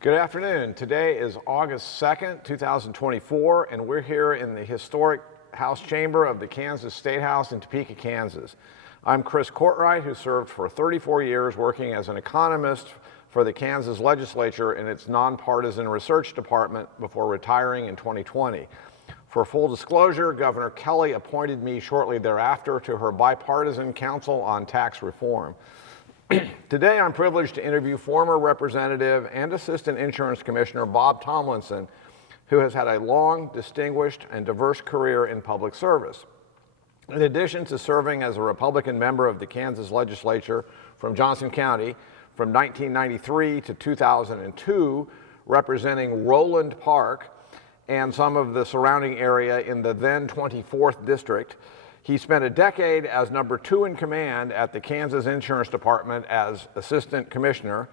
Good afternoon. Today is August 2nd, 2024, and we're here in the historic House chamber of the Kansas State House in Topeka, Kansas. I'm Chris Courtwright, who served for 34 years working as an economist for the Kansas legislature in its nonpartisan research department before retiring in 2020. For full disclosure, Governor Kelly appointed me shortly thereafter to her bipartisan Council on Tax Reform. Today, I'm privileged to interview former Representative and Assistant Insurance Commissioner Bob Tomlinson, who has had a long, distinguished, and diverse career in public service. In addition to serving as a Republican member of the Kansas legislature from Johnson County from 1993 to 2002, representing Roland Park and some of the surrounding area in the then 24th District, he spent a decade as number 2 in command at the Kansas Insurance Department as Assistant Commissioner,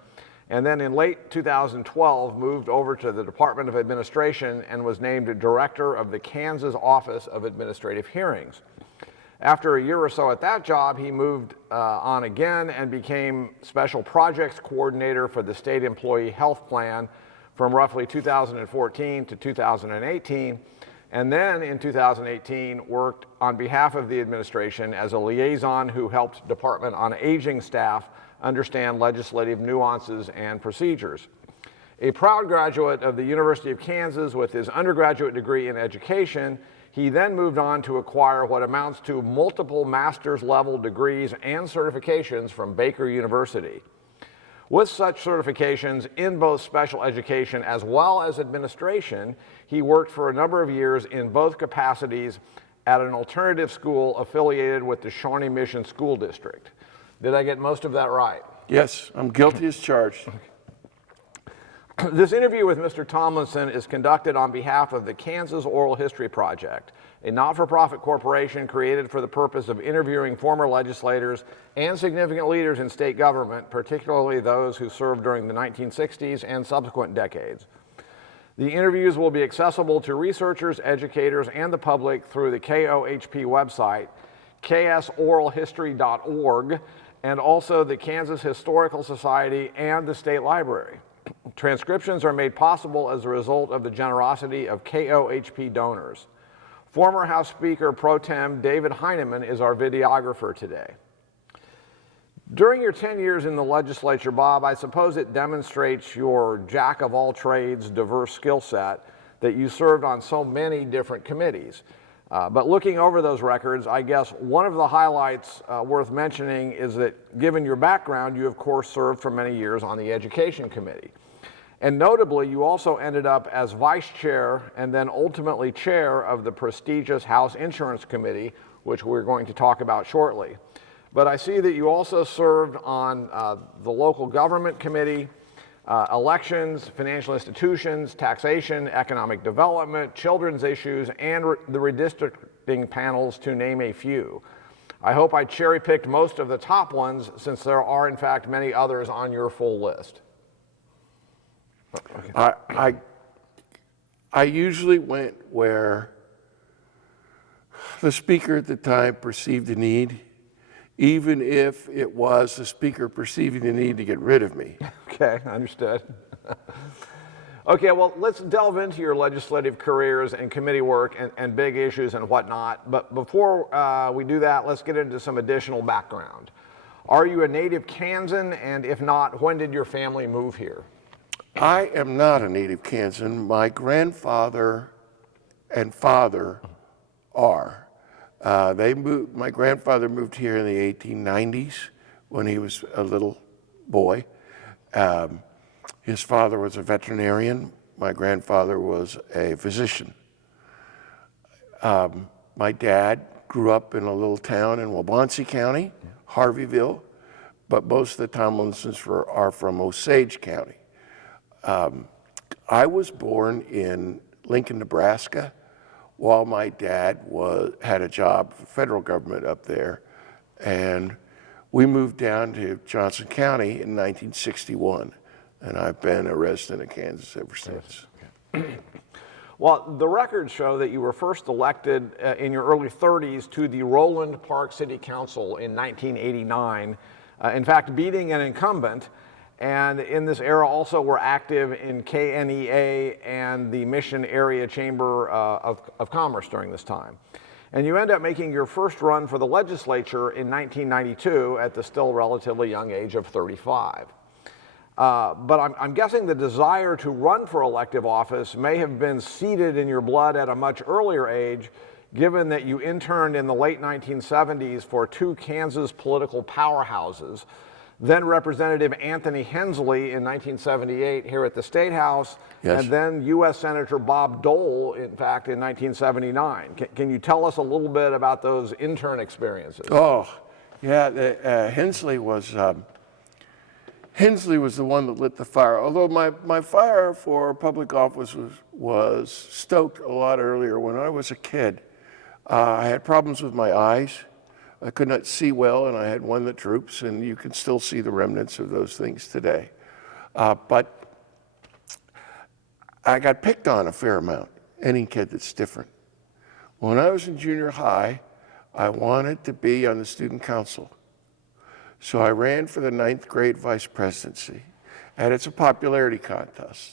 and then in late 2012 moved over to the Department of Administration and was named Director of the Kansas Office of Administrative Hearings. After a year or so at that job, he moved on again and became Special Projects Coordinator for the State Employee Health Plan from roughly 2014 to 2018. And then in 2018 worked on behalf of the administration as a liaison who helped Department on Aging staff understand legislative nuances and procedures. A proud graduate of the University of Kansas with his undergraduate degree in education, he then moved on to acquire what amounts to multiple master's level degrees and certifications from Baker University. With such certifications in both special education as well as administration, he worked for a number of years in both capacities at an alternative school affiliated with the Shawnee Mission School District. Did I get most of that right? Yes, I'm guilty as charged. This interview with Mr. Tomlinson is conducted on behalf of the Kansas Oral History Project, a not-for-profit corporation created for the purpose of interviewing former legislators and significant leaders in state government, particularly those who served during the 1960s and subsequent decades. The interviews will be accessible to researchers, educators, and the public through the KOHP website, ksoralhistory.org, and also the Kansas Historical Society and the State Library. Transcriptions are made possible as a result of the generosity of KOHP donors. Former House Speaker Pro Tem David Heineman is our videographer today. During your 10 years in the legislature, Bob, I suppose it demonstrates your jack-of-all-trades diverse skill set that you served on so many different committees. But looking over those records, I guess one of the highlights worth mentioning is that given your background, you of course served for many years on the Education Committee. And notably, you also ended up as vice chair and then ultimately chair of the prestigious House Insurance Committee, which we're going to talk about shortly. But I see that you also served on the Local Government Committee, elections, financial institutions, taxation, economic development, children's issues, and the redistricting panels, to name a few. I hope I cherry-picked most of the top ones, since there are, in fact, many others on your full list. I usually went where the speaker at the time perceived a need, even if it was the speaker perceiving the need to get rid of me. Okay, understood. Okay, well, let's delve into your legislative careers and committee work and big issues and whatnot. But before we do that, let's get into some additional background. Are you a native Kansan? And if not, when did your family move here? I am not a native Kansan. My grandfather and father are. My grandfather moved here in the 1890s when he was a little boy. His father was a veterinarian. My grandfather was a physician. My dad grew up in a little town in Waubonsee County, Harveyville, but most of the Tomlinsons are from Osage County. I was born in Lincoln, Nebraska, while my dad had a job for the federal government up there, and we moved down to Johnson County in 1961, and I've been a resident of Kansas ever since. Well, the records show that you were first elected in your early 30s to the Roland Park City Council in 1989, in fact, beating an incumbent. and in this era also were active in KNEA and the Mission Area Chamber of Commerce during this time. And you end up making your first run for the legislature in 1992 at the still relatively young age of 35. But I'm guessing the desire to run for elective office may have been seeded in your blood at a much earlier age, given that you interned in the late 1970s for two Kansas political powerhouses, then Representative Anthony Hensley in 1978 here at the State House, Yes. and then U.S. Senator Bob Dole, in fact, in 1979. Can you tell us a little bit about those intern experiences? Oh, yeah, Hensley was the one that lit the fire. Although my fire for public office was stoked a lot earlier. When I was a kid, I had problems with my eyes. I could not see well, and I had one that droops, and you can still see the remnants of those things today. But I got picked on a fair amount, any kid that's different. When I was in junior high, I wanted to be on the student council. So I ran for the 9th grade vice presidency, and it's a popularity contest.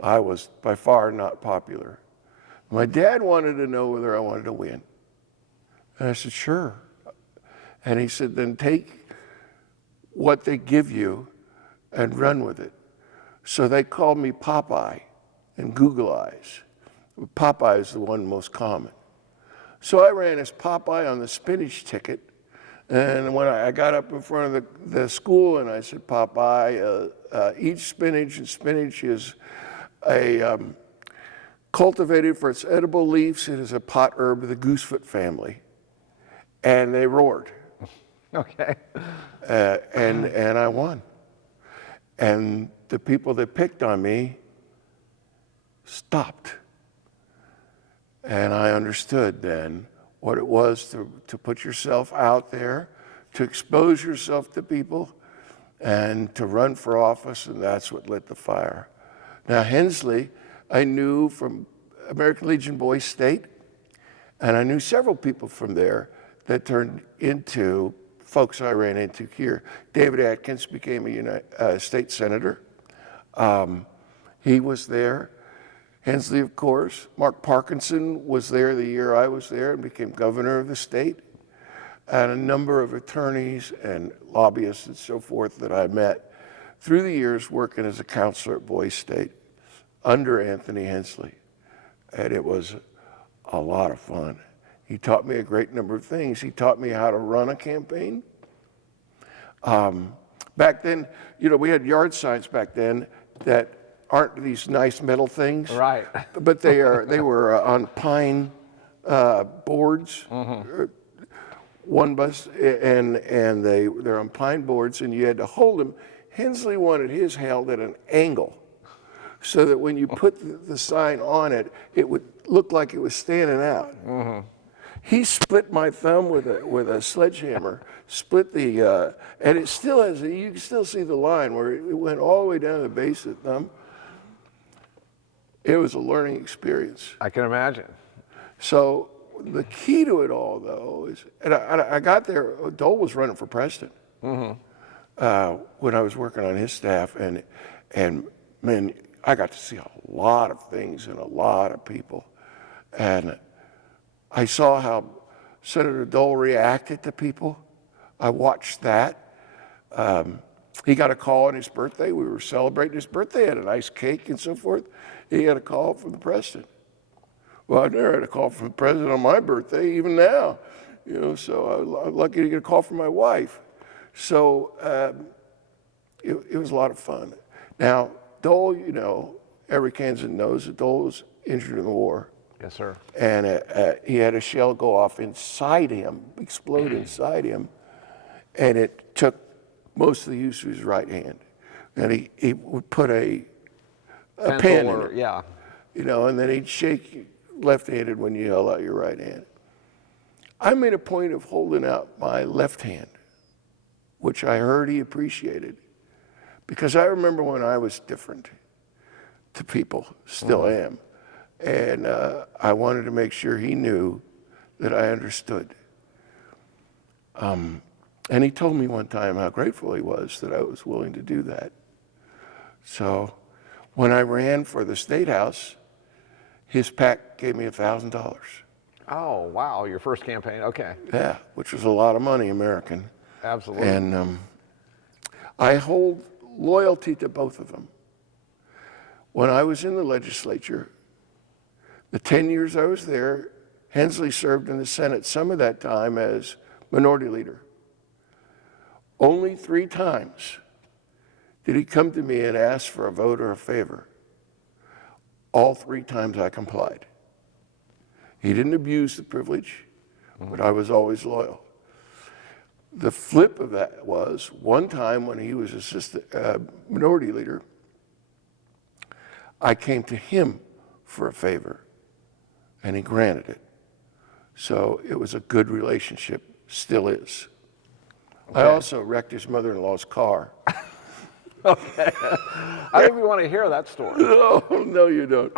I was by far not popular. My dad wanted to know whether I wanted to win. And I said, sure. And he said, then take what they give you and run with it. So they called me Popeye and Google Eyes. Popeye is the one most common. So I ran as Popeye on the spinach ticket. And when I got up in front of the school and I said, Popeye, each spinach, and spinach is cultivated for its edible leaves. It is a pot herb of the goosefoot family. And they roared. Okay. And I won. And the people that picked on me stopped. And I understood then what it was to put yourself out there, to expose yourself to people, and to run for office, and that's what lit the fire. Now, Hensley, I knew from American Legion Boys State, and I knew several people from there that turned into folks I ran into here. David Atkins became a state senator. He was there. Hensley, of course. Mark Parkinson was there the year I was there and became governor of the state. And a number of attorneys and lobbyists and so forth that I met through the years working as a counselor at Boys State under Anthony Hensley. And it was a lot of fun. He taught me a great number of things. He taught me how to run a campaign. Back then, we had yard signs back then that aren't these nice metal things. Right. But they were on pine boards. Mm-hmm. One bus, and they're on pine boards, and you had to hold them. Hensley wanted his held at an angle, so that when you put the sign on it, it would look like it was standing out. Mm-hmm. He split my thumb with a sledgehammer, split the, and it still has, you can still see the line where it went all the way down to the base of the thumb. It was a learning experience. I can imagine. So the key to it all, though, is, and I got there, Dole was running for president when I was working on his staff, and man, I got to see a lot of things and a lot of people. And I saw how Senator Dole reacted to people. I watched that. He got a call on his birthday. We were celebrating his birthday, had a nice cake and so forth. He had a call from the president. Well, I never had a call from the president on my birthday, even now. So I was lucky to get a call from my wife. So it was a lot of fun. Now, Dole, every Kansan knows that Dole was injured in the war. Yes, sir. And he had a shell go off inside him, explode inside him, and it took most of the use of his right hand. And he would put a pen in it. Yeah. And then he'd shake left-handed when you held out your right hand. I made a point of holding out my left hand, which I heard he appreciated, because I remember when I was different to people, still am. And I wanted to make sure he knew that I understood. And he told me one time how grateful he was that I was willing to do that. So when I ran for the State House, his PAC gave me $1,000. Oh, wow, your first campaign, okay. Yeah, which was a lot of money, American. Absolutely. And I hold loyalty to both of them. When I was in the legislature, the 10 years I was there, Hensley served in the Senate some of that time as minority leader. Only 3 times did he come to me and ask for a vote or a favor. All 3 times I complied. He didn't abuse the privilege, but I was always loyal. The flip of that was one time when he was minority leader, I came to him for a favor, and he granted it. So it was a good relationship, still is. Okay. I also wrecked his mother-in-law's car. Okay. I think we want to hear that story. No, you don't.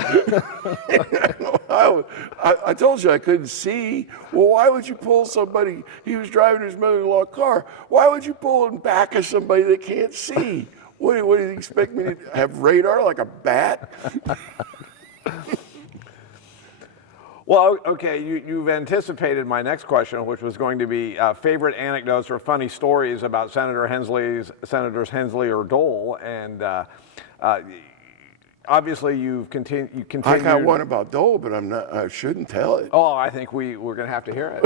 I told you I couldn't see. Well, why would you pull somebody? He was driving his mother-in-law's car. Why would you pull in back of somebody that can't see? What do you expect me to have radar like a bat? Well, okay, you've anticipated my next question, which was going to be favorite anecdotes or funny stories about Senators Hensley or Dole, and obviously you continue. I got one about Dole, but I shouldn't tell it. Oh, I think we're going to have to hear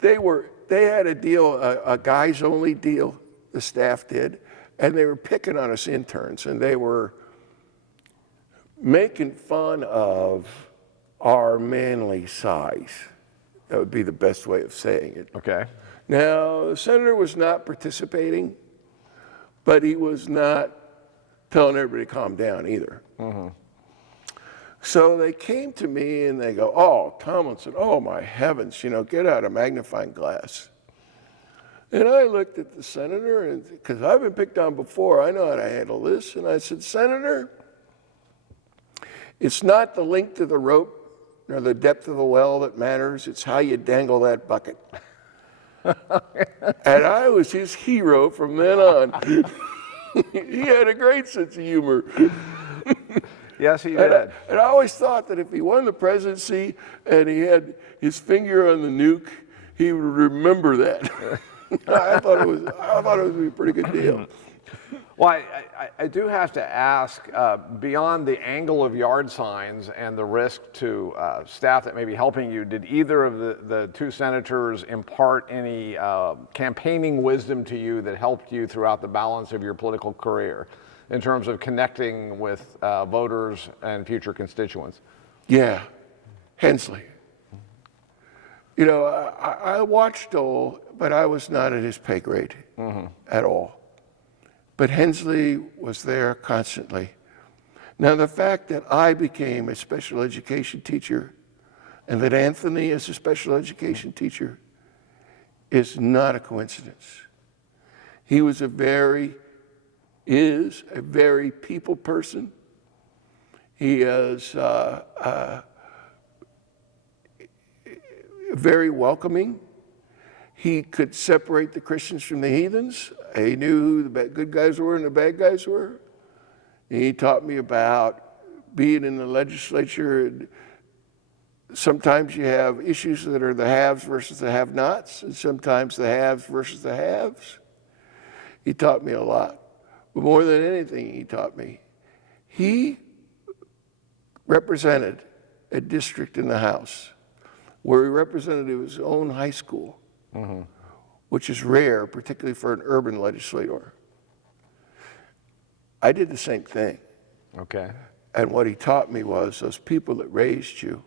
it. They had a deal, a guys only deal, the staff did, and they were picking on us interns, and they were making fun of our manly size. That would be the best way of saying it. Okay. Now, the senator was not participating, but he was not telling everybody to calm down either. Mm-hmm. So they came to me and they go, "Oh, Tomlinson, oh my heavens, get out a magnifying glass." And I looked at the senator, and because I've been picked on before, I know how to handle this, and I said, "Senator, it's not the length of the rope nor the depth of the well that matters, it's how you dangle that bucket." And I was his hero from then on. He had a great sense of humor. Yes, he did. And I always thought that if he won the presidency and he had his finger on the nuke, he would remember that. I thought it was a pretty good deal. Well, I do have to ask, beyond the angle of yard signs and the risk to staff that may be helping you, did either of the 2 senators impart any campaigning wisdom to you that helped you throughout the balance of your political career in terms of connecting with voters and future constituents? Yeah, Hensley. I watched Dole, but I was not at his pay grade at all. But Hensley was there constantly. Now, the fact that I became a special education teacher and that Anthony is a special education teacher is not a coincidence. He was is a very people person. He is very welcoming. He could separate the Christians from the heathens. He knew who the good guys were and the bad guys were. He taught me about being in the legislature. And sometimes you have issues that are the haves versus the have-nots, and sometimes the haves versus the haves. He taught me a lot. But more than anything he taught me, he represented a district in the House where he represented his own high school. Mm-hmm. Which is rare, particularly for an urban legislator. I did the same thing. Okay. And what he taught me was those people that raised you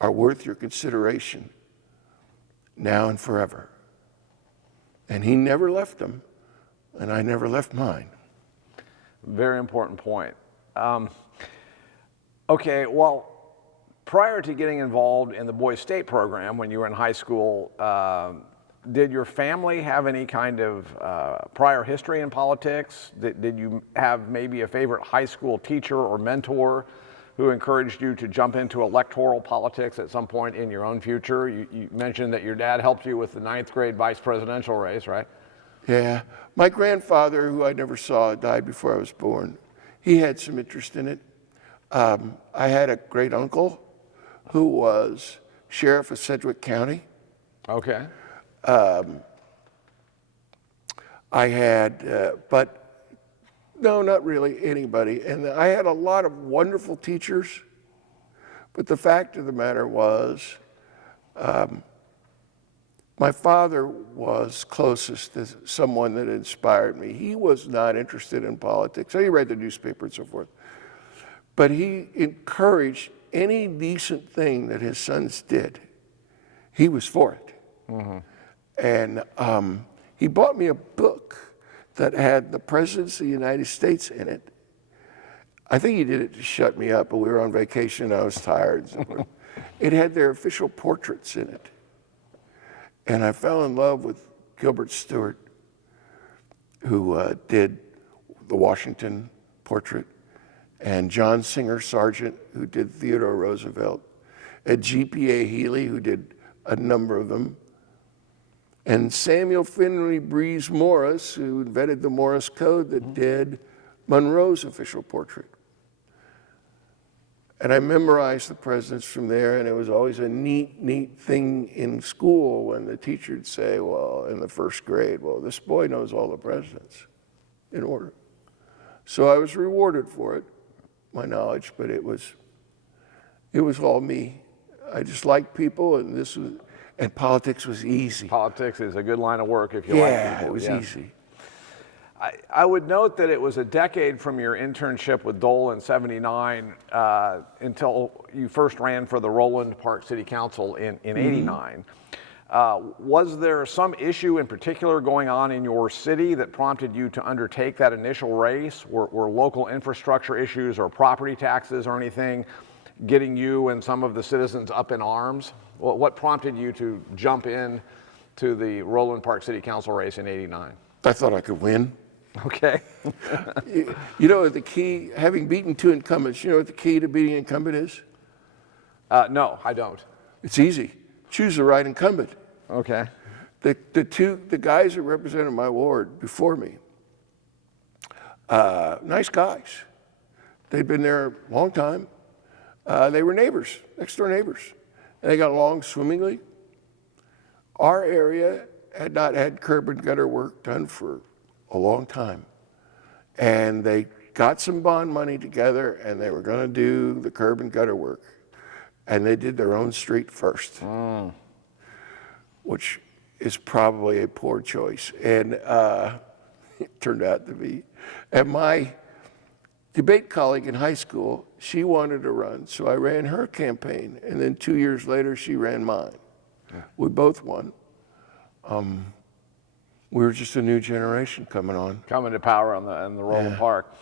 are worth your consideration now and forever. And he never left them, and I never left mine. Very important point. Okay, well, prior to getting involved in the Boys State program when you were in high school, did your family have any kind of prior history in politics? Did you have maybe a favorite high school teacher or mentor who encouraged you to jump into electoral politics at some point in your own future. You mentioned that your dad helped you with the 9th grade vice presidential race, right? Yeah. My grandfather, who I never saw, died before I was born. He had some interest in it. I had a great uncle who was sheriff of Sedgwick County. Okay. I had, but no, not really anybody. And I had a lot of wonderful teachers, but the fact of the matter was, my father was closest to someone that inspired me. He was not interested in politics. So he read the newspaper and so forth. But he encouraged any decent thing that his sons did. He was for it. Mm-hmm. And he bought me a book that had the presidents of the United States in it. I think he did it to shut me up, but we were on vacation and I was tired. It had their official portraits in it. And I fell in love with Gilbert Stuart, who did the Washington portrait, and John Singer Sargent, who did Theodore Roosevelt, and G.P.A. Healy, who did a number of them, and Samuel Finley Breeze Morris, who invented the Morse Code, that did Monroe's official portrait. And I memorized the presidents from there, and it was always a neat thing in school when the teacher would say, well, in the first grade, well, this boy knows all the presidents in order. So I was rewarded for it, my knowledge, but it was all me. I just liked people, and politics was easy. Politics is a good line of work if you like people. Yeah, it was easy. I would note that it was a decade from your internship with Dole in '79 until you first ran for the Roland Park City Council in '89. Was there some issue in particular going on in your city that prompted you to undertake that initial race? Were local infrastructure issues or property taxes or anything getting you and some of the citizens up in arms? What prompted you to jump in to the Roland Park City Council race in '89? I thought I could win. Okay. You know the key, having beaten 2 incumbents, you know what the key to beating an incumbent is? No, I don't. It's easy. Choose the right incumbent. Okay. The guys that represented my ward before me, nice guys. They'd been there a long time. They were neighbors, next door neighbors. And they got along swimmingly. Our area had not had curb and gutter work done for a long time. And they got some bond money together and they were going to do the curb and gutter work. And they did their own street first, which is probably a poor choice. And it turned out to be. And my debate colleague in high school, she wanted to run, so I ran her campaign. And then 2 years later, she ran mine. Yeah. We both won. We were just a new generation coming on. Coming to power on the Roland Park.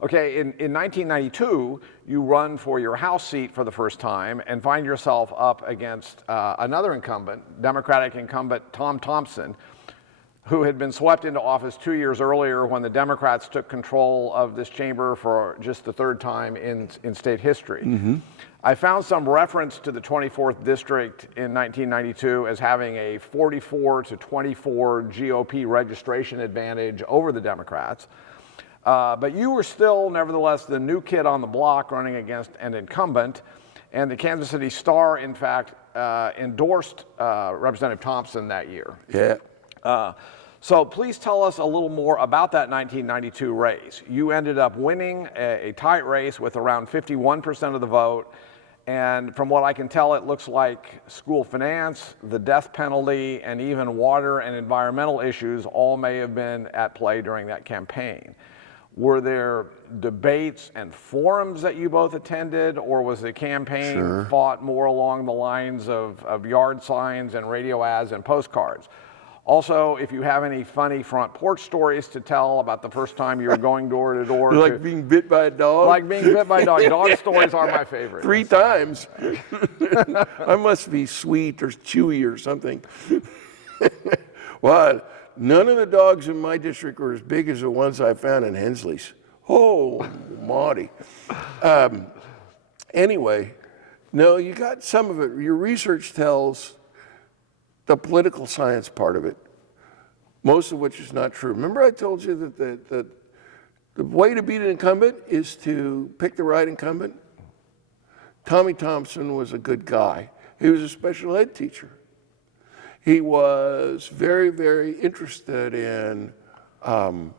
Okay, in 1992, you run for your House seat for the first time and find yourself up against another incumbent, Democratic incumbent Tom Thompson, who had been swept into office 2 years earlier when the Democrats took control of this chamber for just the 3rd time in state history. Mm-hmm. I found some reference to the 24th district in 1992 as having a 44-24 GOP registration advantage over the Democrats. But you were still, nevertheless, the new kid on the block running against an incumbent. And the Kansas City Star, in fact, endorsed Representative Thompson that year. Yeah. So please tell us a little more about that 1992 race. You ended up winning a tight race with around 51% of the vote. And from what I can tell, it looks like school finance, the death penalty, and even water and environmental issues all may have been at play during that campaign. Were there debates and forums that you both attended, or was the campaign fought more along the lines of yard signs and radio ads and postcards? Also, if you have any funny front porch stories to tell about the first time you were going door to door. Like being bit by a dog? Like being bit by a dog. Dog stories are my favorite. 3 times. I must be sweet or chewy or something. Well, none of the dogs in my district were as big as the ones I found in Hensley's. Oh, Marty. Anyway, no, you got some of it. Your research tells the political science part of it, most of which is not true. Remember I told you that the way to beat an incumbent is to pick the right incumbent? Tommy Thompson was a good guy. He was a special ed teacher. He was very, very interested in the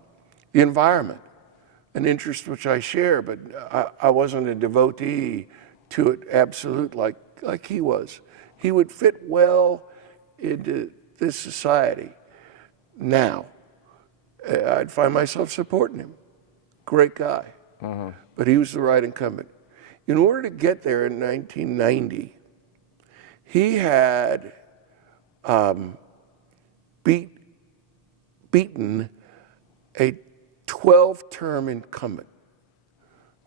environment, an interest which I share, but I wasn't a devotee to it absolute like he was. He would fit well into this society. Now, I'd find myself supporting him. Great guy, but he was the right incumbent. In order to get there in 1990, he had beaten a 12-term incumbent,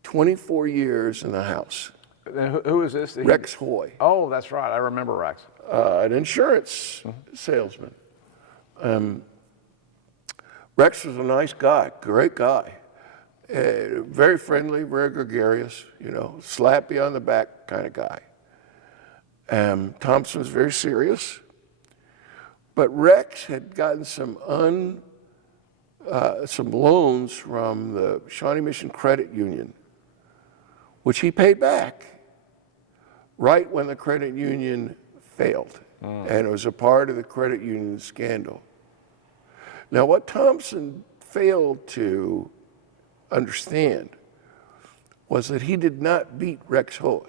24 years in the House. And who is this? Rex Hoy. Oh, that's right. I remember Rex. An insurance salesman. Rex was a nice guy, great guy. Very friendly, very gregarious, slap you on the back kind of guy. Thompson was very serious, but Rex had gotten some loans from the Shawnee Mission Credit Union, which he paid back right when the credit union failed, and it was a part of the credit union scandal. Now, what Thompson failed to understand was that he did not beat Rex Hoy.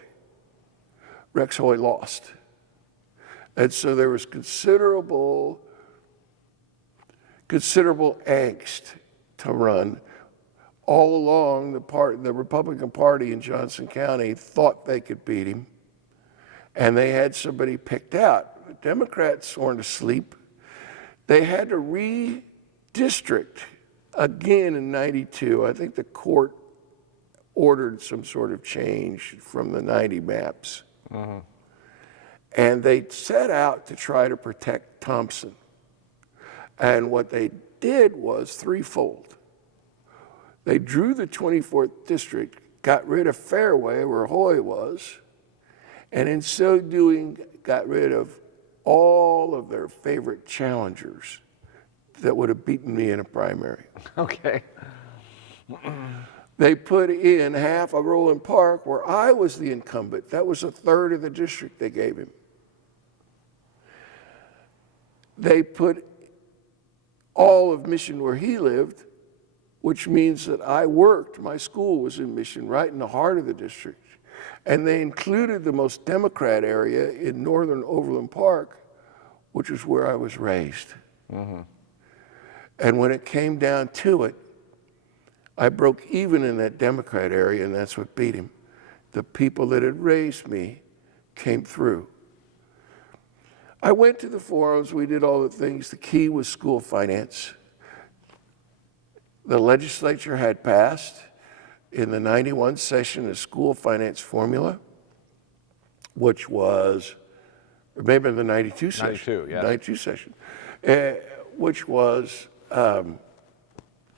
Rex Hoy lost. And so there was considerable angst to run. All along, the Republican Party in Johnson County thought they could beat him, and they had somebody picked out. The Democrats weren't asleep. They had to redistrict again in 92. I think the court ordered some sort of change from the 90 maps. And they set out to try to protect Thompson. And what they did was threefold. They drew the 24th district, got rid of Fairway, where Hoy was, and in so doing, got rid of all of their favorite challengers that would have beaten me in a primary. Okay. They put in half of Roland Park, where I was the incumbent. That was a third of the district they gave him. They put all of Mission where he lived, which means that I worked. My school was in Mission, right in the heart of the district. And they included the most Democrat area in northern Overland Park, which is where I was raised. And when it came down to it, I broke even in that Democrat area, and that's what beat him. The people that had raised me came through. I went to the forums, we did all the things. The key was school finance. The legislature had passed in the 91 session a school finance formula, which was, or maybe the 92 session. 92, yeah. 92 session, which was,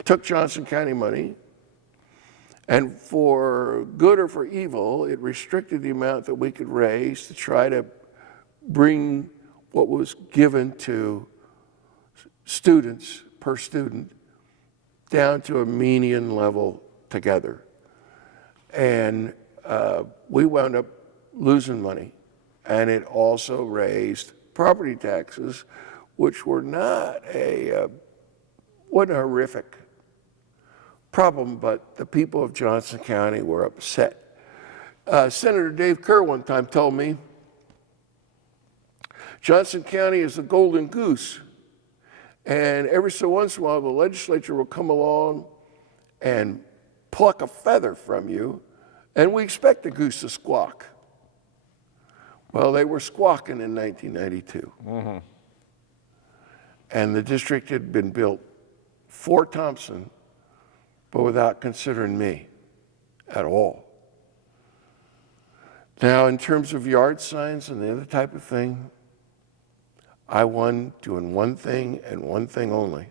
took Johnson County money, and for good or for evil, it restricted the amount that we could raise to try to bring what was given to students per student down to a median level together. And we wound up losing money. And it also raised property taxes, which were not wasn't a horrific problem, but the people of Johnson County were upset. Senator Dave Kerr one time told me, Johnson County is the golden goose, and every so once in a while the legislature will come along and pluck a feather from you, and we expect the goose to squawk. Well, they were squawking in 1992. And the district had been built for Thompson, but without considering me at all. Now, in terms of yard signs and the other type of thing, I won doing one thing and one thing only.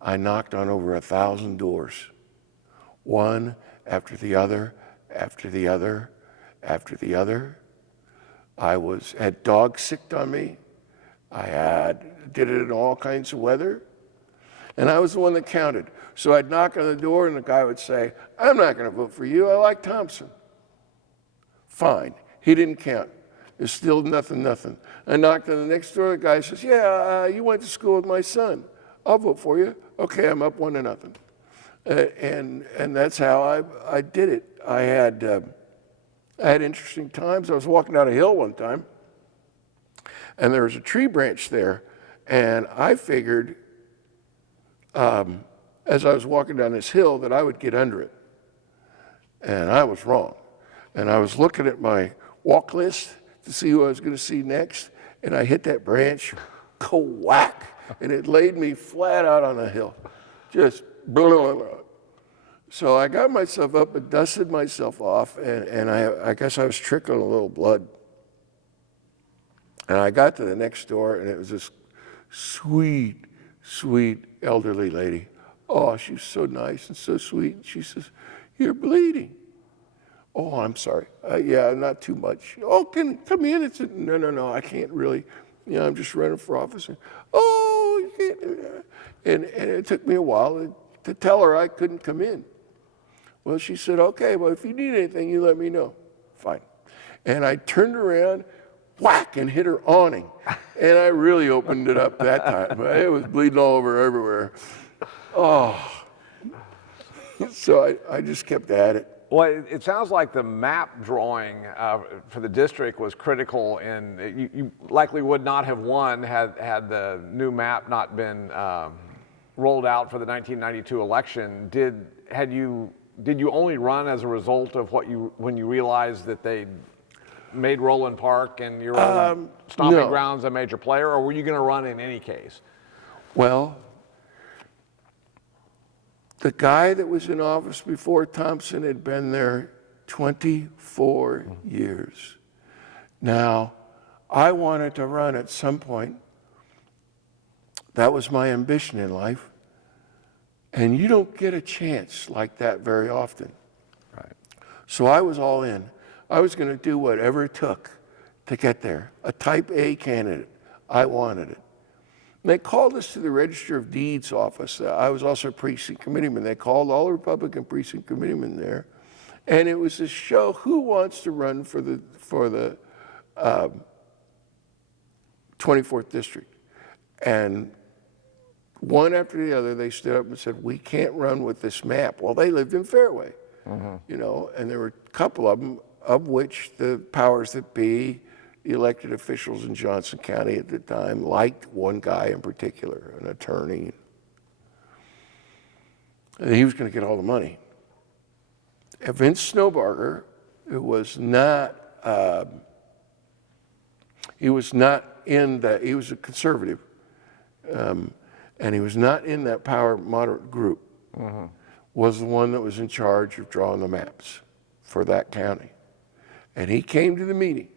I knocked on over 1,000 doors, one after the other after the other, after the other. Had dogs sicked on me. Did it in all kinds of weather. And I was the one that counted. So I'd knock on the door and the guy would say, I'm not going to vote for you. I like Thompson. Fine. He didn't count. There's still nothing. I knocked on the next door. The guy says, yeah, you went to school with my son. I'll vote for you. Okay, I'm up 1-0. And that's how I did it. I had interesting times. I was walking down a hill one time, and there was a tree branch there, and I figured as I was walking down this hill that I would get under it. And I was wrong. And I was looking at my walk list to see who I was going to see next, and I hit that branch, whack, and it laid me flat out on a hill. Just blah, blah, blah. So I got myself up and dusted myself off, and I guess I was trickling a little blood. And I got to the next door, and it was this sweet, sweet elderly lady. Oh, she was so nice and so sweet. She says, you're bleeding. Oh, I'm sorry. Yeah, not too much. Oh, come in. It's no, I can't really. I'm just running for office. Oh, you can't do that. And it took me a while to tell her I couldn't come in. Well, she said, okay, well, if you need anything, you let me know. Fine. And I turned around, whack, and hit her awning. And I really opened it up that time. It was bleeding all over everywhere. Oh. So I just kept at it. Well, it sounds like the map drawing for the district was critical, and you likely would not have won had the new map not been rolled out for the 1992 election. Did you only run as a result of when you realized that they made Roland Park and your stomping grounds a major player, or were you going to run in any case? Well, the guy that was in office before Thompson had been there 24 years. Now, I wanted to run at some point. That was my ambition in life. And you don't get a chance like that very often. Right. So I was all in. I was going to do whatever it took to get there. A type A candidate. I wanted it. And they called us to the Register of Deeds office. I was also a precinct committeeman. They called all the Republican precinct committeemen there. And it was to show who wants to run for the 24th district. And one after the other, they stood up and said, we can't run with this map. Well, they lived in Fairway, and there were a couple of them, of which the powers that be, the elected officials in Johnson County at the time, liked one guy in particular, an attorney. And he was going to get all the money. And Vince Snowbarger, who was not, he was a conservative, and he was not in that power moderate group, was the one that was in charge of drawing the maps for that county. And he came to the meeting.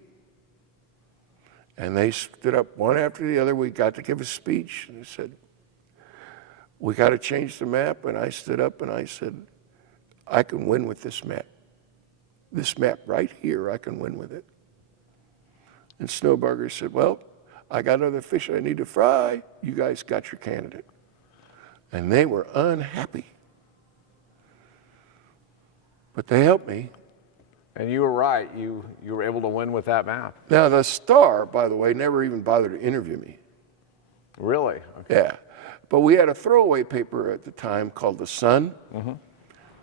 And they stood up one after the other. We got to give a speech, and he said, we got to change the map. And I stood up and I said, I can win with this map. This map right here, I can win with it. And Snowbarger said, well, I got another fish I need to fry. You guys got your candidate. And they were unhappy. But they helped me. And you were right. You were able to win with that map. Now, the Star, by the way, never even bothered to interview me. Really? Okay. Yeah. But we had a throwaway paper at the time called The Sun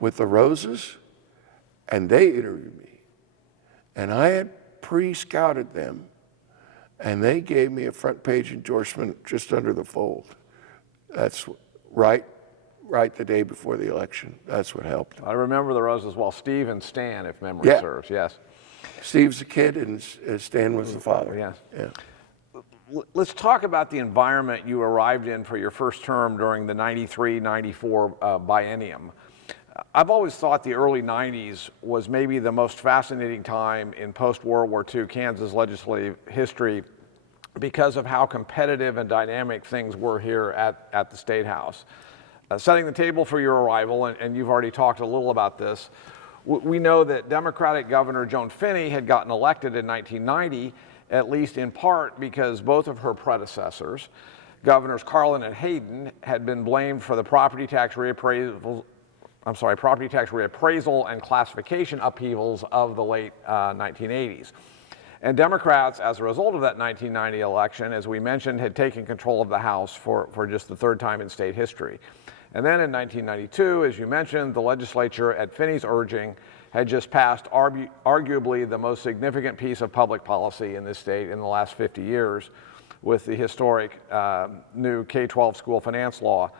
with the roses, and they interviewed me. And I had pre-scouted them, and they gave me a front page endorsement just under the fold. That's right the day before the election. That's what helped. I remember the roses. Well, Steve and Stan, if memory serves. Yes. Steve's the kid, and Stan was the father. Yes. Yeah. Let's talk about the environment you arrived in for your first term during the 93-94 biennium. I've always thought the early 90s was maybe the most fascinating time in post-World War II Kansas legislative history because of how competitive and dynamic things were here at the State House. Setting the table for your arrival, and you've already talked a little about this, We know that Democratic Governor Joan Finney had gotten elected in 1990, at least in part because both of her predecessors, Governors Carlin and Hayden, had been blamed for the property tax reappraisal and classification upheavals of the late 1980s. And Democrats, as a result of that 1990 election, as we mentioned, had taken control of the House for just the third time in state history. And then in 1992, as you mentioned, the legislature, at Finney's urging, had just passed arguably the most significant piece of public policy in this state in the last 50 years with the historic new K-12 school finance law.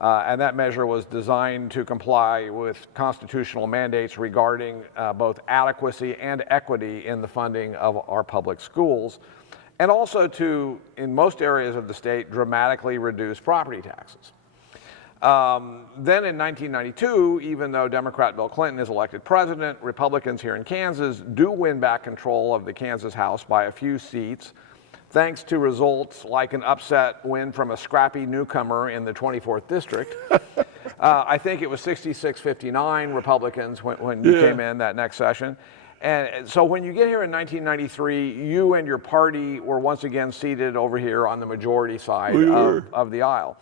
And that measure was designed to comply with constitutional mandates regarding both adequacy and equity in the funding of our public schools, and also to, in most areas of the state, dramatically reduce property taxes. Then in 1992, even though Democrat Bill Clinton is elected president, Republicans here in Kansas do win back control of the Kansas House by a few seats, thanks to results like an upset win from a scrappy newcomer in the 24th district. I think it was 66-59 Republicans when you came in that next session. And so when you get here in 1993, you and your party were once again seated over here on the majority side of the aisle.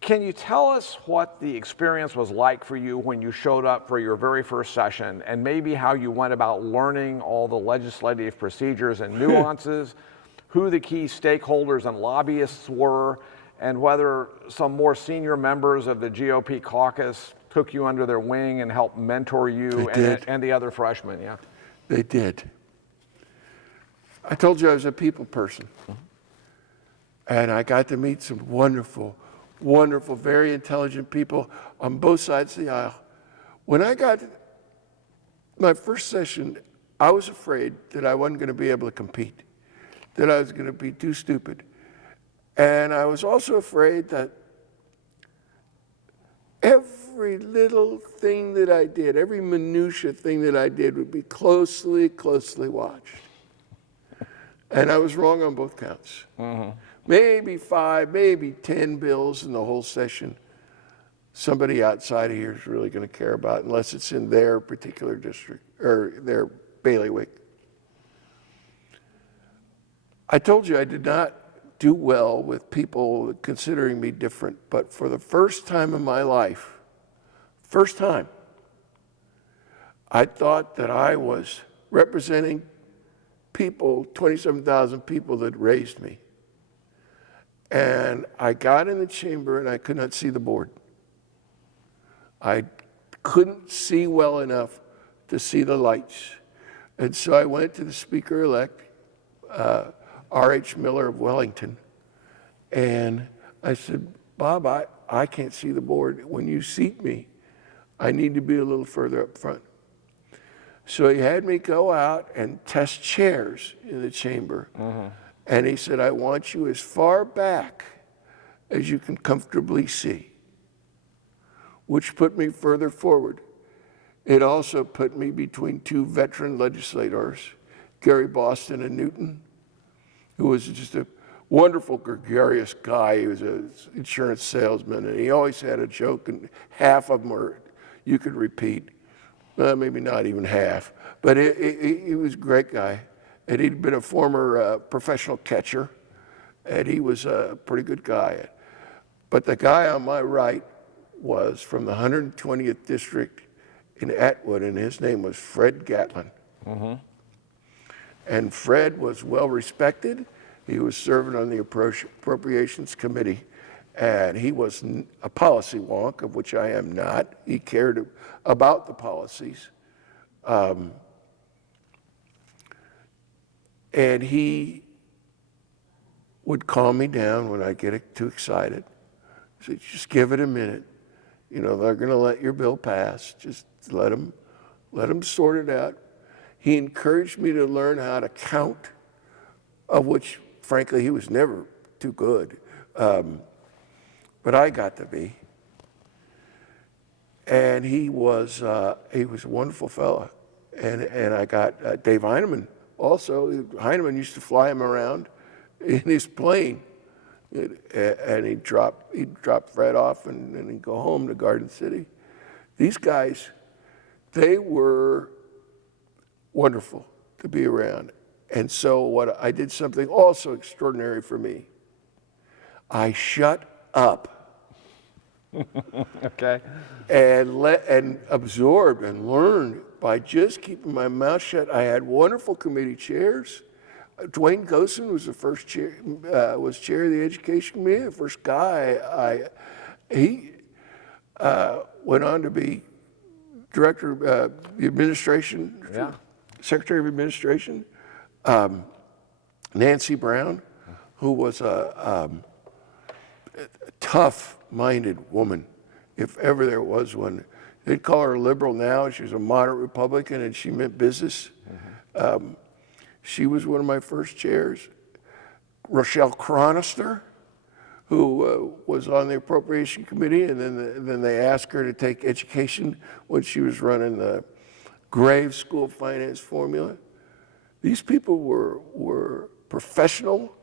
Can you tell us what the experience was like for you when you showed up for your very first session, and maybe how you went about learning all the legislative procedures and nuances, who the key stakeholders and lobbyists were, and whether some more senior members of the GOP caucus took you under their wing and helped mentor you and the other freshmen? Yeah, they did. I told you I was a people person. And I got to meet some wonderful, wonderful, very intelligent people on both sides of the aisle. When I got my first session, I was afraid that I wasn't going to be able to compete, that I was going to be too stupid. And I was also afraid that every little thing that I did, every minutia thing that I did would be closely, closely watched. And I was wrong on both counts. Maybe 5, maybe 10 bills in the whole session somebody outside of here is really going to care about, unless it's in their particular district or their bailiwick. I told you I did not do well with people considering me different, but for the first time in my life, first time, I thought that I was representing people, 27,000 people that raised me. And I got in the chamber and I could not see the board. I couldn't see well enough to see the lights. And so I went to the Speaker-elect, R.H. Miller of Wellington, and I said, Bob, I can't see the board. When you seat me, I need to be a little further up front. So he had me go out and test chairs in the chamber. And he said, I want you as far back as you can comfortably see, which put me further forward. It also put me between two veteran legislators, Gary Boston and Newton, who was just a wonderful, gregarious guy. He was an insurance salesman, and he always had a joke, and half of them you could repeat. Maybe not even half, but he was a great guy. And he'd been a former professional catcher, and he was a pretty good guy. But the guy on my right was from the 120th District in Atwood, and his name was Fred Gatlin. And Fred was well respected. He was serving on the Appropriations Committee, and he was a policy wonk, of which I am not. He cared about the policies. And he would calm me down when I get too excited. He said, just give it a minute. You know, they're going to let your bill pass. Just let them sort it out. He encouraged me to learn how to count, of which, frankly, he was never too good. But I got to be. And he was a wonderful fellow. And I got Dave Heineman. Also, Heineman used to fly him around in his plane, and he'd drop Fred off, and he'd go home to Garden City. These guys they were wonderful to be around. And so I did something also extraordinary for me. I shut up. Okay. And absorbed and learned by just keeping my mouth shut. I had wonderful committee chairs. Dwayne Gosen was the first chair, was chair of the education committee. The first guy. He went on to be director of the administration, Yeah. secretary of administration. Nancy Brown, who was a tough-minded woman, if ever there was one. They'd call her a liberal now. She was a moderate Republican, and she meant business. She was one of my first chairs. Rochelle Chronister, who was on the Appropriation Committee, and then they asked her to take education when she was running the Graves School of Finance formula. These people were professional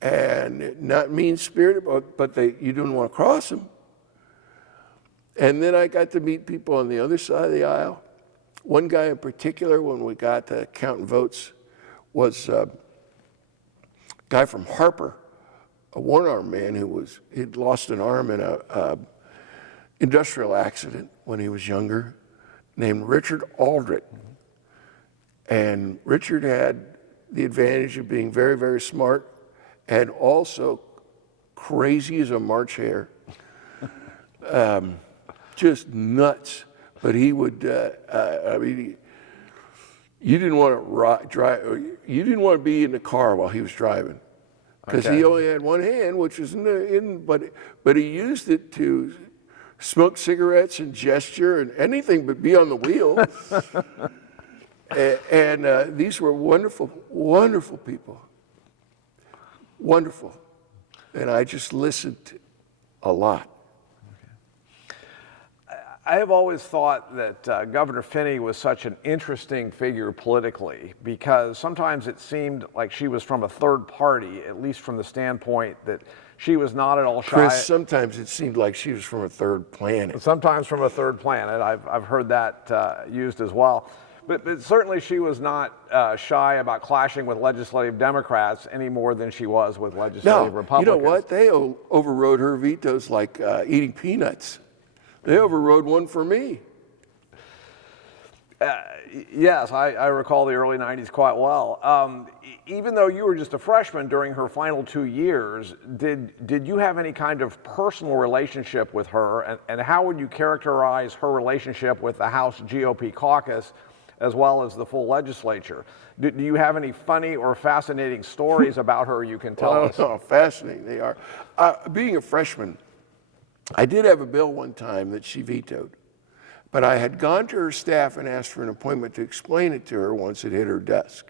and not mean-spirited, but you didn't want to cross them. And then I got to meet people on the other side of the aisle. One guy in particular, when we got to counting votes, was a guy from Harper, a one-armed man he'd lost an arm in a industrial accident when he was younger, named Richard Aldrich. And Richard had the advantage of being very, very smart and also crazy as a March hare. Just nuts. But he would, you didn't want to drive, you didn't want to be in the car while he was driving. Because he only had one hand, which was but he used it to smoke cigarettes and gesture and anything but be on the wheel. and these were wonderful, wonderful people. Wonderful. And I just listened a lot. I have always thought that Governor Finney was such an interesting figure politically because sometimes it seemed like she was from a third party, at least from the standpoint that she was not at all shy. Chris, sometimes it seemed like she was from a third planet. Sometimes from a third planet. I've heard that used as well. But certainly she was not shy about clashing with legislative Democrats any more than she was with legislative Republicans. You know what? They overrode her vetoes like eating peanuts. They overrode one for me. Yes, I recall the early 90s quite well. Even though you were just a freshman during her final 2 years, did you have any kind of personal relationship with her? And how would you characterize her relationship with the House GOP caucus as well as the full legislature? Do you have any funny or fascinating stories about her you can tell us? Oh, fascinating they are. Being a freshman, I did have a bill one time that she vetoed, but I had gone to her staff and asked for an appointment to explain it to her once it hit her desk.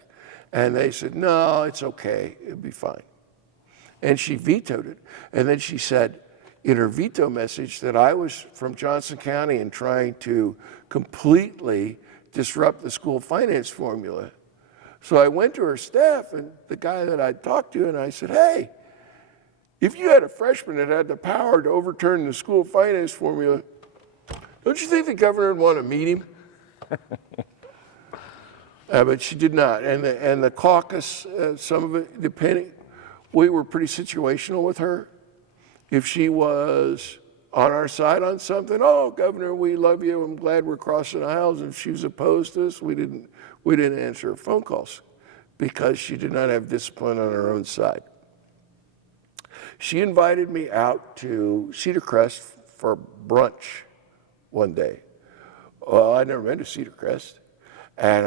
And they said, no, it's okay, it'll be fine. And she vetoed it. And then she said in her veto message that I was from Johnson County and trying to completely disrupt the school finance formula. So I went to her staff and the guy that I talked to, and I said, hey, if you had a freshman that had the power to overturn the school finance formula, don't you think the governor would want to meet him? But she did not. And the caucus, some of it, depending, we were pretty situational with her. If she was on our side on something, oh, Governor, we love you. I'm glad we're crossing aisles. If she was opposed to us, we didn't answer her phone calls because she did not have discipline on her own side. She invited me out to Cedar Crest for brunch one day. Well, I'd never been to Cedar Crest. And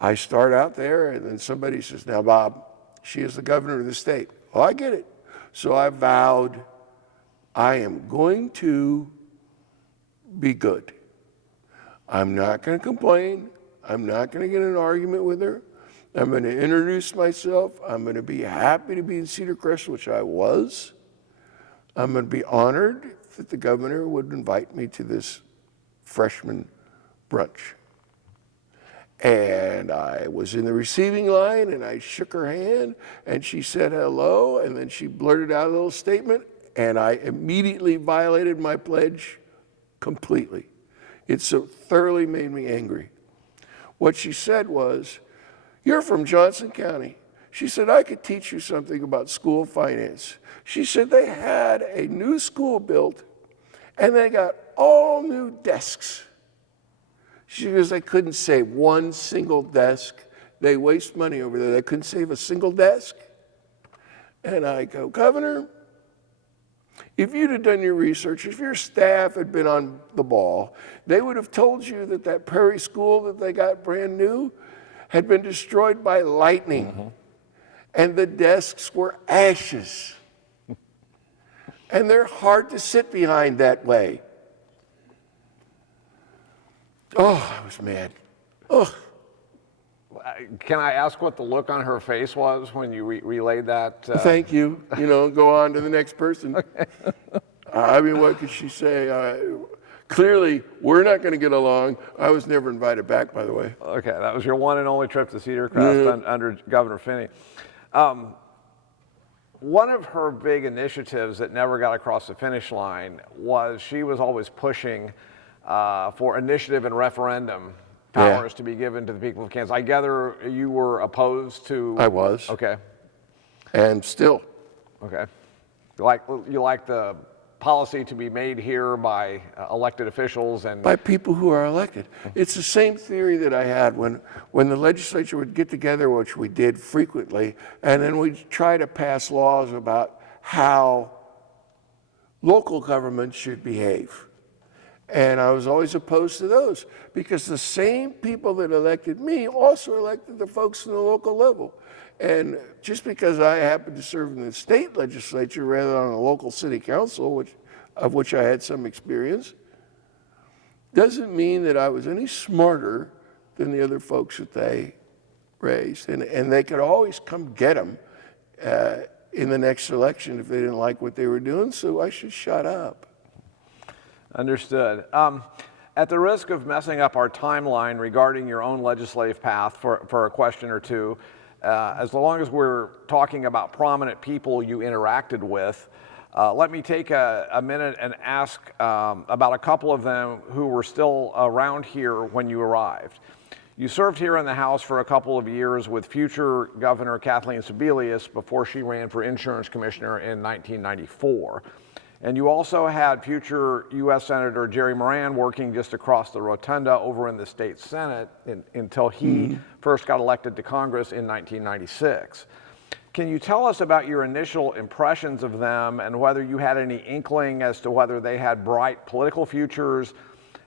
I start out there, and then somebody says, now, Bob, she is the governor of the state. Oh, I get it. So I vowed I am going to be good. I'm not going to complain. I'm not going to get in an argument with her. I'm going to introduce myself. I'm going to be happy to be in Cedar Crest, which I was. I'm going to be honored that the governor would invite me to this freshman brunch. And I was in the receiving line, and I shook her hand, and she said hello, and then she blurted out a little statement, and I immediately violated my pledge completely. It so thoroughly made me angry. What she said was, "You're from Johnson County." She said, "I could teach you something about school finance." She said they had a new school built and they got all new desks. She goes, "They couldn't save one single desk. They waste money over there. They couldn't save a single desk." And I go, "Governor, if you'd have done your research, if your staff had been on the ball, they would have told you that that Prairie School that they got brand new had been destroyed by lightning, and the desks were ashes. And they're hard to sit behind that way." Oh, I was mad. Oh. Can I ask what the look on her face was when you relayed that? Thank you. Go on to the next person. I mean, what could she say? Clearly, we're not going to get along. I was never invited back, by the way. Okay, that was your one and only trip to Cedar Crest under Governor Finney. One of her big initiatives that never got across the finish line was she was always pushing for initiative and referendum powers to be given to the people of Kansas. I gather you were opposed to. I was. Okay. And still. Okay. You like the policy to be made here by elected officials and by people who are elected. It's the same theory that I had when the legislature would get together, which we did frequently, and then we'd try to pass laws about how local government should behave. And I was always opposed to those because the same people that elected me also elected the folks in the local level. And just because I happened to serve in the state legislature rather than on the local city council, of which I had some experience, doesn't mean that I was any smarter than the other folks that they raised. And they could always come get them in the next election if they didn't like what they were doing, so I should shut up. Understood. At the risk of messing up our timeline regarding your own legislative path for a question or two, as long as we're talking about prominent people you interacted with, let me take a minute and ask about a couple of them who were still around here when you arrived. You served here in the House for a couple of years with future Governor Kathleen Sebelius before she ran for insurance commissioner in 1994. And you also had future U.S. Senator Jerry Moran working just across the rotunda over in the state Senate until he first got elected to Congress in 1996. Can you tell us about your initial impressions of them and whether you had any inkling as to whether they had bright political futures,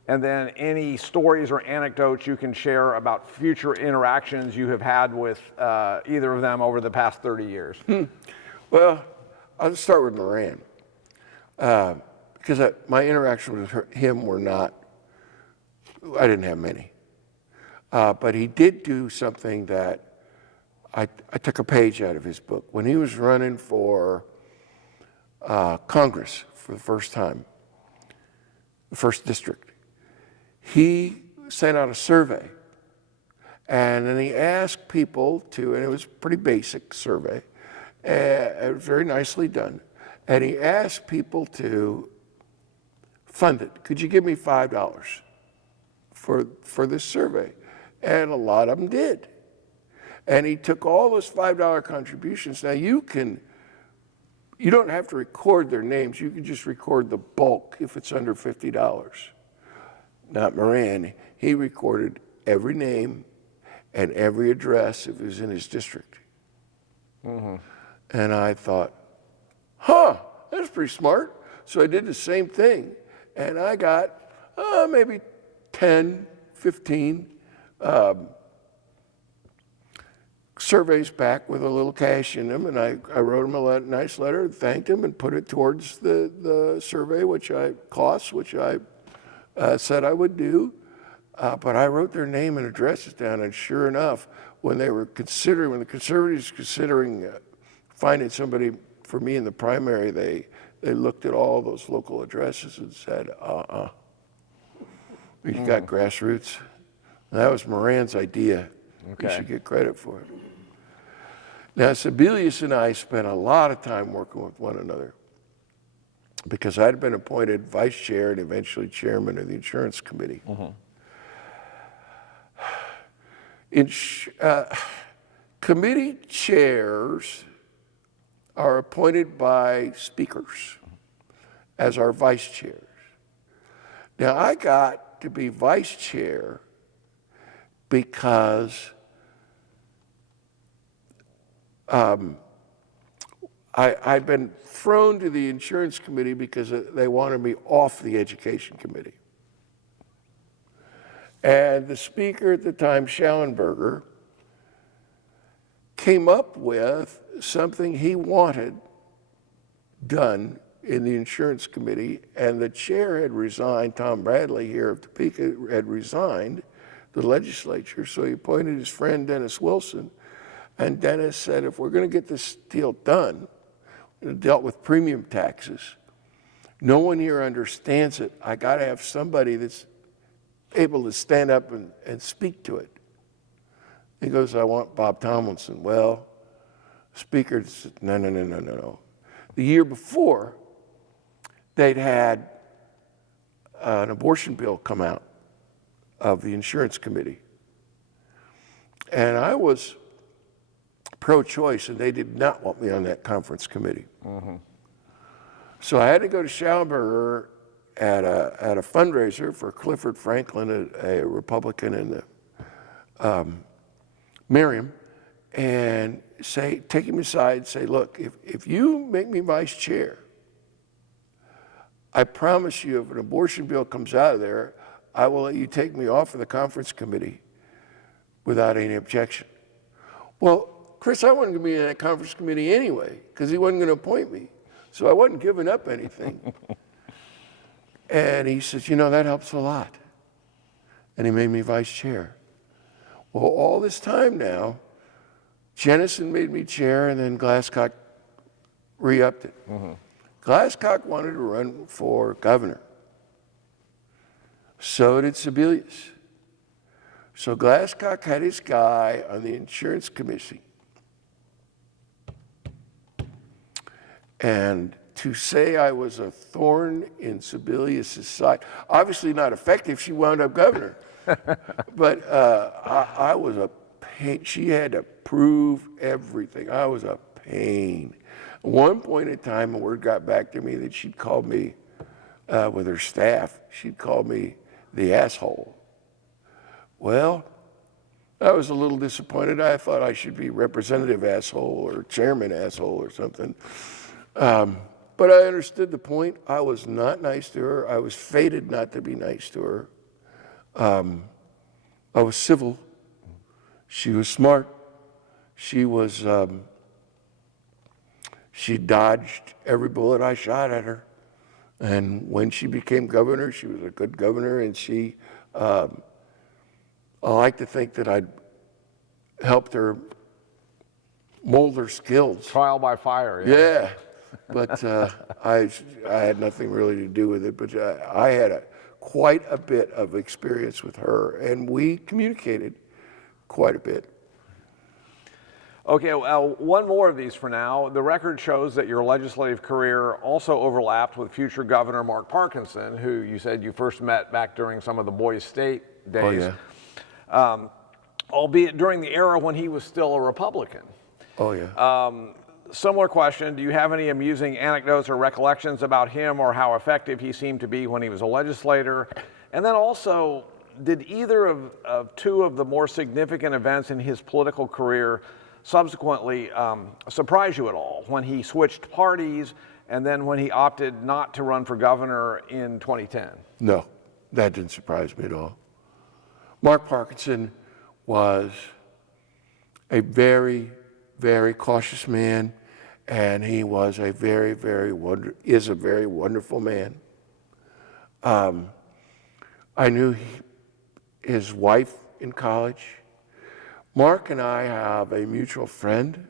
and then any stories or anecdotes you can share about future interactions you have had with either of them over the past 30 years? Well, I'll start with Moran. Because my interactions with him were not, I didn't have many. But he did do something that I took a page out of his book. When he was running for Congress for the first time, the first district, he sent out a survey. And then he asked people to, and it was a pretty basic survey, it was very nicely done. And he asked people to fund it. Could you give me $5 for this survey? And a lot of them did. And he took all those $5 contributions. Now you don't have to record their names. You can just record the bulk if it's under $50. Not Moran. He recorded every name and every address if it was in his district. And I thought, that's pretty smart. So I did the same thing. And I got maybe 10, 15 surveys back with a little cash in them. And I wrote him a nice letter, thanked him, and put it towards the survey, which I said I would do. But I wrote their name and addresses down. And sure enough, when the conservatives considering finding somebody for me in the primary, they looked at all those local addresses and said, we got grassroots. And that was Moran's idea. Okay. You should get credit for it. Now, Sebelius and I spent a lot of time working with one another. because I'd been appointed vice chair and eventually chairman of the insurance committee. Committee chairs are appointed by speakers as our vice chairs. Now, I got to be vice chair because I'd been thrown to the insurance committee because they wanted me off the education committee. And the speaker at the time, Schallenberger, came up with something he wanted done in the insurance committee, and the chair had resigned. Tom Bradley here of Topeka had resigned the legislature, so he appointed his friend Dennis Wilson, and Dennis said, if we're going to get this deal done, it dealt with premium taxes. No one here understands it. I got to have somebody that's able to stand up and speak to it. He goes, I want Bob Tomlinson. Well, Speaker said, no. The year before, they'd had an abortion bill come out of the insurance committee. And I was pro-choice, and they did not want me on that conference committee. So I had to go to Schallenberger at a fundraiser for Clifford Franklin, a Republican in the Merriam, and take him aside and say, look, if you make me vice chair, I promise you if an abortion bill comes out of there, I will let you take me off of the conference committee without any objection. Well, Chris, I wasn't going to be in that conference committee anyway because he wasn't going to appoint me. So I wasn't giving up anything. And he says, you know, that helps a lot. And he made me vice chair. Well, all this time now, Jennison made me chair, and then Glasscock re-upped it. Glasscock wanted to run for governor. So did Sebelius. So Glasscock had his guy on the insurance committee. And to say I was a thorn in Sebelius' side, obviously not effective, she wound up governor. But I was a pain. She had to prove everything. I was a pain. At one point in time, a word got back to me that she'd called me, with her staff, she'd called me the asshole. Well, I was a little disappointed. I thought I should be representative asshole or chairman asshole or something. But I understood the point. I was not nice to her. I was fated not to be nice to her. I was civil. She was smart. She dodged every bullet I shot at her. And when she became governor, she was a good governor, and I like to think that I'd helped her mold her skills. Trial by fire. Yeah. But I had nothing really to do with it. But I had quite a bit of experience with her, and we communicated quite a bit. Okay, well, one more of these for now. The record shows that your legislative career also overlapped with future Governor Mark Parkinson, who you said you first met back during some of the Boys State days. Oh, yeah. Albeit during the era when he was still a Republican. Oh, yeah. Similar question, do you have any amusing anecdotes or recollections about him or how effective he seemed to be when he was a legislator? And then also, did either of two of the more significant events in his political career subsequently surprise you at all, when he switched parties and then when he opted not to run for governor in 2010? No, that didn't surprise me at all. Mark Parkinson was a very, very cautious man, and he was a very, is a very wonderful man. I knew his wife in college. Mark and I have a mutual friend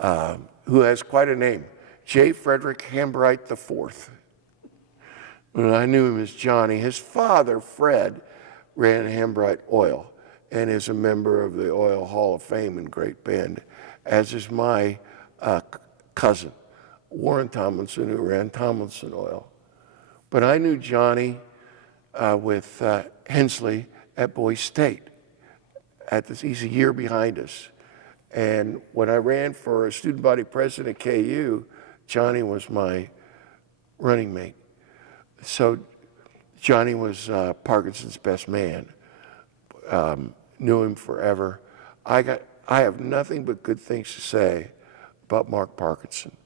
who has quite a name, J. Frederick Hambright IV. And I knew him as Johnny. His father, Fred, ran Hambright Oil and is a member of the Oil Hall of Fame in Great Bend, as is my cousin. Warren Tomlinson, who ran Tomlinson Oil. But I knew Johnny with Hensley at Boise State. He's a year behind us. And when I ran for student body president at KU, Johnny was my running mate. So Johnny was Parkinson's best man. Knew him forever. I have nothing but good things to say about Mark Parkinson.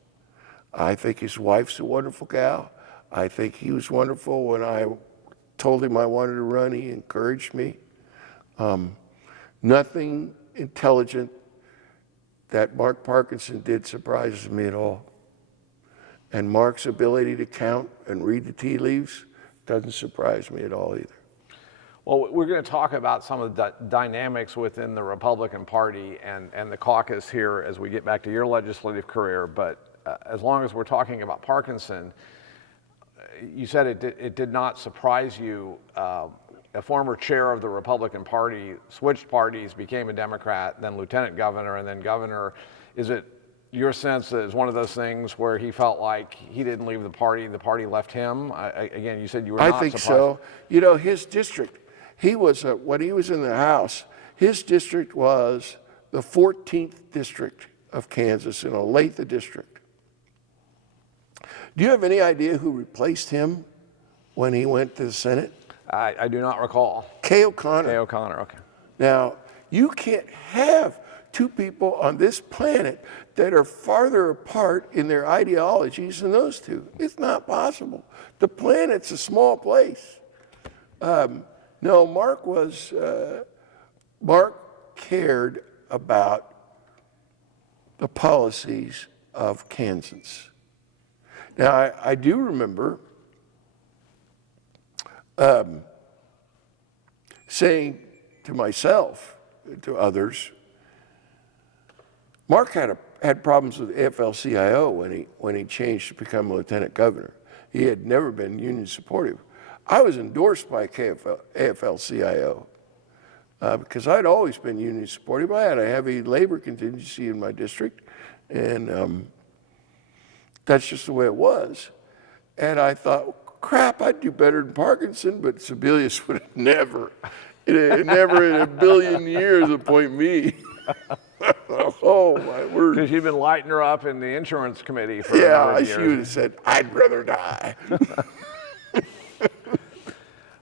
I think his wife's a wonderful gal. I think he was wonderful. When I told him I wanted to run, he encouraged me. Nothing intelligent that Mark Parkinson did surprises me at all. And Mark's ability to count and read the tea leaves doesn't surprise me at all either. Well, we're going to talk about some of the dynamics within the Republican Party and the caucus here as we get back to your legislative career. But as long as we're talking about Parkinson, you said it did not surprise you. A former chair of the Republican Party switched parties, became a Democrat, then lieutenant governor, and then governor. Is it your sense that it's one of those things where he felt like he didn't leave the party left him? Again, you said you were not surprised. I think so. You know, his district, when he was in the House, his district was the 14th district of Kansas in Olathe district. Do you have any idea who replaced him when he went to the Senate? I do not recall. Kay O'Connor. Kay O'Connor, okay. Now, you can't have two people on this planet that are farther apart in their ideologies than those two. It's not possible. The planet's a small place. No, Mark cared about the policies of Kansans. Now, I do remember saying to myself, to others, Mark had problems with AFL-CIO when he changed to become a lieutenant governor. He had never been union supportive. I was endorsed by AFL-CIO because I'd always been union supportive. I had a heavy labor contingency in my district, and that's just the way it was. And I thought, crap, I'd do better than Parkinson, but Sebelius would have never in a billion years appoint me. Oh, my word. Because you've been lighting her up in the insurance committee for a number of years. She would have said, I'd rather die.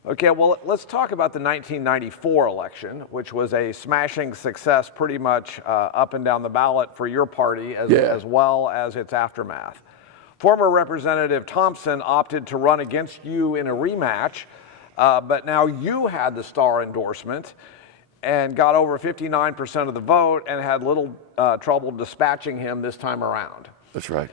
Okay, well, let's talk about the 1994 election, which was a smashing success pretty much up and down the ballot for your party as well as its aftermath. Former Representative Thompson opted to run against you in a rematch, but now you had the star endorsement and got over 59% of the vote and had little trouble dispatching him this time around. That's right.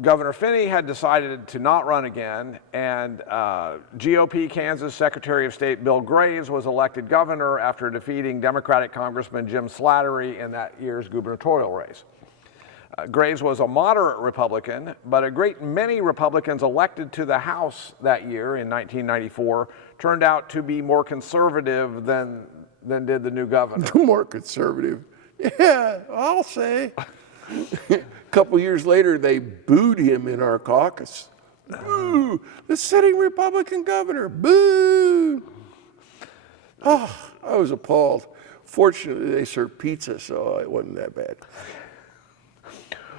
Governor Finney had decided to not run again, and GOP Kansas Secretary of State Bill Graves was elected governor after defeating Democratic Congressman Jim Slattery in that year's gubernatorial race. Graves was a moderate Republican, but a great many Republicans elected to the House that year in 1994 turned out to be more conservative than did the new governor. More conservative. Yeah, I'll say. A couple years later, they booed him in our caucus. Boo! The sitting Republican governor. Boo! Oh, I was appalled. Fortunately, they served pizza, so it wasn't that bad.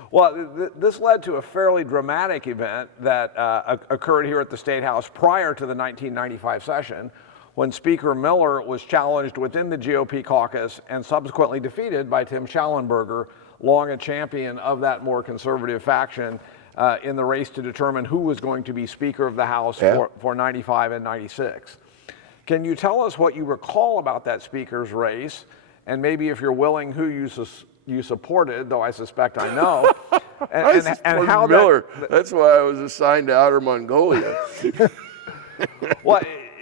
Well, this led to a fairly dramatic event that occurred here at the State House prior to the 1995 session, when Speaker Miller was challenged within the GOP caucus and subsequently defeated by Tim Schallenberger, long a champion of that more conservative faction, in the race to determine who was going to be Speaker of the House for 95 and 96. Can you tell us what you recall about that Speaker's race, and maybe if you're willing, who you supported, though I suspect I know, and how Miller. That's why I was assigned to Outer Mongolia. Well,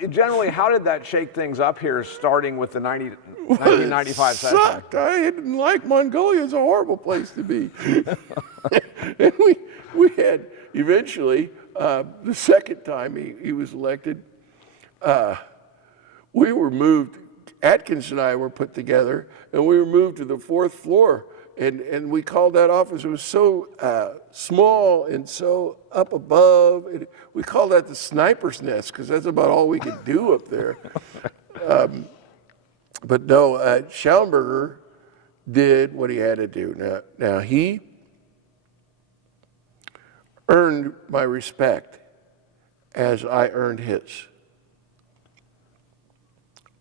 generally, how did that shake things up here, starting with the 1995 session? Sucked. I didn't like Mongolia. It's a horrible place to be. And we had eventually the second time he was elected. We were moved. Atkins and I were put together, and we were moved to the fourth floor And we called that office, it was so small and so up above. We called that the sniper's nest because that's about all we could do up there. But no, Schallenberger did what he had to do. Now he earned my respect as I earned his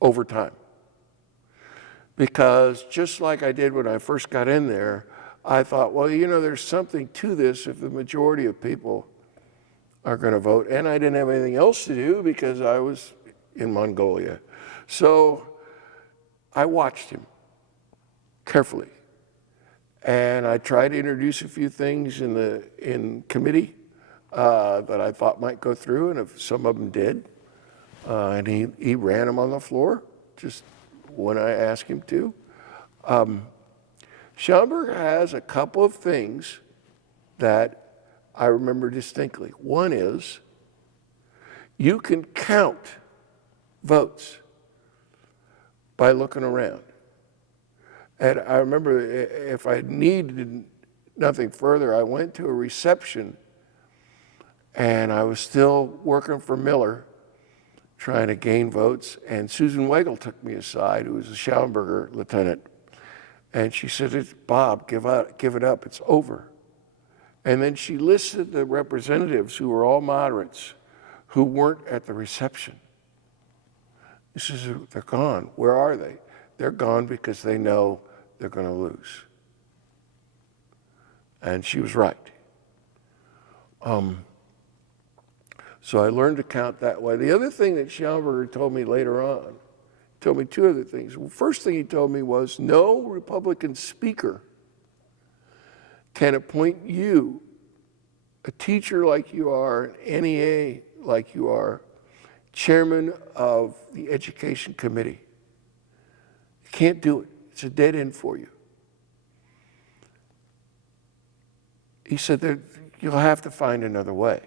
over time. Because just like I did when I first got in there, I thought, well, you know, there's something to this if the majority of people are going to vote. And I didn't have anything else to do because I was in Mongolia. So I watched him carefully. And I tried to introduce a few things in committee that I thought might go through, and if some of them did. And he ran them on the floor, just when I asked him to. Schallenberger has a couple of things that I remember distinctly. One is you can count votes by looking around. And I remember if I needed nothing further, I went to a reception and I was still working for Miller, trying to gain votes, and Susan Weigel took me aside, who was a Schallenberger lieutenant, and she said, Bob, give it up, it's over. And then she listed the representatives who were all moderates who weren't at the reception. She says, they're gone. Where are they? They're gone because they know they're going to lose. And she was right. So I learned to count that way. The other thing that Schallenberger told me later on, told me two other things. Well, first thing he told me was no Republican speaker can appoint you, a teacher like you are, an NEA like you are, chairman of the education committee. You can't do it. It's a dead end for you. He said that you'll have to find another way.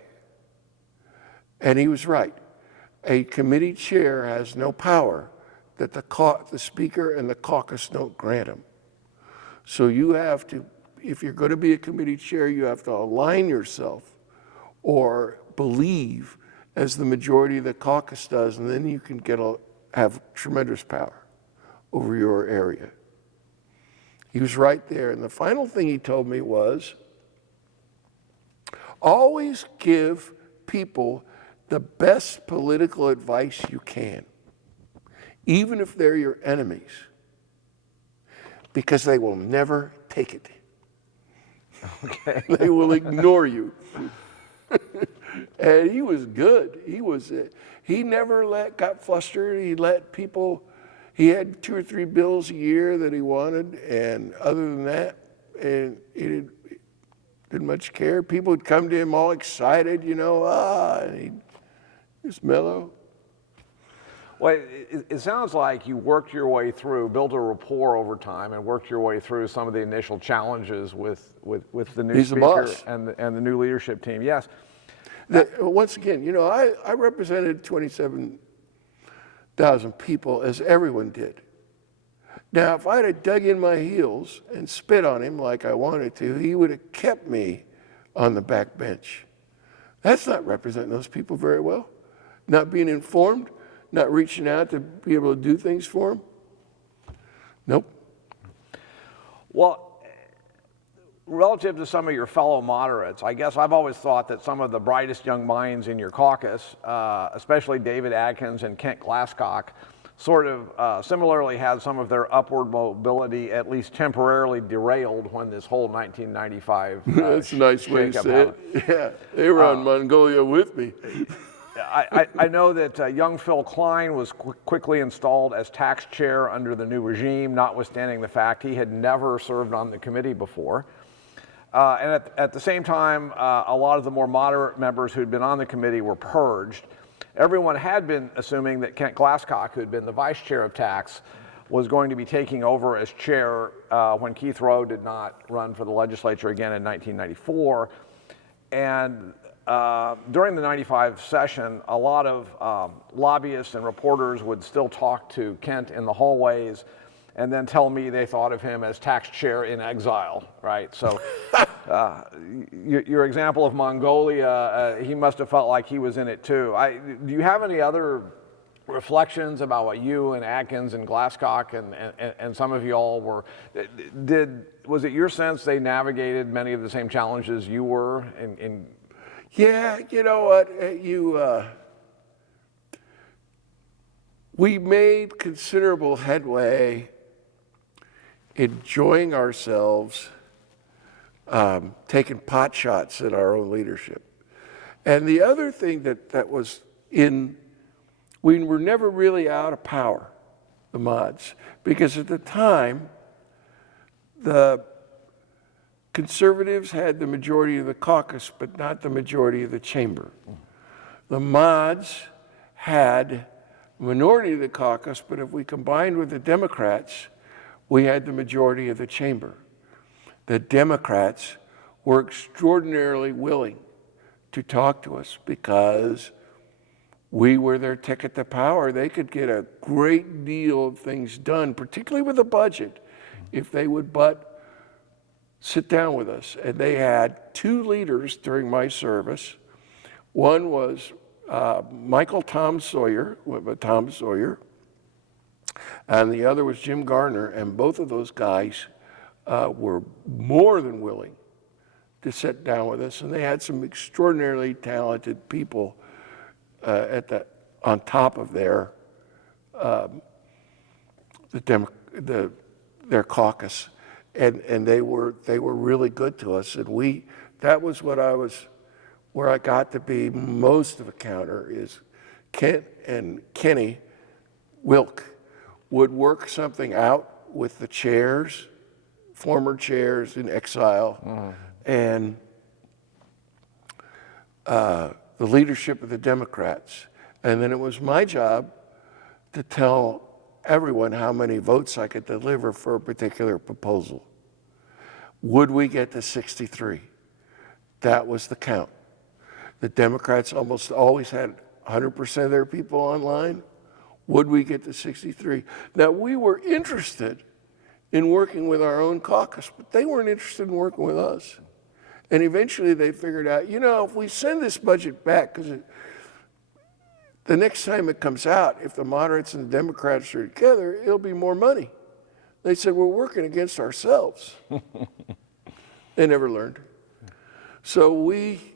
And he was right. A committee chair has no power that the speaker and the caucus don't grant him. So you have to, if you're going to be a committee chair, you have to align yourself or believe as the majority of the caucus does, and then you can have tremendous power over your area. He was right there. And the final thing he told me was, always give people the best political advice you can, even if they're your enemies, because they will never take it. Okay. They will ignore you. And he was good. He never got flustered. He had 2 or 3 bills a year that he wanted, and other than that, and he didn't much care. People would come to him all excited, and he'd just mellow. Well, it sounds like you worked your way through, built a rapport over time, and worked your way through some of the initial challenges with the new He's the speaker boss. and the new leadership team. Yes. Once again, I represented 27,000 people, as everyone did. Now, if I'd have dug in my heels and spit on him like I wanted to, he would have kept me on the back bench. That's not representing those people very well. Not being informed, not reaching out to be able to do things for them. Nope. Well, relative to some of your fellow moderates, I guess I've always thought that some of the brightest young minds in your caucus, especially David Adkins and Kent Glasscock, sort of similarly had some of their upward mobility at least temporarily derailed when this whole 1995 That's a nice way to say it. Yeah, they were on Mongolia with me. I know that young Phil Klein was quickly installed as tax chair under the new regime, notwithstanding the fact he had never served on the committee before. And at the same time, a lot of the more moderate members who'd been on the committee were purged. Everyone had been assuming that Kent Glasscock, who had been the vice chair of tax, was going to be taking over as chair when Keith Rowe did not run for the legislature again in 1994. And during the 95 session, a lot of lobbyists and reporters would still talk to Kent in the hallways and then tell me they thought of him as tax chair in exile, right? So your example of Mongolia, he must have felt like he was in it too. Do you have any other reflections about what you and Atkins and Glasscock and some of you all were, was it your sense they navigated many of the same challenges you were in? Yeah, you know what, we made considerable headway enjoying ourselves, taking pot shots at our own leadership. And the other thing that was we were never really out of power, the mods, because at the time, the conservatives had the majority of the caucus, but not the majority of the chamber. The mods had the minority of the caucus, but if we combined with the Democrats, we had the majority of the chamber. The Democrats were extraordinarily willing to talk to us because we were their ticket to power. They could get a great deal of things done, particularly with the budget, if they would but sit down with us. And they had two leaders during my service. One was Michael Tom Sawyer, and the other was Jim Garner, and both of those guys were more than willing to sit down with us, and they had some extraordinarily talented people on top of their caucus, and they were really good to us, and that was where I got to be most of a counter is Kent and Kenny Wilk would work something out with the chairs, former chairs in exile, and the leadership of the Democrats. And then it was my job to tell everyone how many votes I could deliver for a particular proposal. Would we get to 63? That was the count. The Democrats almost always had 100% of their people online. Would we get to 63? Now, we were interested in working with our own caucus, but they weren't interested in working with us. And eventually they figured out, if we send this budget back, because the next time it comes out, if the moderates and the Democrats are together, it'll be more money. They said, we're working against ourselves. They never learned. So we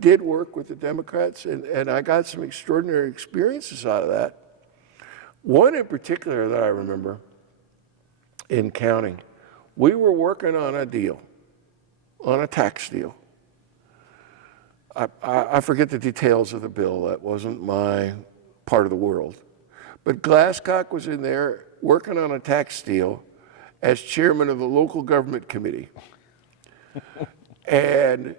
did work with the Democrats, and I got some extraordinary experiences out of that. One in particular that I remember in counting, we were working on a deal, on a tax deal. I forget the details of the bill. That wasn't my part of the world. But Glasscock was in there working on a tax deal as chairman of the local government committee. And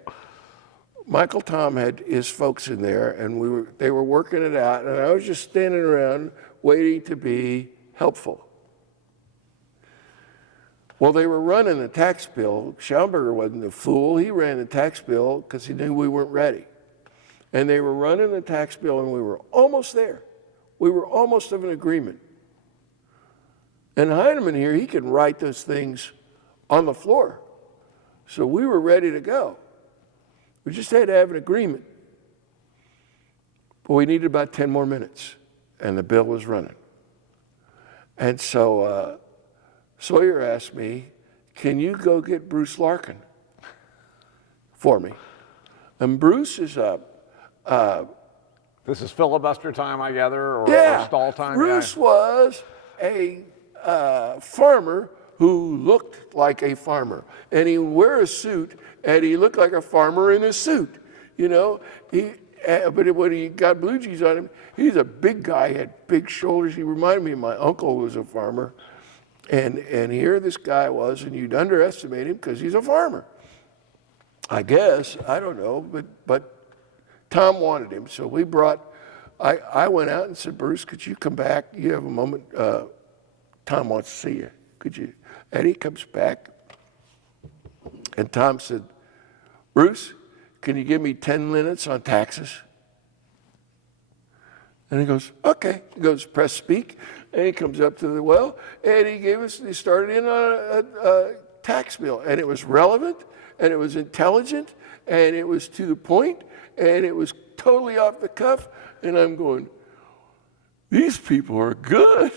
Michael Tom had his folks in there, and they were working it out, and I was just standing around waiting to be helpful. Well, they were running the tax bill. Schaumburger wasn't a fool. He ran the tax bill because he knew we weren't ready. And they were running the tax bill, and we were almost there. We were almost of an agreement. And Heinemann here, he can write those things on the floor. So we were ready to go. We just had to have an agreement. But we needed about 10 more minutes, and the bill was running. And so Sawyer asked me, can you go get Bruce Larkin for me? And Bruce is up. This is filibuster time, I gather, or stall time? Bruce was a farmer who looked like a farmer. And he would wear a suit, and he looked like a farmer in a suit. But when he got blue jeans on him, he's a big guy, he had big shoulders. He reminded me of my uncle who was a farmer. And here this guy was, and you'd underestimate him because he's a farmer. I guess, I don't know, but Tom wanted him. So I went out and said, Bruce, could you come back? You have a moment. Tom wants to see you. Could you? And he comes back. And Tom said, Bruce, can you give me 10 minutes on taxes? And he goes, okay. He goes, press speak. And he comes up to the well, and he started in on a tax bill. And it was relevant, and it was intelligent, and it was to the point, and it was totally off the cuff. And I'm going, these people are good.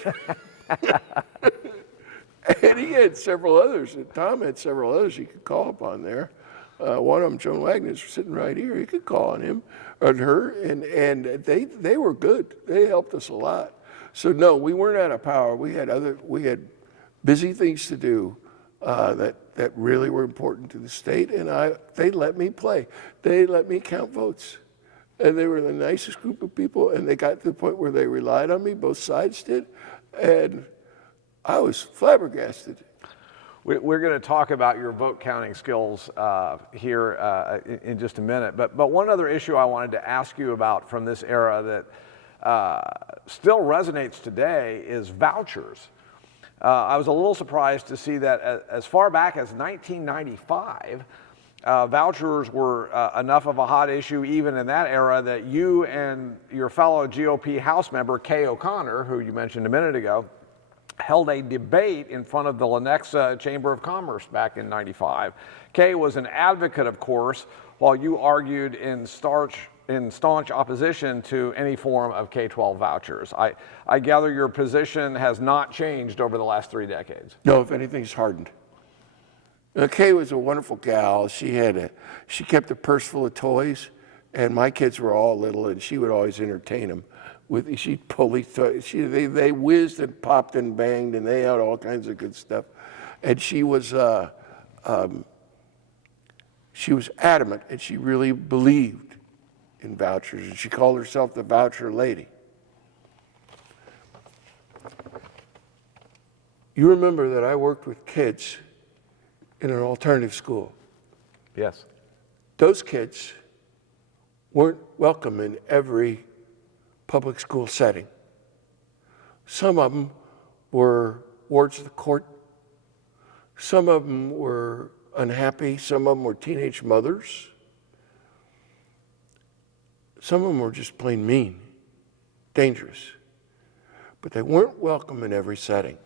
And he had several others, and Tom had several others he could call upon there. One of them, Joan Wagner's sitting right here. He could call on him or her, and they were good. They helped us a lot. So no, we weren't out of power. We had busy things to do that really were important to the state, and they let me play. They let me count votes, and they were the nicest group of people. And they got to the point where they relied on me. Both sides did, and I was flabbergasted. We're going to talk about your vote counting skills here in just a minute. But one other issue I wanted to ask you about from this era that still resonates today is vouchers. I was a little surprised to see that as far back as 1995, vouchers were enough of a hot issue even in that era that you and your fellow GOP House member, Kay O'Connor, who you mentioned a minute ago, held a debate in front of the Lenexa Chamber of Commerce back in '95. Kay was an advocate, of course, while you argued in staunch opposition to any form of K-12 vouchers. I gather your position has not changed over the last 3 decades. No, if anything's hardened. Kay was a wonderful gal. She kept a purse full of toys, and my kids were all little, and she would always entertain them. She'd pull these toys. They whizzed and popped and banged, and they had all kinds of good stuff. And she was adamant, and she really believed in vouchers, and she called herself the voucher lady. You remember that I worked with kids in an alternative school. Yes. Those kids weren't welcome in every public school setting. Some of them were wards of the court. Some of them were unhappy. Some of them were teenage mothers. Some of them were just plain mean, dangerous. But they weren't welcome in every setting.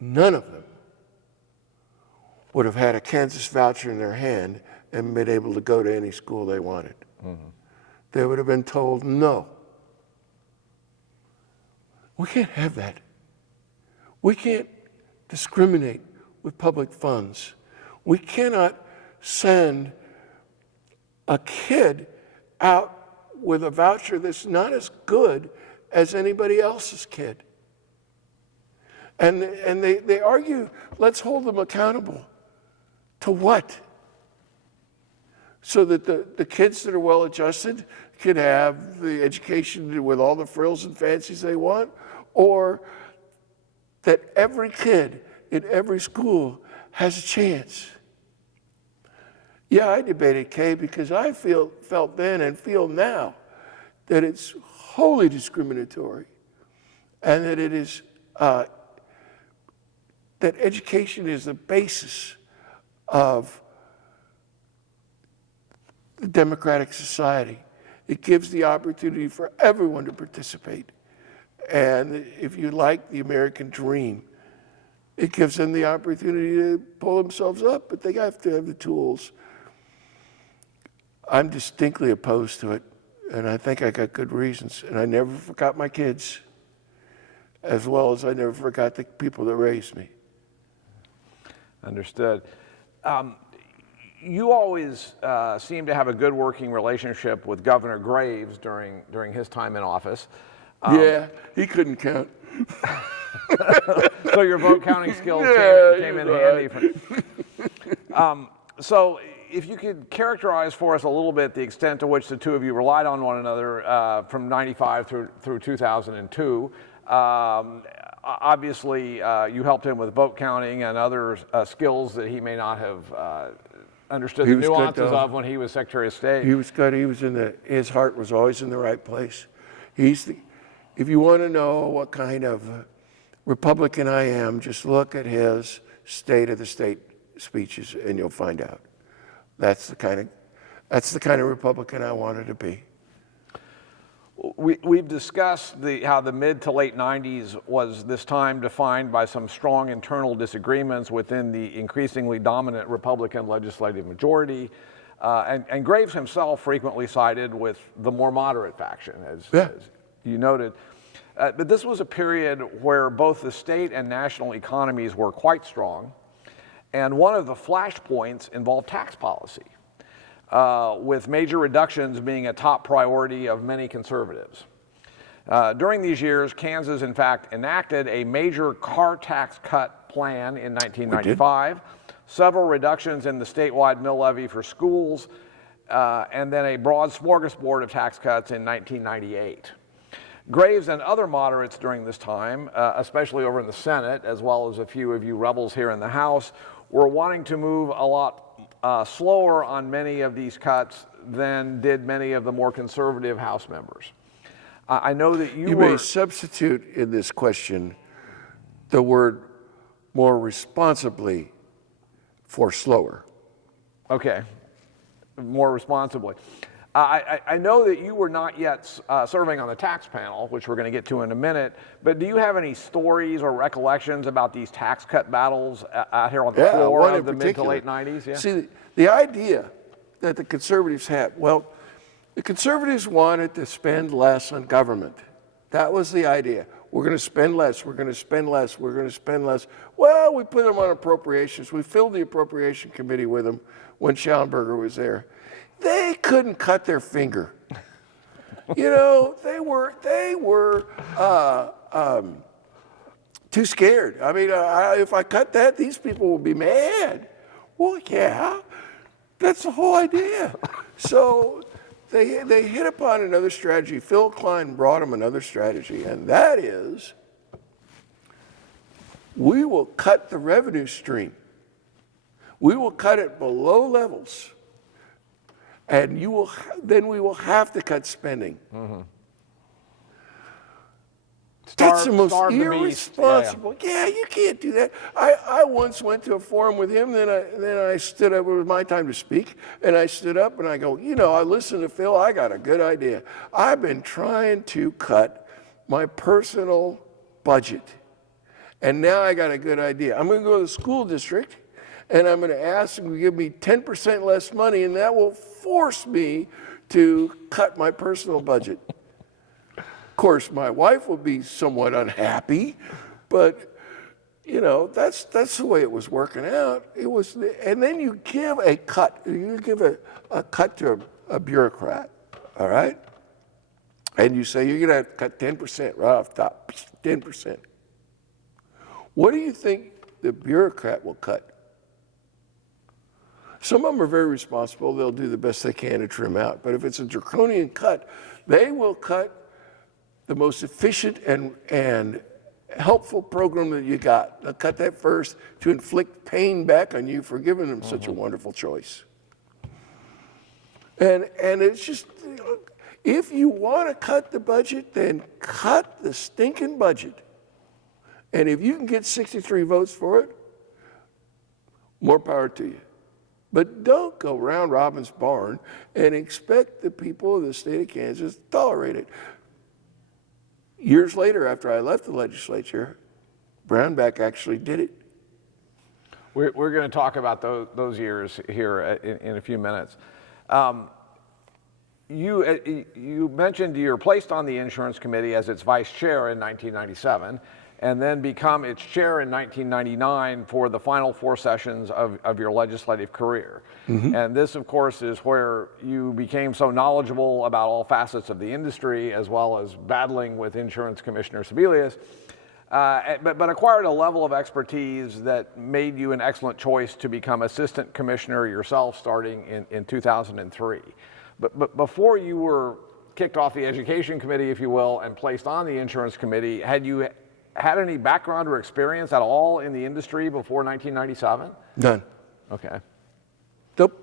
None of them would have had a Kansas voucher in their hand and been able to go to any school they wanted. Mm-hmm. They would have been told no. We can't have that. We can't discriminate with public funds. We cannot send a kid out with a voucher that's not as good as anybody else's kid. And they argue, let's hold them accountable. To what? So that the kids that are well adjusted could have the education with all the frills and fancies they want, or that every kid in every school has a chance. Yeah, I debated Kay because I felt then and feel now that it's wholly discriminatory, and that it is that education is the basis of the democratic society. It gives the opportunity for everyone to participate. And if you like the American dream, it gives them the opportunity to pull themselves up, but they have to have the tools. I'm distinctly opposed to it, and I think I got good reasons. And I never forgot my kids, as well as I never forgot the people that raised me. Understood. You always seem to have a good working relationship with Governor Graves during his time in office. Yeah, he couldn't count. So your vote counting skills came in handy. So if you could characterize for us a little bit the extent to which the two of you relied on one another from 95 through 2002. Obviously, you helped him with vote counting and other skills that he may not have understood the nuances of when he was Secretary of State. He was good. He was his heart was always in the right place. If you want to know what kind of Republican I am, just look at his State of the State speeches and you'll find out. That's the kind of Republican I wanted to be. We've discussed how the mid to late 90s was this time defined by some strong internal disagreements within the increasingly dominant Republican legislative majority. And Graves himself frequently sided with the more moderate faction, as you noted. But this was a period where both the state and national economies were quite strong. And one of the flashpoints involved tax policy, with major reductions being a top priority of many conservatives. During these years, Kansas, in fact, enacted a major car tax cut plan in 1995, several reductions in the statewide mill levy for schools, and then a broad smorgasbord of tax cuts in 1998. Graves and other moderates during this time, especially over in the Senate, as well as a few of you rebels here in the House, were wanting to move a lot slower on many of these cuts than did many of the more conservative House members. I know that you may substitute in this question the word more responsibly for slower. Okay, more responsibly. I know that you were not yet serving on the tax panel, which we're going to get to in a minute, but do you have any stories or recollections about these tax cut battles out here on the floor of the mid to late 90s? Yeah? See, the idea that the conservatives had, well, the conservatives wanted to spend less on government. That was the idea. We're going to spend less, we're going to spend less, we're going to spend less. Well, we put them on appropriations. We filled the appropriation committee with them when Schallenberger was there. They couldn't cut their finger. You know, they were too scared. I mean, if I cut that, these people will be mad. Well, yeah, that's the whole idea. So they hit upon another strategy. Phil Klein brought them another strategy, and that is, we will cut the revenue stream. We will cut it below levels. And then we will have to cut spending. Mm-hmm. That's the most irresponsible. Yeah, you can't do that. I once went to a forum with him, then I stood up. It was my time to speak, and I stood up and I go, you know, I listened to Phil. I got a good idea. I've been trying to cut my personal budget, and now I got a good idea. I'm going to go to the school district, and I'm going to ask them to give me 10% less money, and that will force me to cut my personal budget. Of course, my wife will be somewhat unhappy, but you know, that's the way it was working out. It was, and then you give a cut. You give a cut to a bureaucrat, all right? And you say you're going to have to cut 10% right off the top, 10%. What do you think the bureaucrat will cut? Some of them are very responsible. They'll do the best they can to trim out. But if it's a draconian cut, they will cut the most efficient and helpful program that you got. They'll cut that first to inflict pain back on you for giving them such a wonderful choice. And it's just, you know, if you want to cut the budget, then cut the stinking budget. And if you can get 63 votes for it, more power to you. But don't go round Robin's barn and expect the people of the state of Kansas to tolerate it. Years later, after I left the legislature, Brownback actually did it. We're going to talk about those years here in a few minutes. You mentioned you were placed on the insurance committee as its vice chair in 1997. And then become its chair in 1999 for the final 4 sessions of your legislative career. Mm-hmm. And this, of course, is where you became so knowledgeable about all facets of the industry, as well as battling with Insurance Commissioner Sebelius, but acquired a level of expertise that made you an excellent choice to become assistant commissioner yourself starting in 2003. But before you were kicked off the education committee, if you will, and placed on the insurance committee, had you had any background or experience at all in the industry before 1997? None. Okay. Nope.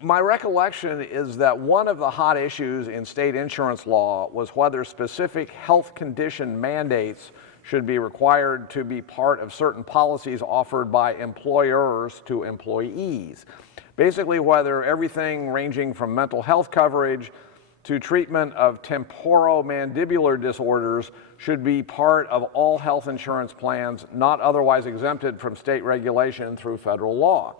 My recollection is that one of the hot issues in state insurance law was whether specific health condition mandates should be required to be part of certain policies offered by employers to employees. Basically, whether everything ranging from mental health coverage to treatment of temporomandibular disorders should be part of all health insurance plans not otherwise exempted from state regulation through federal law.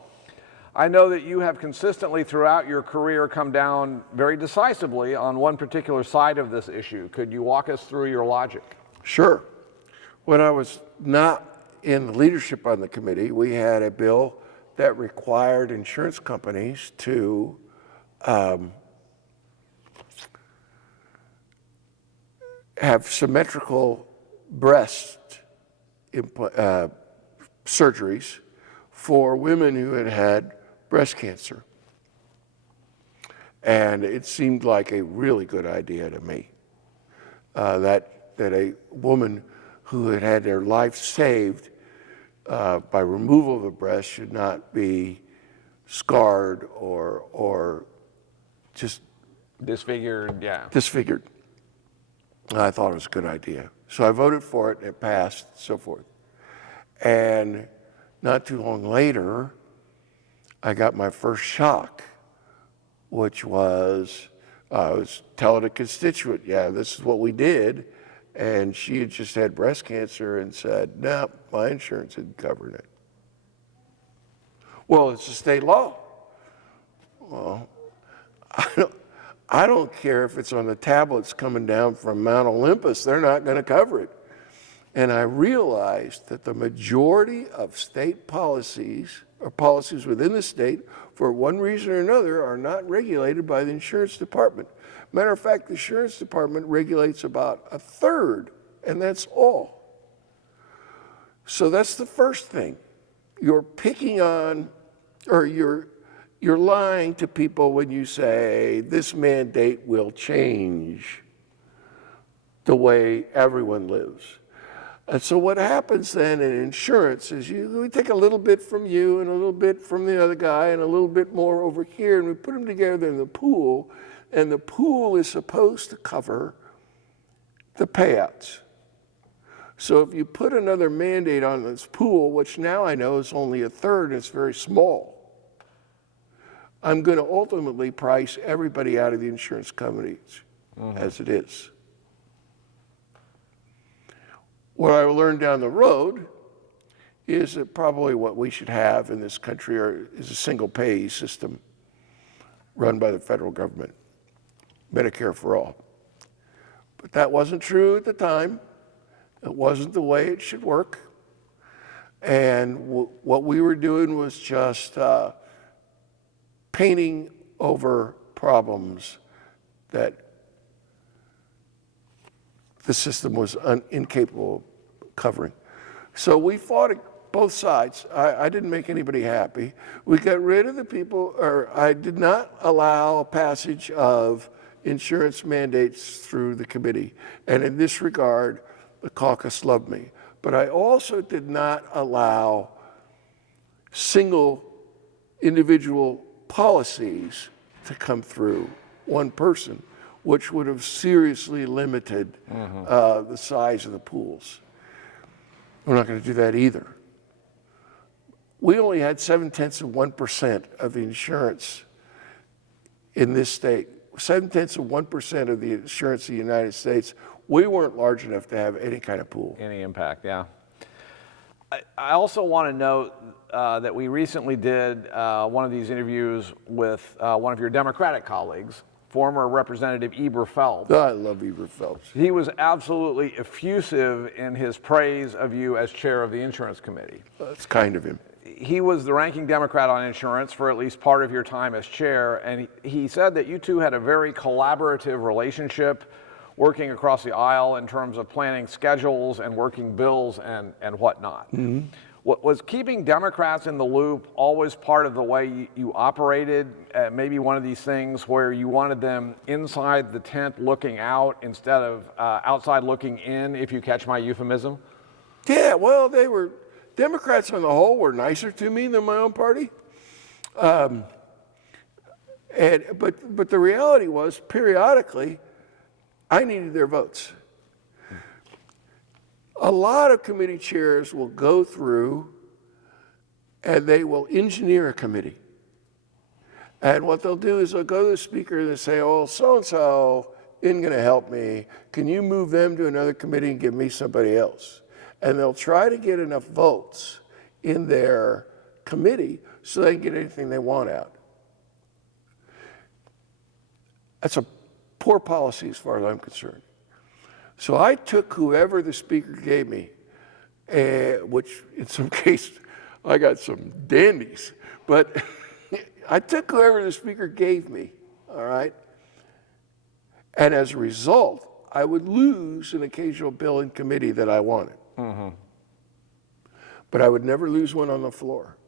I know that you have consistently throughout your career come down very decisively on one particular side of this issue. Could you walk us through your logic? Sure. When I was not in leadership on the committee, we had a bill that required insurance companies to have symmetrical breast surgeries for women who had had breast cancer. And it seemed like a really good idea to me, that a woman who had had their life saved by removal of a breast should not be scarred or just Disfigured, yeah. disfigured. I thought it was a good idea. So I voted for it, and it passed, so forth. And not too long later, I got my first shock, which was, I was telling a constituent, yeah, this is what we did. And she had just had breast cancer and said, no, my insurance isn't covering it. Well, it's a state law. Well, I don't care if it's on the tablets coming down from Mount Olympus, they're not going to cover it. And I realized that the majority of state policies, or policies within the state, for one reason or another, are not regulated by the insurance department. Matter of fact, the insurance department regulates about a third, and that's all. So that's the first thing. You're picking on, or you're lying to people when you say this mandate will change the way everyone lives. And so what happens then in insurance is we take a little bit from you and a little bit from the other guy and a little bit more over here, and we put them together in the pool, and the pool is supposed to cover the payouts. So if you put another mandate on this pool, which now I know is only a third, and it's very small, I'm going to ultimately price everybody out of the insurance companies as it is. What I learned down the road is that probably what we should have in this country is a single pay system run by the federal government, Medicare for all. But that wasn't true at the time. It wasn't the way it should work. And what we were doing was just painting over problems that the system was incapable of covering. So we fought both sides. I didn't make anybody happy. We got rid of the people, or I did not allow a passage of insurance mandates through the committee. And in this regard, the caucus loved me. But I also did not allow single individual policies to come through one person, which would have seriously limited the size of the pools. We're not going to do that either. We only had 0.7% of the insurance in this state. 0.7% of the insurance in the United States. We weren't large enough to have any kind of pool. Any impact, yeah. I also want to note that we recently did one of these interviews with one of your Democratic colleagues, former Representative Eber Phelps. I love Eber Phelps. He was absolutely effusive in his praise of you as chair of the Insurance Committee. That's kind of him. He was the ranking Democrat on insurance for at least part of your time as chair, and he said that you two had a very collaborative relationship, working across the aisle in terms of planning schedules and working bills and whatnot. Was keeping Democrats in the loop always part of the way you operated? Maybe one of these things where you wanted them inside the tent looking out instead of outside looking in, if you catch my euphemism? Yeah, well, Democrats on the whole were nicer to me than my own party. But the reality was, periodically, I needed their votes. A lot of committee chairs will go through and they will engineer a committee. And what they'll do is they'll go to the speaker and they say, oh, so-and-so isn't going to help me. Can you move them to another committee and give me somebody else? And they'll try to get enough votes in their committee so they can get anything they want out. That's a poor policy as far as I'm concerned. So I took whoever the speaker gave me, which in some cases I got some dandies, but I took whoever the speaker gave me, all right? And as a result, I would lose an occasional bill in committee that I wanted. But I would never lose one on the floor.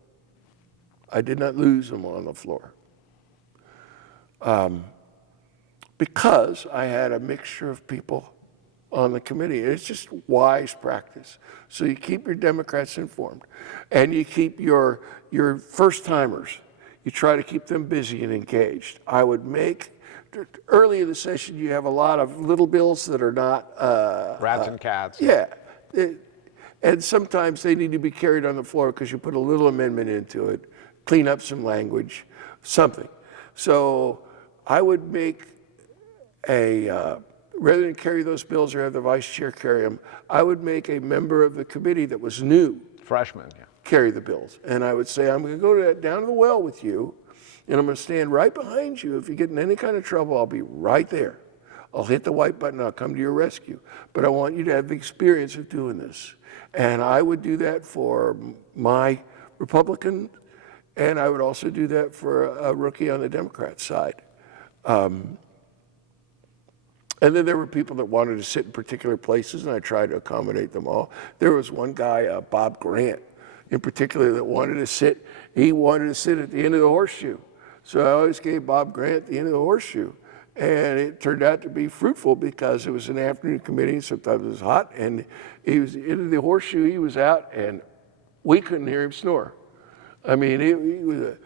I did not lose them on the floor. Because I had a mixture of people on the committee. It's just wise practice. So you keep your Democrats informed, and you keep your first-timers. You try to keep them busy and engaged. I would make, early in the session, you have a lot of little bills that are not... Rats and cats. Yeah. And sometimes they need to be carried on the floor because you put a little amendment into it, clean up some language, something. So I would make rather than carry those bills or have the vice chair carry them, I would make a member of the committee that was new. Freshman, yeah. Carry the bills. And I would say, I'm going to go down to the well with you, and I'm going to stand right behind you. If you get in any kind of trouble, I'll be right there. I'll hit the white button, I'll come to your rescue. But I want you to have the experience of doing this. And I would do that for my Republican, and I would also do that for a rookie on the Democrat side. And then there were people that wanted to sit in particular places, and I tried to accommodate them all. There was one guy, Bob Grant, in particular, that wanted to sit. He wanted to sit at the end of the horseshoe. So I always gave Bob Grant the end of the horseshoe. And it turned out to be fruitful because it was an afternoon committee, sometimes it was hot, and he was into the horseshoe, he was out, and we couldn't hear him snore. I mean, you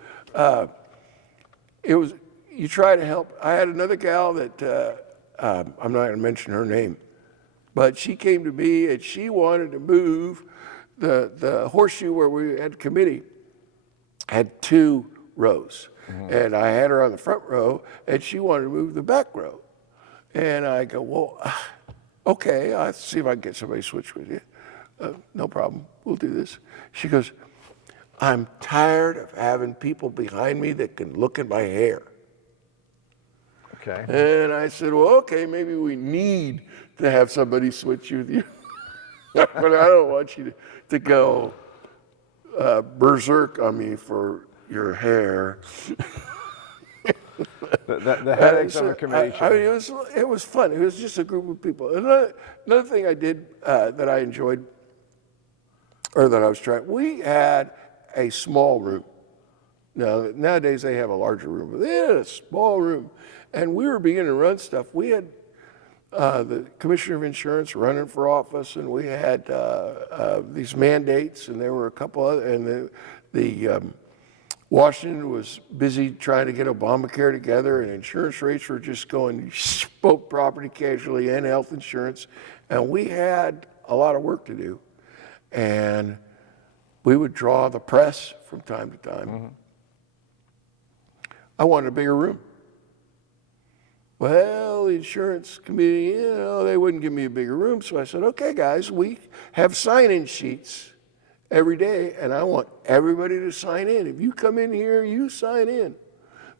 try to help. I had another gal that, I'm not gonna mention her name, but she came to me and she wanted to move the horseshoe where we had committee, had 2 rows. And I had her on the front row, and she wanted to move the back row. And I go, well, okay, I'll see if I can get somebody to switch with you. No problem, we'll do this. She goes, I'm tired of having people behind me that can look at my hair. Okay. And I said, well, okay, maybe we need to have somebody switch with you. But I don't want you to go berserk on me for your hair. The headaches of a committee. I mean, it was fun. It was just a group of people. Another thing I did that I enjoyed, or that I was trying, we had a small room. Now, nowadays they have a larger room, but they had a small room. And we were beginning to run stuff. We had the Commissioner of Insurance running for office, and we had these mandates, and there were a couple other, and the Washington was busy trying to get Obamacare together, and insurance rates were just going, both property casualty and health insurance, and we had a lot of work to do. And we would draw the press from time to time. I wanted a bigger room. Well, the insurance committee, they wouldn't give me a bigger room, so I said, okay, guys, we have sign-in sheets every day, and I want everybody to sign in. If you come in here, you sign in,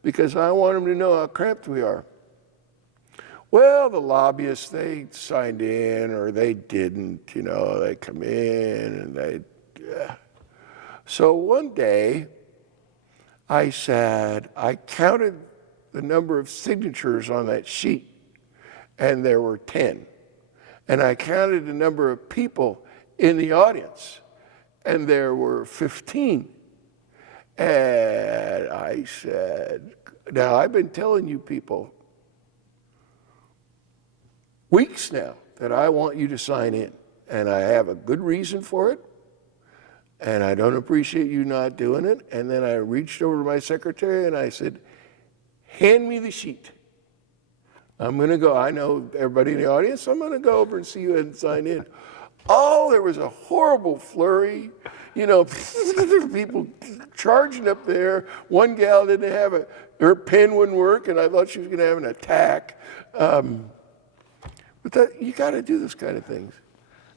because I want them to know how cramped we are. Well, the lobbyists, they signed in, or they didn't, they come in, and So one day, I said, I counted the number of signatures on that sheet, and there were 10. And I counted the number of people in the audience, and there were 15. And I said, now I've been telling you people weeks now that I want you to sign in, and I have a good reason for it, and I don't appreciate you not doing it. And then I reached over to my secretary and I said, hand me the sheet. I'm gonna go, I know everybody in the audience, I'm gonna go over and see you and sign in. Oh, there was a horrible flurry, people charging up there. One gal didn't have her pen wouldn't work, and I thought she was going to have an attack. But you got to do this kind of things.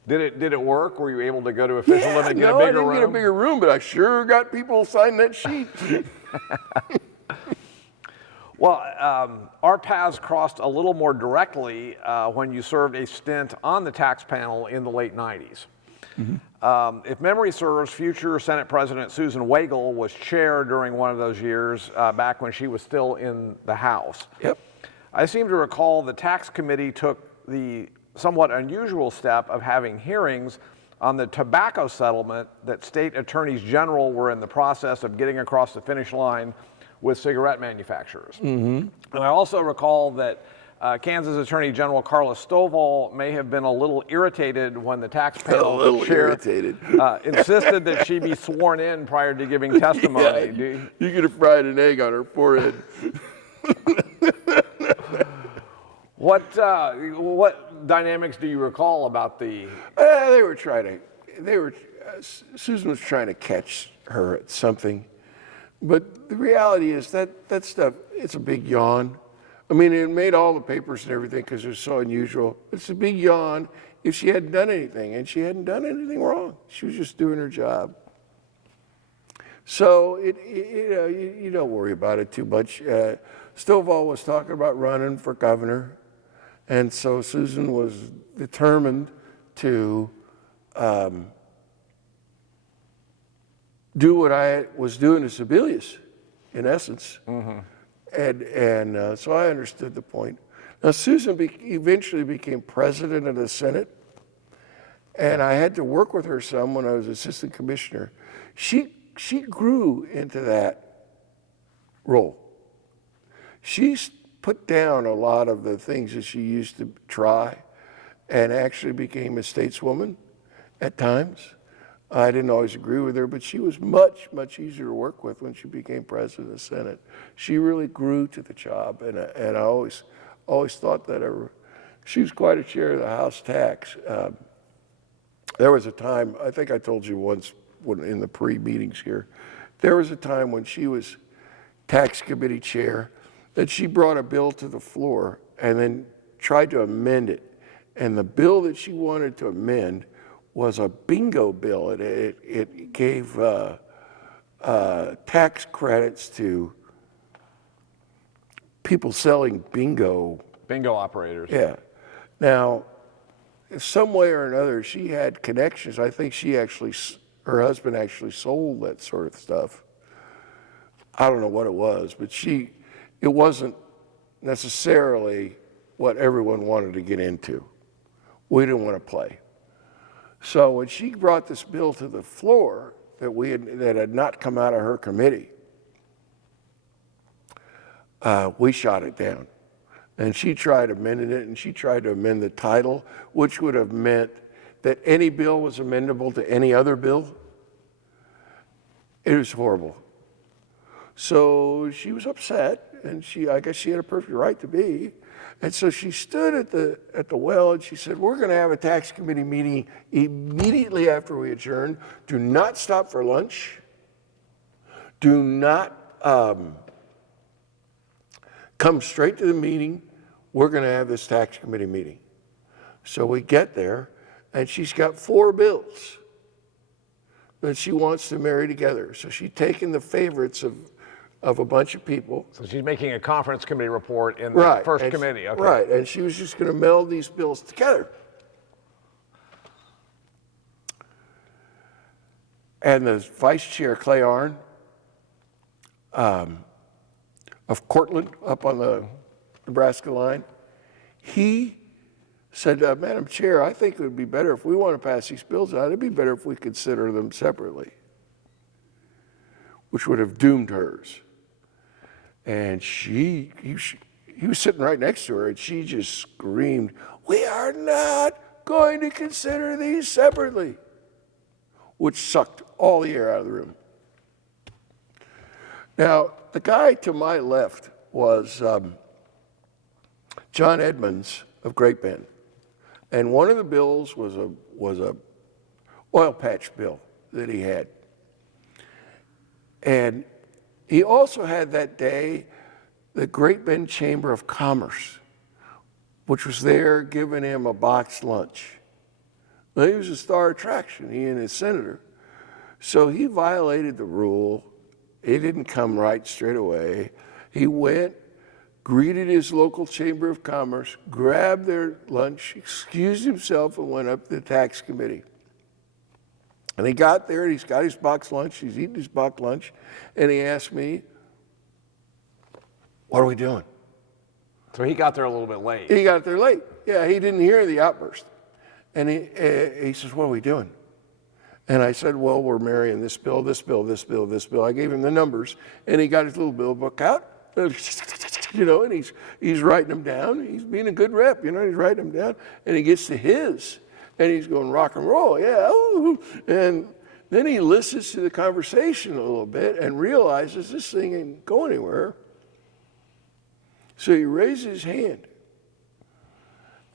Did it work? Were you able to go to officialdom and get a no, bigger I didn't room? get a bigger room, but I sure got people sign that sheet. Well, our paths crossed a little more directly when you served a stint on the tax panel in the late 90s. If memory serves, future Senate President Susan Wagle was chair during one of those years back when she was still in the House. Yep. I seem to recall the tax committee took the somewhat unusual step of having hearings on the tobacco settlement that state attorneys general were in the process of getting across the finish line with cigarette manufacturers. And I also recall that Kansas Attorney General Carla Stovall may have been a little irritated when the tax panel chair insisted that she be sworn in prior to giving testimony. Yeah, you could have fried an egg on her forehead. What dynamics do you recall about the? Susan was trying to catch her at something, but the reality is that stuff, it's a big yawn. I mean, it made all the papers and everything because it was so unusual. It's a big yawn if she hadn't done anything, and she hadn't done anything wrong. She was just doing her job. So you don't worry about it too much. Stovall was talking about running for governor, and so Susan was determined to do what I was doing to Sebelius, in essence. And so I understood the point. Now, Susan eventually became president of the Senate, and I had to work with her some when I was assistant commissioner. She grew into that role. She put down a lot of the things that she used to try and actually became a stateswoman at times. I didn't always agree with her, but she was much, much easier to work with when she became president of the Senate. She really grew to the job, and I always thought that she was quite a chair of the House Tax. There was a time, I think I told you once in the pre-meetings here, there was a time when she was Tax Committee chair that she brought a bill to the floor and then tried to amend it. And the bill that she wanted to amend was a bingo bill. It gave tax credits to people selling bingo operators. Yeah. Now, some way or another, she had connections. I think her husband actually sold that sort of stuff. I don't know what it was, but it wasn't necessarily what everyone wanted to get into. We didn't want to play. So when she brought this bill to the floor that had not come out of her committee, we shot it down. And she tried amending it, and she tried to amend the title, which would have meant that any bill was amendable to any other bill. It was horrible. So she was upset, and I guess she had a perfect right to be. And so she stood at the well and she said, "We're going to have a tax committee meeting immediately after we adjourn. Do not stop for lunch. Do not come straight to the meeting. We're going to have this tax committee meeting." So we get there, and she's got 4 bills that she wants to marry together. So she's taken the favorites of a bunch of people. So she's making a conference committee report in the first committee. Okay. Right, and she was just going to meld these bills together. And the vice chair, Clay Arnn, of Cortland, up on the Nebraska line, he said, "Madam Chair, I think it would be better if we want to pass these bills out, it'd be better if we consider them separately," which would have doomed hers. And he was sitting right next to her, and she just screamed, "We are not going to consider these separately," which sucked all the air out of the room. Now, the guy to my left was John Edmonds of Great Bend. And one of the bills was a oil patch bill that he had. And he also had that day the Great Bend Chamber of Commerce, which was there giving him a boxed lunch. Well, he was a star attraction, he and his senator. So he violated the rule. He didn't come right straight away. He went, greeted his local Chamber of Commerce, grabbed their lunch, excused himself, and went up to the tax committee. And he got there, and he's got his boxed lunch, he's eating his boxed lunch, and he asked me, "What are we doing?" So he got there a little bit late. He got there late. Yeah, he didn't hear the outburst. And he says, "What are we doing?" And I said, "Well, we're marrying this bill, this bill, this bill, this bill." I gave him the numbers, and he got his little bill book out, you know, and he's writing them down. He's being a good rep, you know, he's writing them down. And he gets to his, and he's going, "Rock and roll, yeah." Ooh. And then he listens to the conversation a little bit and realizes this thing ain't going anywhere. So he raises his hand,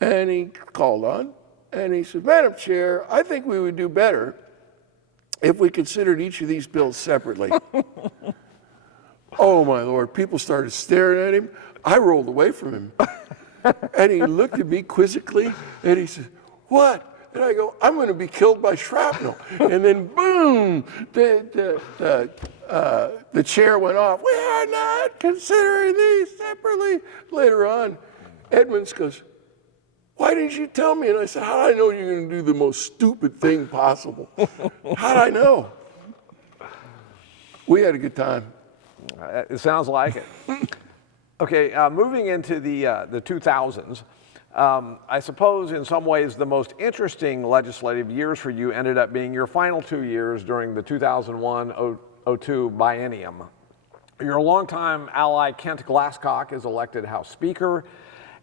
and he called on, and he said, "Madam Chair, I think we would do better if we considered each of these bills separately." Oh my Lord, people started staring at him. I rolled away from him. And he looked at me quizzically, and he said, "What?" And I go, "I'm going to be killed by shrapnel." And then boom, the chair went off. "We are not considering these separately." Later on, Edmonds goes, "Why didn't you tell me?" And I said, "How did I know you're going to do the most stupid thing possible? How did I know?" We had a good time. It sounds like it. Okay, moving into the 2000s, I suppose in some ways the most interesting legislative years for you ended up being your final 2 years during the 2001-02 biennium. Your longtime ally, Kent Glasscock, is elected House Speaker,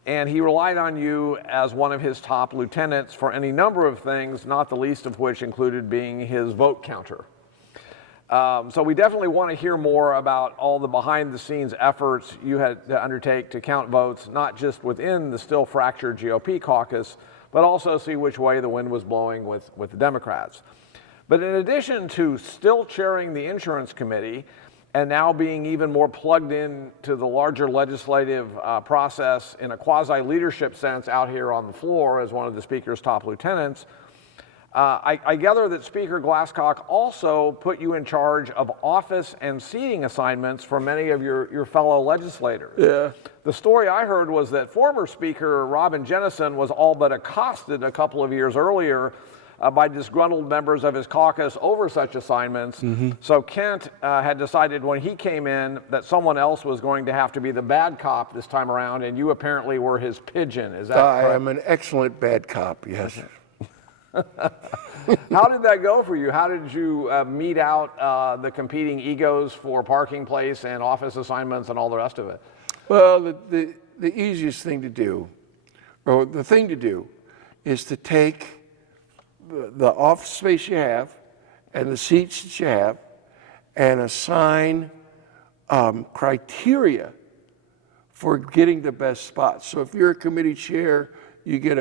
and he relied on you as one of his top lieutenants for any number of things, not the least of which included being his vote counter. So we definitely want to hear more about all the behind-the-scenes efforts you had to undertake to count votes, not just within the still fractured GOP caucus, but also see which way the wind was blowing with the Democrats. But in addition to still chairing the Insurance Committee and now being even more plugged in to the larger legislative process in a quasi-leadership sense out here on the floor as one of the Speaker's top lieutenants, I gather that Speaker Glasscock also put you in charge of office and seating assignments for many of your fellow legislators. Yeah. The story I heard was that former Speaker Robin Jennison was all but accosted a couple of years earlier by disgruntled members of his caucus over such assignments. Mm-hmm. So Kent had decided when he came in that someone else was going to have to be the bad cop this time around, and you apparently were his pigeon. Is that correct? I am an excellent bad cop, yes. How did that go for you? How did you mete out the competing egos for parking place and office assignments and all the rest of it? Well, the easiest thing to do, or the thing to do, is to take the office space you have and the seats that you have and assign criteria for getting the best spots. So if you're a committee chair, you get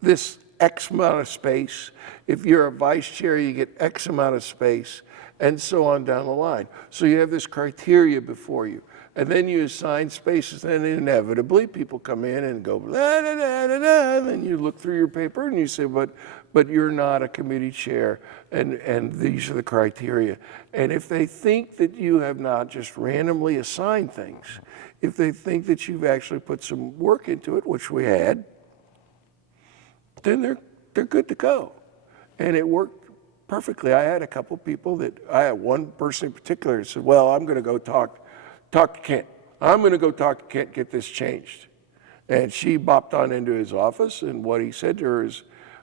this X amount of space. If you're a vice chair, you get X amount of space, and so on down the line. So you have this criteria before you. And then you assign spaces, and inevitably people come in and go, da, da, da, da, da, and then you look through your paper and you say, but you're not a committee chair, and these are the criteria. And if they think that you have not just randomly assigned things, if they think that you've actually put some work into it, which we had, then they're good to go. And it worked perfectly. I had a couple people I had one person in particular that said, "Well, I'm going to go talk to Kent. I'm going to go talk to Kent, get this changed." And she bopped on into his office, and what he said to her is,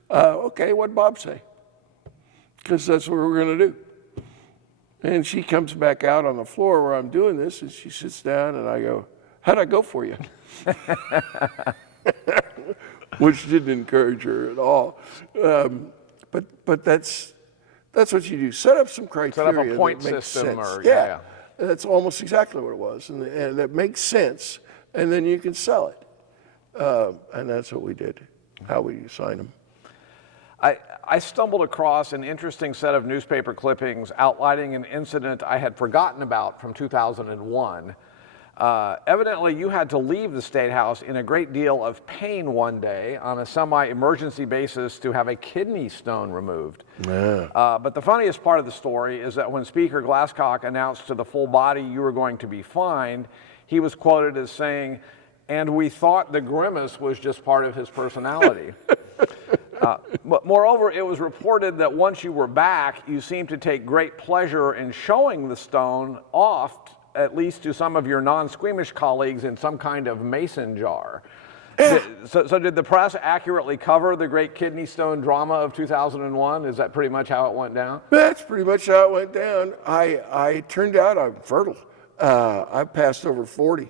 "Okay, what'd Bob say?" Because that's what we're going to do. And she comes back out on the floor where I'm doing this, and she sits down, and I go, "How'd I go for you?" Which didn't encourage her at all. But that's what you do. Set up some criteria. Set up a point that makes system. Sense. Yeah. That's almost exactly what it was. And that makes sense. And then you can sell it. And that's what we did, how we assigned them. I stumbled across an interesting set of newspaper clippings outlining an incident I had forgotten about from 2001. Evidently, you had to leave the State House in a great deal of pain one day on a semi-emergency basis to have a kidney stone removed. Yeah. But the funniest part of the story is that when Speaker Glasscock announced to the full body you were going to be fined, he was quoted as saying, "And we thought the grimace was just part of his personality." But moreover, it was reported that once you were back, you seemed to take great pleasure in showing the stone off, at least to some of your non-squeamish colleagues, in some kind of mason jar. So did the press accurately cover the great kidney stone drama of 2001? Is that pretty much how it went down? That's pretty much how it went down. I turned out I'm fertile. I passed over 40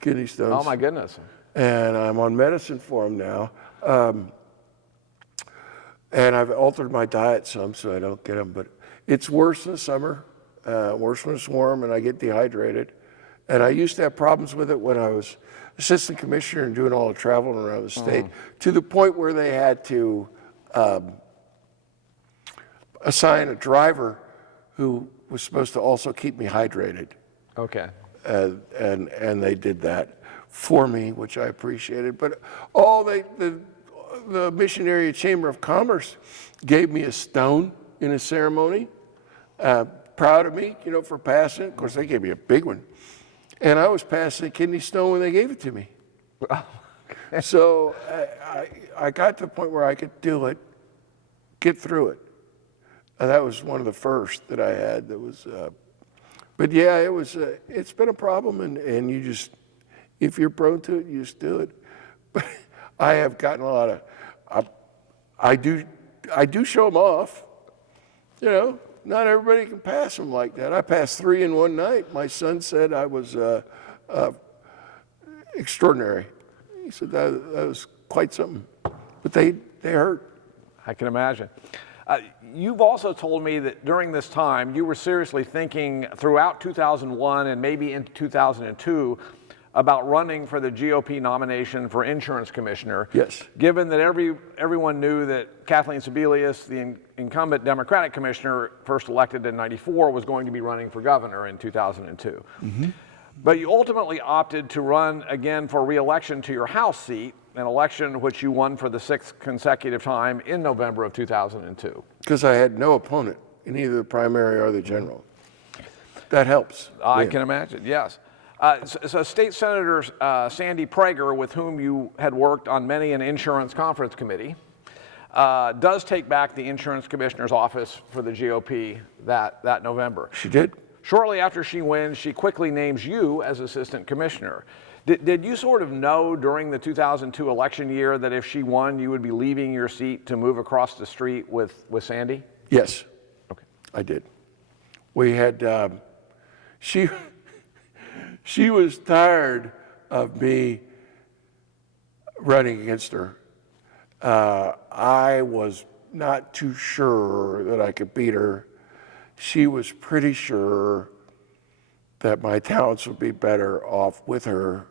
kidney stones. Oh my goodness. And I'm on medicine for them now. And I've altered my diet some so I don't get them, but it's worse in the summer, worse when it's warm and I get dehydrated. And I used to have problems with it when I was assistant commissioner and doing all the traveling around the state, to the point where they had to assign a driver who was supposed to also keep me hydrated. Okay. And they did that for me, which I appreciated. But the Mission Area Chamber of Commerce gave me a stone in a ceremony, proud of me, for passing it. Of course, they gave me a big one. And I was passing a kidney stone when they gave it to me. So I got to the point where I could do it, get through it. And that was one of the first that I had that was, but yeah, it's been a problem, and you just, if you're prone to it, you just do it. But I have gotten a lot of, I do show them off. Not everybody can pass them like that. I passed 3 in one night. My son said I was extraordinary. He said that was quite something. But they hurt. I can imagine. You've also told me that during this time, you were seriously thinking throughout 2001 and maybe into 2002 about running for the GOP nomination for insurance commissioner. Yes. Given that everyone knew that Kathleen Sebelius, the incumbent Democratic commissioner first elected in '94, was going to be running for governor in 2002. Mm-hmm. But you ultimately opted to run again for re-election to your House seat, an election which you won for the 6th consecutive time in November of 2002. Because I had no opponent in either the primary or the general. That helps. I can imagine, yes. So State Senator Sandy Prager, with whom you had worked on many an insurance conference committee, does take back the insurance commissioner's office for the GOP that November. She did? Shortly after she wins, she quickly names you as assistant commissioner. Did you sort of know during the 2002 election year that if she won, you would be leaving your seat to move across the street with Sandy? Yes. Okay. I did. We had, she was tired of me running against her. I was not too sure that I could beat her. She was pretty sure that my talents would be better off with her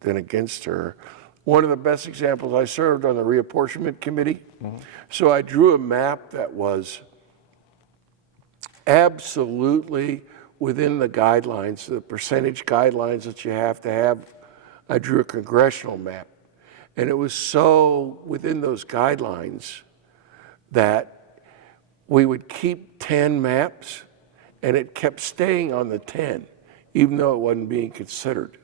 than against her. One of the best examples, I served on the reapportionment committee. Mm-hmm. So I drew a map that was absolutely within the guidelines, the percentage guidelines that you have to have. I drew a congressional map. And it was so within those guidelines that we would keep 10 maps, and it kept staying on the 10, even though it wasn't being considered.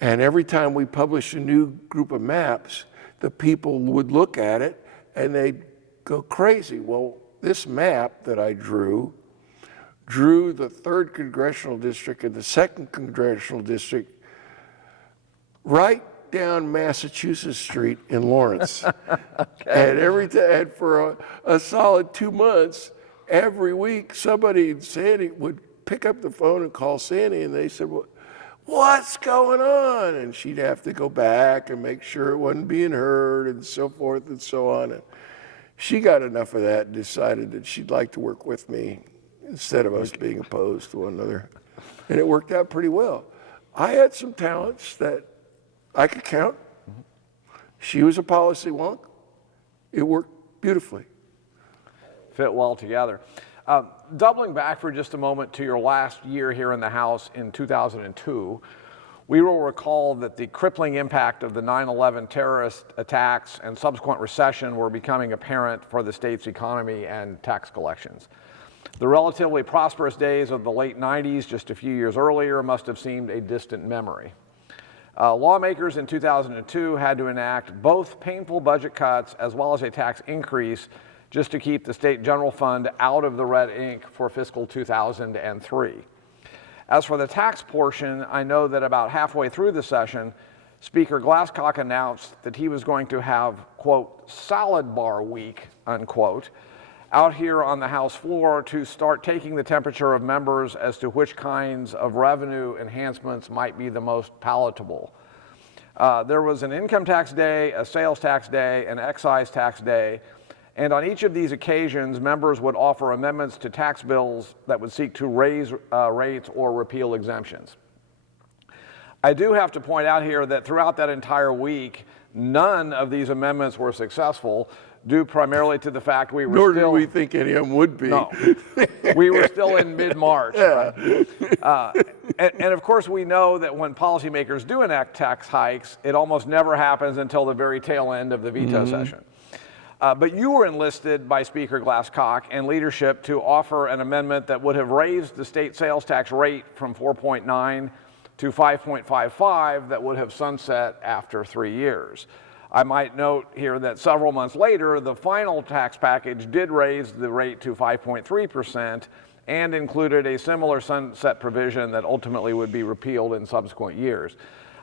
And every time we published a new group of maps, the people would look at it and they'd go crazy. Well, this map that I drew the 3rd congressional district and the 2nd congressional district right down Massachusetts Street in Lawrence. Okay. And every time, for a solid 2 months, every week, somebody, Sandy, would pick up the phone and call Sandy, and they said, well, what's going on? And she'd have to go back and make sure it wasn't being heard and so forth and so on. And she got enough of that and decided that she'd like to work with me instead of us being opposed to one another. And it worked out pretty well. I had some talents that I could count. She was a policy wonk. It worked beautifully. Fit well together. Doubling back for just a moment to your last year here in the House in 2002, we will recall that the crippling impact of the 9/11 terrorist attacks and subsequent recession were becoming apparent for the state's economy and tax collections. The relatively prosperous days of the late 90s, just a few years earlier, must have seemed a distant memory. Lawmakers in 2002 had to enact both painful budget cuts as well as a tax increase just to keep the state general fund out of the red ink for fiscal 2003. As for the tax portion, I know that about halfway through the session, Speaker Glasscock announced that he was going to have, quote, salad bar week, unquote, out here on the House floor to start taking the temperature of members as to which kinds of revenue enhancements might be the most palatable. There was an income tax day, a sales tax day, an excise tax day, and on each of these occasions, members would offer amendments to tax bills that would seek to raise rates or repeal exemptions. I do have to point out here that throughout that entire week, none of these amendments were successful, due primarily to the fact we were Nor still— did we think any of them would be. No, we were still in mid-March. Right? And of course, we know that when policymakers do enact tax hikes, it almost never happens until the very tail end of the veto session. But you were enlisted by Speaker Glasscock and leadership to offer an amendment that would have raised the state sales tax rate from 4.9 to 5.55 that would have sunset after 3 years. I might note here that several months later, the final tax package did raise the rate to 5.3% and included a similar sunset provision that ultimately would be repealed in subsequent years.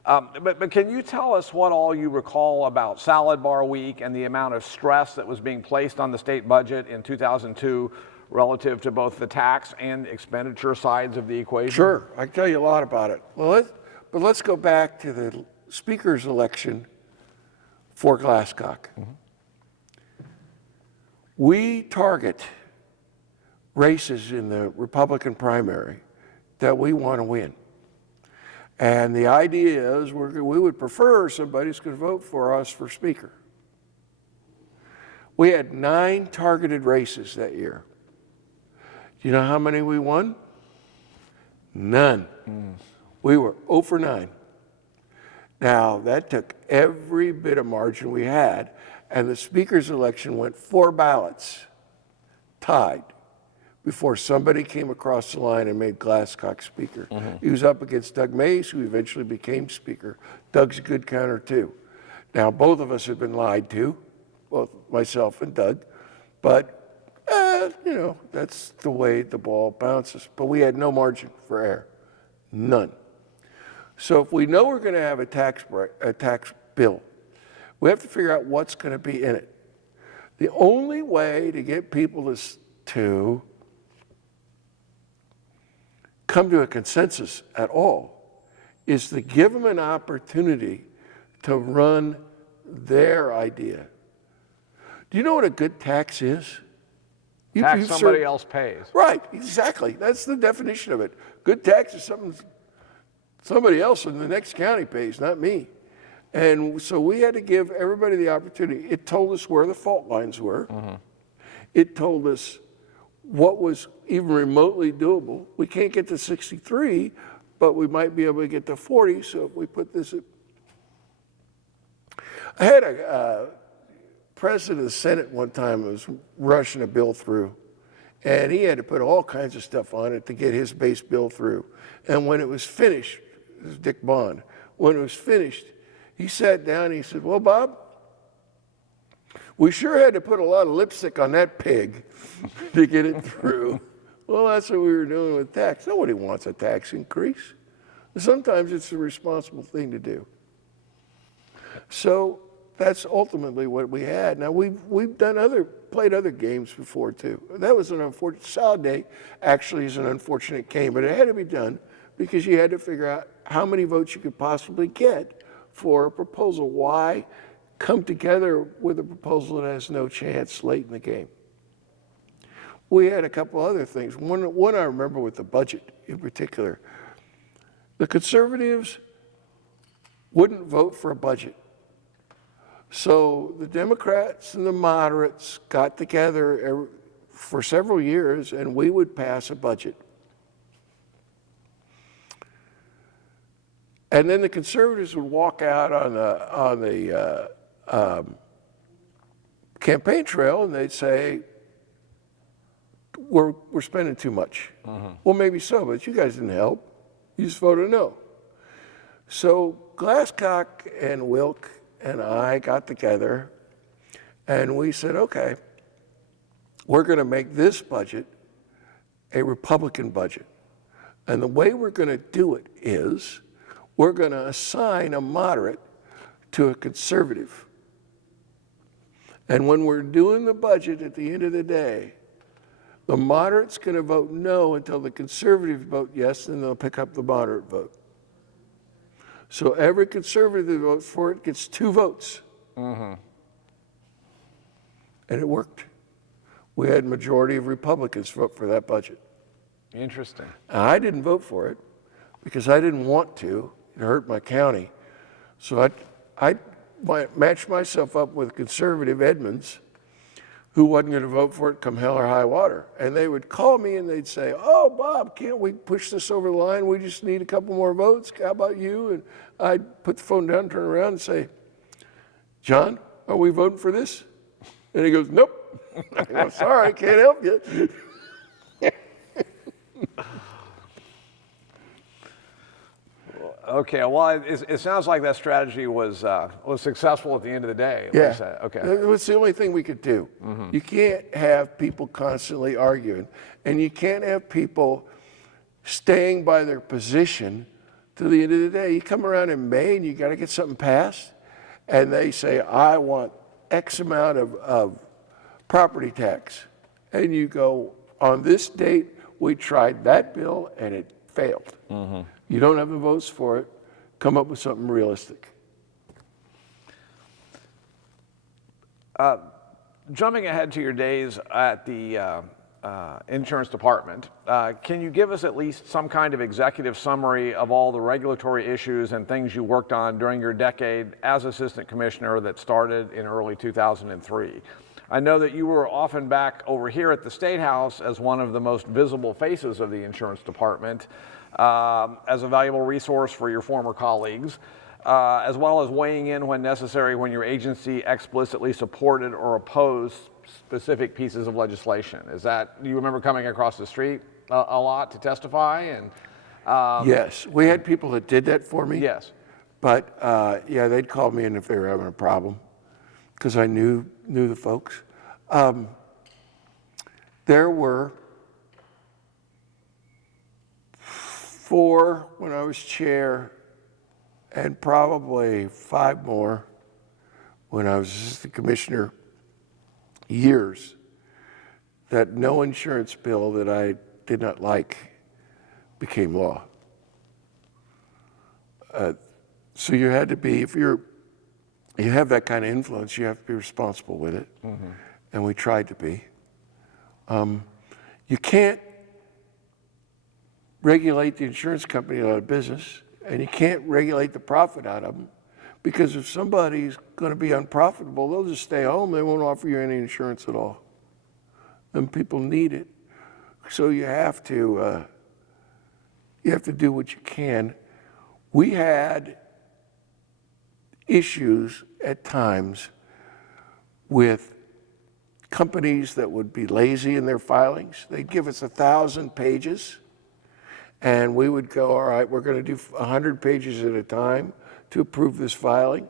But can you tell us what all you recall about Salad Bar Week and the amount of stress that was being placed on the state budget in 2002 relative to both the tax and expenditure sides of the equation? Sure, I can tell you a lot about it. Well, let's go back to the speaker's election for Glasscock. We target races in the Republican primary that we want to win. And the idea is we would prefer somebody's going to vote for us for speaker. We had 9 targeted races that year. Do you know how many we won? None. We were 0 for 9. Now, that took every bit of margin we had, and the speaker's election went 4 ballots, tied, before somebody came across the line and made Glasscock speaker. He was up against Doug Mays, who eventually became speaker. Doug's a good counter, too. Now, both of us have been lied to, both myself and Doug, but, you know, that's the way the ball bounces. But we had no margin for error, none. So if we know we're going to have a tax bill, we have to figure out what's going to be in it. The only way to get people to come to a consensus at all is to give them an opportunity to run their idea. Do you know what a good tax is? Tax somebody else pays. Right, exactly. That's the definition of it. Good tax is something somebody else in the next county pays, not me. And so we had to give everybody the opportunity. It told us where the fault lines were. It told us what was even remotely doable. We can't get to 63, but we might be able to get to 40, so if we put this at... I had a president of the Senate one time who was rushing a bill through, and he had to put all kinds of stuff on it to get his base bill through. And when it was finished, this was Dick Bond, when it was finished, he sat down and he said, well, Bob, we sure had to put a lot of lipstick on that pig to get it through. Well, that's what we were doing with tax. Nobody wants a tax increase. Sometimes it's a responsible thing to do. So that's ultimately what we had. Now, we've played other games before, too. That was an unfortunate, Salad Day actually is an unfortunate game, but it had to be done because you had to figure out how many votes you could possibly get for a proposal. Why come together with a proposal that has no chance late in the game? We had a couple other things. One I remember with the budget in particular. The conservatives wouldn't vote for a budget. So the Democrats and the moderates got together for several years, and we would pass a budget. And then the conservatives would walk out on the campaign trail and they'd say, we're spending too much. Well, maybe so, but you guys didn't help. You just voted no. So Glasscock and Wilk and I got together and we said, okay, we're going to make this budget a Republican budget. And the way we're going to do it is we're going to assign a moderate to a conservative. And when we're doing the budget at the end of the day, the moderate's going to vote no until the conservatives vote yes, and they'll pick up the moderate vote. So every conservative that votes for it gets 2 votes. And it worked. We had a majority of Republicans vote for that budget. Interesting. I didn't vote for it because I didn't want to. It hurt my county. So I matched myself up with conservative Edmonds who wasn't going to vote for it come hell or high water. And they would call me and they'd say, oh, Bob, can't we push this over the line? We just need a couple more votes. How about you? And I'd put the phone down, turn around and say, John, are we voting for this? And he goes, nope. I go, sorry, I can't help you. Okay, well, it sounds like that strategy was successful at the end of the day. Yeah. Okay. It was the only thing we could do. You can't have people constantly arguing, and you can't have people staying by their position to the end of the day. You come around in May and you got to get something passed, and they say, I want X amount of property tax. And you go, on this date, we tried that bill and it failed. You don't have the votes for it. Come up with something realistic. Jumping ahead to your days at the insurance department, can you give us at least some kind of executive summary of all the regulatory issues and things you worked on during your decade as assistant commissioner that started in early 2003? I know that you were often back over here at the State House as one of the most visible faces of the insurance department, as a valuable resource for your former colleagues, as well as weighing in when necessary when your agency explicitly supported or opposed specific pieces of legislation. Do you remember coming across the street a lot to testify? And yes, we had people that did that for me. Yes. But yeah, they'd call me in if they were having a problem because I knew the folks. There were 4 when I was chair and probably 5 more when I was assistant commissioner, years that no insurance bill that I did not like became law. So you had to be, if you have that kind of influence, you have to be responsible with it. And we tried to be. You can't regulate the insurance company out of business, and you can't regulate the profit out of them, because if somebody's going to be unprofitable, they'll just stay home. They won't offer you any insurance at all. And people need it. So you have to do what you can. We had issues at times with companies that would be lazy in their filings. They'd give us 1,000 pages, and we would go, all right, we're going to do 100 pages at a time to approve this filing.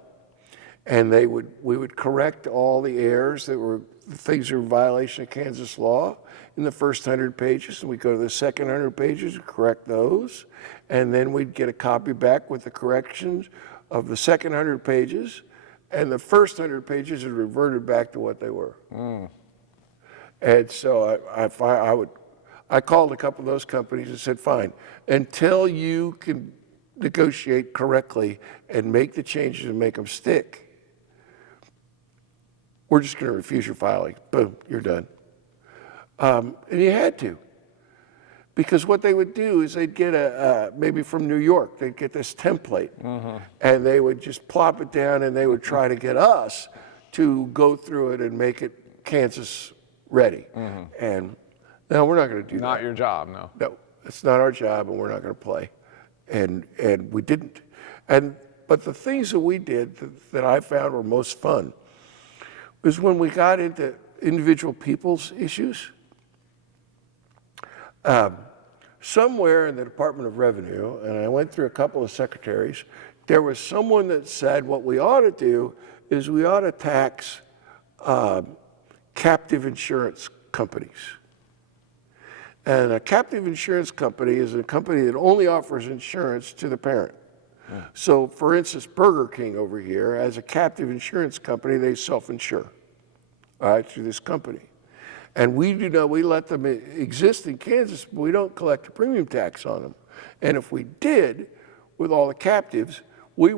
And we would correct all the errors that were things that were in violation of Kansas law in the first 100 pages, and we'd go to the second 100 pages and correct those. And then we'd get a copy back with the corrections of the second 100 pages, and the first 100 pages had reverted back to what they were. And so I called a couple of those companies and said, fine, until you can negotiate correctly and make the changes and make them stick, we're just going to refuse your filing. Boom, you're done. And you had to. Because what they would do is they'd get maybe from New York, they'd get this template, and they would just plop it down, and they would try to get us to go through it and make it Kansas ready. And no, we're not going to do that. Not your job, no. No, it's not our job, and we're not going to play. And we didn't. But the things that we did that I found were most fun was when we got into individual people's issues. Somewhere in the Department of Revenue, and I went through a couple of secretaries, there was someone that said what we ought to do is we ought to tax captive insurance companies. And a captive insurance company is a company that only offers insurance to the parent. So, for instance, Burger King over here, as a captive insurance company, they self-insure, all right, through this company. And we let them exist in Kansas, but we don't collect a premium tax on them. And if we did, with all the captives, we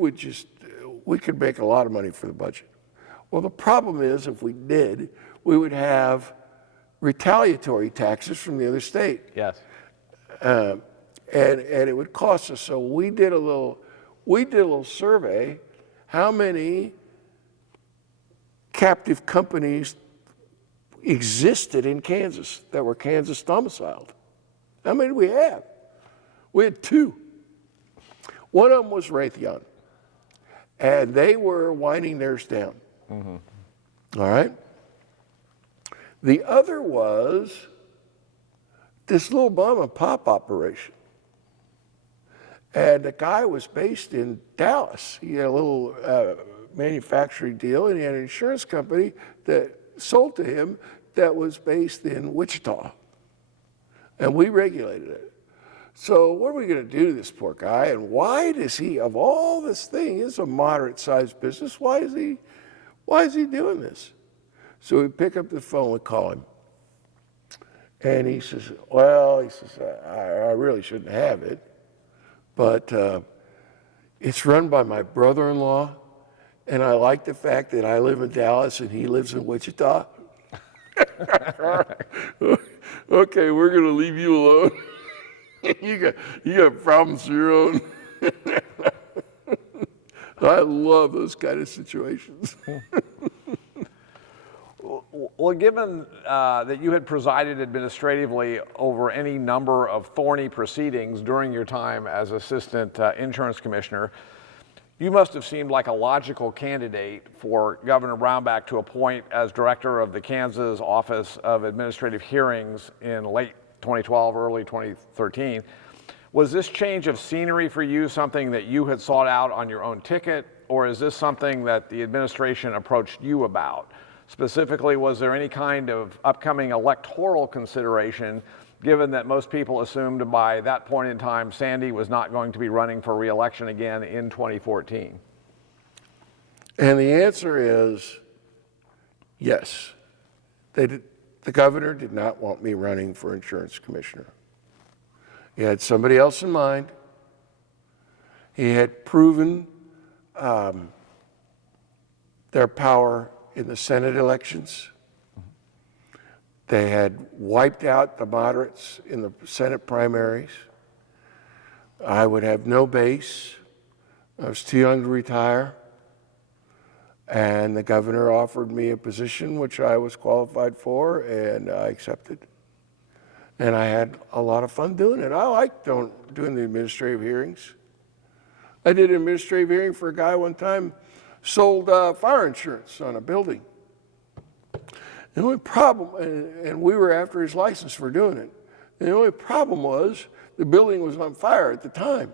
could make a lot of money for the budget. Well, the problem is, if we did, we would have retaliatory taxes from the other state. Yes. And it would cost us. So we did a little survey, how many captive companies existed in Kansas that were Kansas domiciled. How many do we have? We had 2. One of them was Raytheon, and they were winding theirs down. All right? The other was this little mom and pop operation. And the guy was based in Dallas. He had a little manufacturing deal, and he had an insurance company that sold to him that was based in Wichita. And we regulated it. So what are we going to do to this poor guy? And why does he, of all this thing, it's a moderate-sized business, why is he doing this? So we pick up the phone, we call him. And he says, I really shouldn't have it, but it's run by my brother-in-law, and I like the fact that I live in Dallas and he lives in Wichita. Okay, we're going to leave you alone. You got problems of your own. I love those kind of situations. Well, given that you had presided administratively over any number of thorny proceedings during your time as assistant insurance commissioner, you must have seemed like a logical candidate for Governor Brownback to appoint as director of the Kansas Office of Administrative Hearings in late 2012, early 2013. Was this change of scenery for you something that you had sought out on your own ticket, or is this something that the administration approached you about? Specifically, was there any kind of upcoming electoral consideration, given that most people assumed by that point in time Sandy was not going to be running for re-election again in 2014? And the answer is yes. The governor did not want me running for insurance commissioner. He had somebody else in mind. He had proven their power in the Senate elections. They had wiped out the moderates in the Senate primaries. I would have no base. I was too young to retire. And the governor offered me a position which I was qualified for, and I accepted. And I had a lot of fun doing it. I liked doing the administrative hearings. I did an administrative hearing for a guy one time, sold fire insurance on a building. The only problem, and we were after his license for doing it. And the only problem was the building was on fire at the time.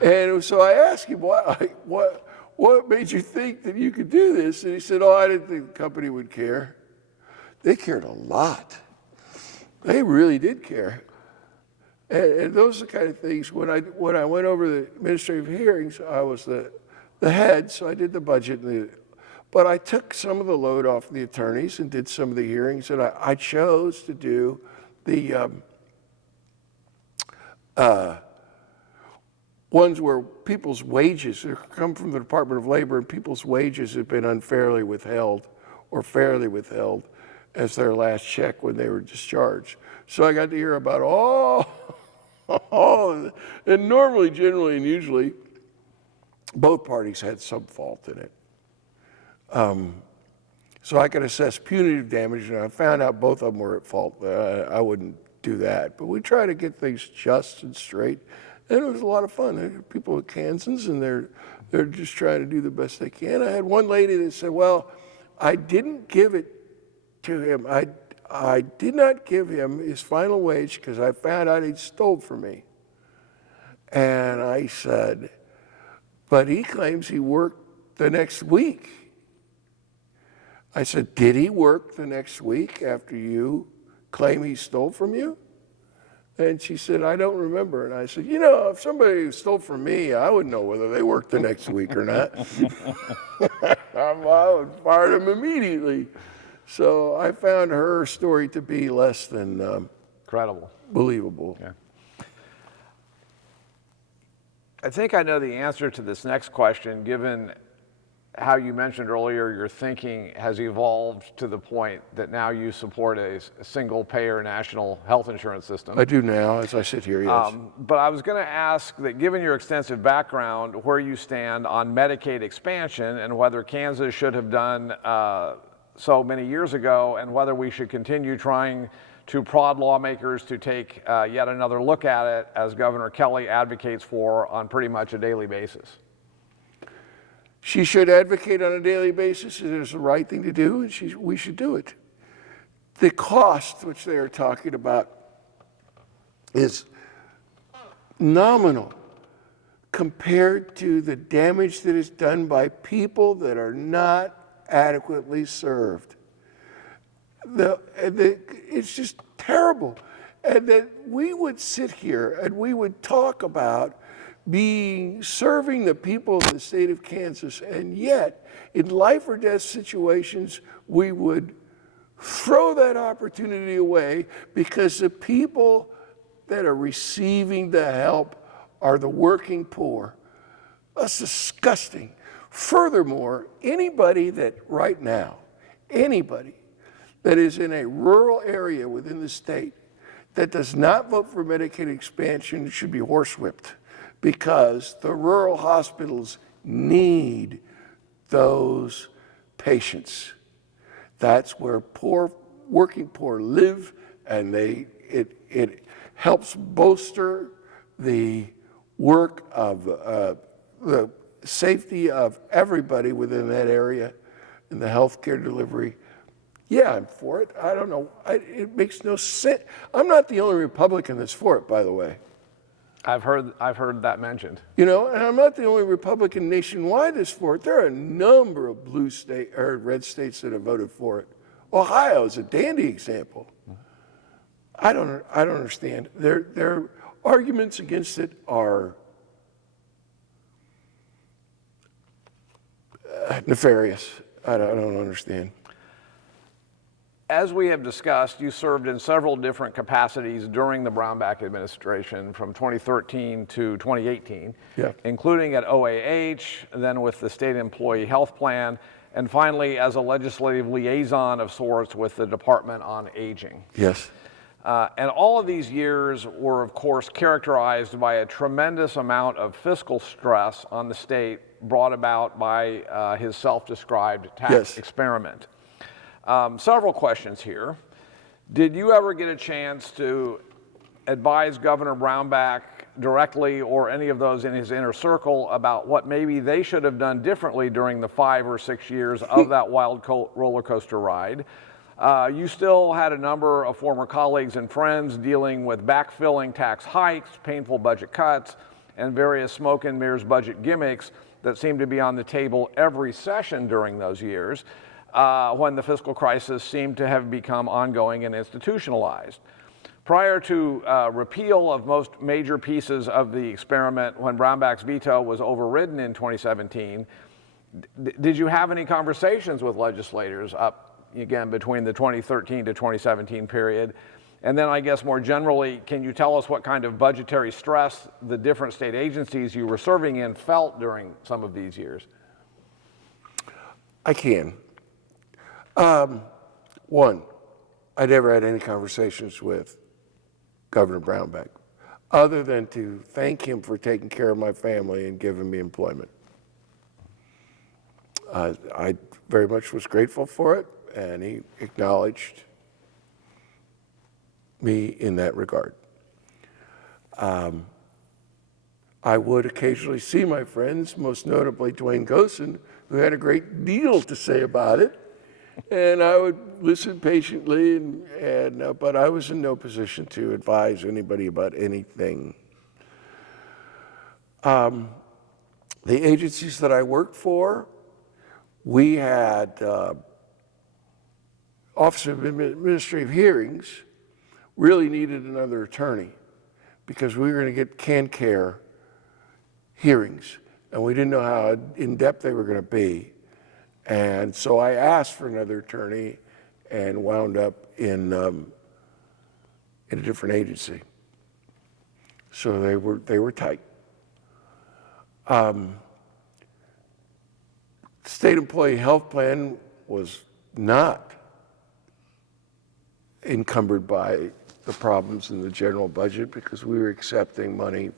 And so I asked him, what made you think that you could do this? And he said, I didn't think the company would care. They cared a lot. They really did care. And those are the kind of things, when I went over the administrative hearings, I was the head, so I did the budget. But I took some of the load off the attorneys and did some of the hearings, and I chose to do the ones where people's wages come from the Department of Labor, and people's wages have been unfairly withheld or fairly withheld as their last check when they were discharged. So I got to hear about and normally, generally, and usually, both parties had some fault in it. so I could assess punitive damage, and I found out both of them were at fault. I wouldn't do that, but we try to get things just and straight, and it was a lot of fun. There are people at Kansans, and they're just trying to do the best they can. I had one lady that said, well, I didn't give it to him. I did not give him his final wage because I found out he'd stole from me. And I said, but he claims he worked the next week. I said, did he work the next week after you claim he stole from you? And she said, I don't remember. And I said, you know, if somebody stole from me, I would know whether they worked the next week or not. I would fire them immediately. So I found her story to be less than Incredible. Believable. Yeah. I think I know the answer to this next question, given how you mentioned earlier your thinking has evolved to the point that now you support a single-payer national health insurance system. I do now, as I sit here, yes. But I was going to ask that given your extensive background, where you stand on Medicaid expansion and whether Kansas should have done so many years ago, and whether we should continue trying to prod lawmakers to take yet another look at it, as Governor Kelly advocates for on pretty much a daily basis. She should advocate on a daily basis. It is the right thing to do, and we should do it. The cost, which they are talking about, is nominal compared to the damage that is done by people that are not adequately served. It's just terrible. And that we would sit here and we would talk about serving the people of the state of Kansas, and yet in life or death situations we would throw that opportunity away because the people that are receiving the help are the working poor. That's disgusting. Furthermore, anybody that right now, anybody that is in a rural area within the state that does not vote for Medicaid expansion should be horsewhipped, because the rural hospitals need those patients. That's where working poor live, and it helps bolster the work of the safety of everybody within that area and the healthcare delivery. Yeah, I'm for it. I don't know. It makes no sense. I'm not the only Republican that's for it, by the way. I've heard that mentioned. You know, and I'm not the only Republican nationwide that's for it. There are a number of red states that have voted for it. Ohio is a dandy example. I don't understand. Their arguments against it are nefarious. I don't understand. As we have discussed, you served in several different capacities during the Brownback administration from 2013 to 2018, yeah, including at OAH, then with the State Employee Health Plan, and finally as a legislative liaison of sorts with the Department on Aging. Yes. And all of these years were, of course, characterized by a tremendous amount of fiscal stress on the state brought about by his self-described tax experiment. Several questions here. Did you ever get a chance to advise Governor Brownback directly or any of those in his inner circle about what maybe they should have done differently during the 5 or 6 years of that wild roller coaster ride? You still had a number of former colleagues and friends dealing with backfilling tax hikes, painful budget cuts, and various smoke and mirrors budget gimmicks that seemed to be on the table every session during those years. When the fiscal crisis seemed to have become ongoing and institutionalized. Prior to repeal of most major pieces of the experiment, when Brownback's veto was overridden in 2017, did you have any conversations with legislators up, again, between the 2013 to 2017 period? And then I guess more generally, can you tell us what kind of budgetary stress the different state agencies you were serving in felt during some of these years? I can. One, I never had any conversations with Governor Brownback, other than to thank him for taking care of my family and giving me employment. I very much was grateful for it. and he acknowledged me in that regard. I would occasionally see my friends, most notably Dwayne Gosen, who had a great deal to say about it, and I would listen patiently, but I was in no position to advise anybody about anything. The agencies that I worked for, we had Office of Administrative Hearings really needed another attorney because we were going to get CanCare hearings, and we didn't know how in-depth they were going to be. And so I asked for another attorney and wound up in a different agency. So they were tight. State Employee Health Plan was not encumbered by the problems in the general budget because we were accepting money.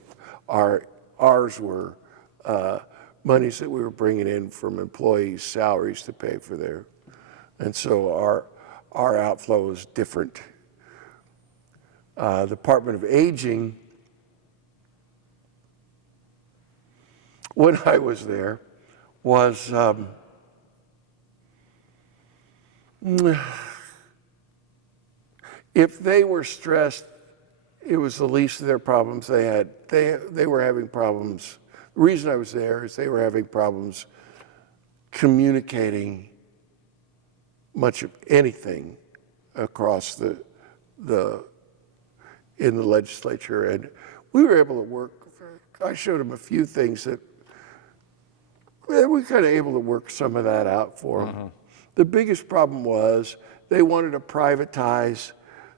Ours were monies that we were bringing in from employees' salaries to pay for their, and so our outflow was different. Department of Aging, when I was there, was if they were stressed, it was the least of their problems they had. They were having problems. The reason I was there is they were having problems communicating much of anything across in the legislature, and we were able to work. I showed them a few things that we kind of able to work some of that out for them. The biggest problem was they wanted to privatize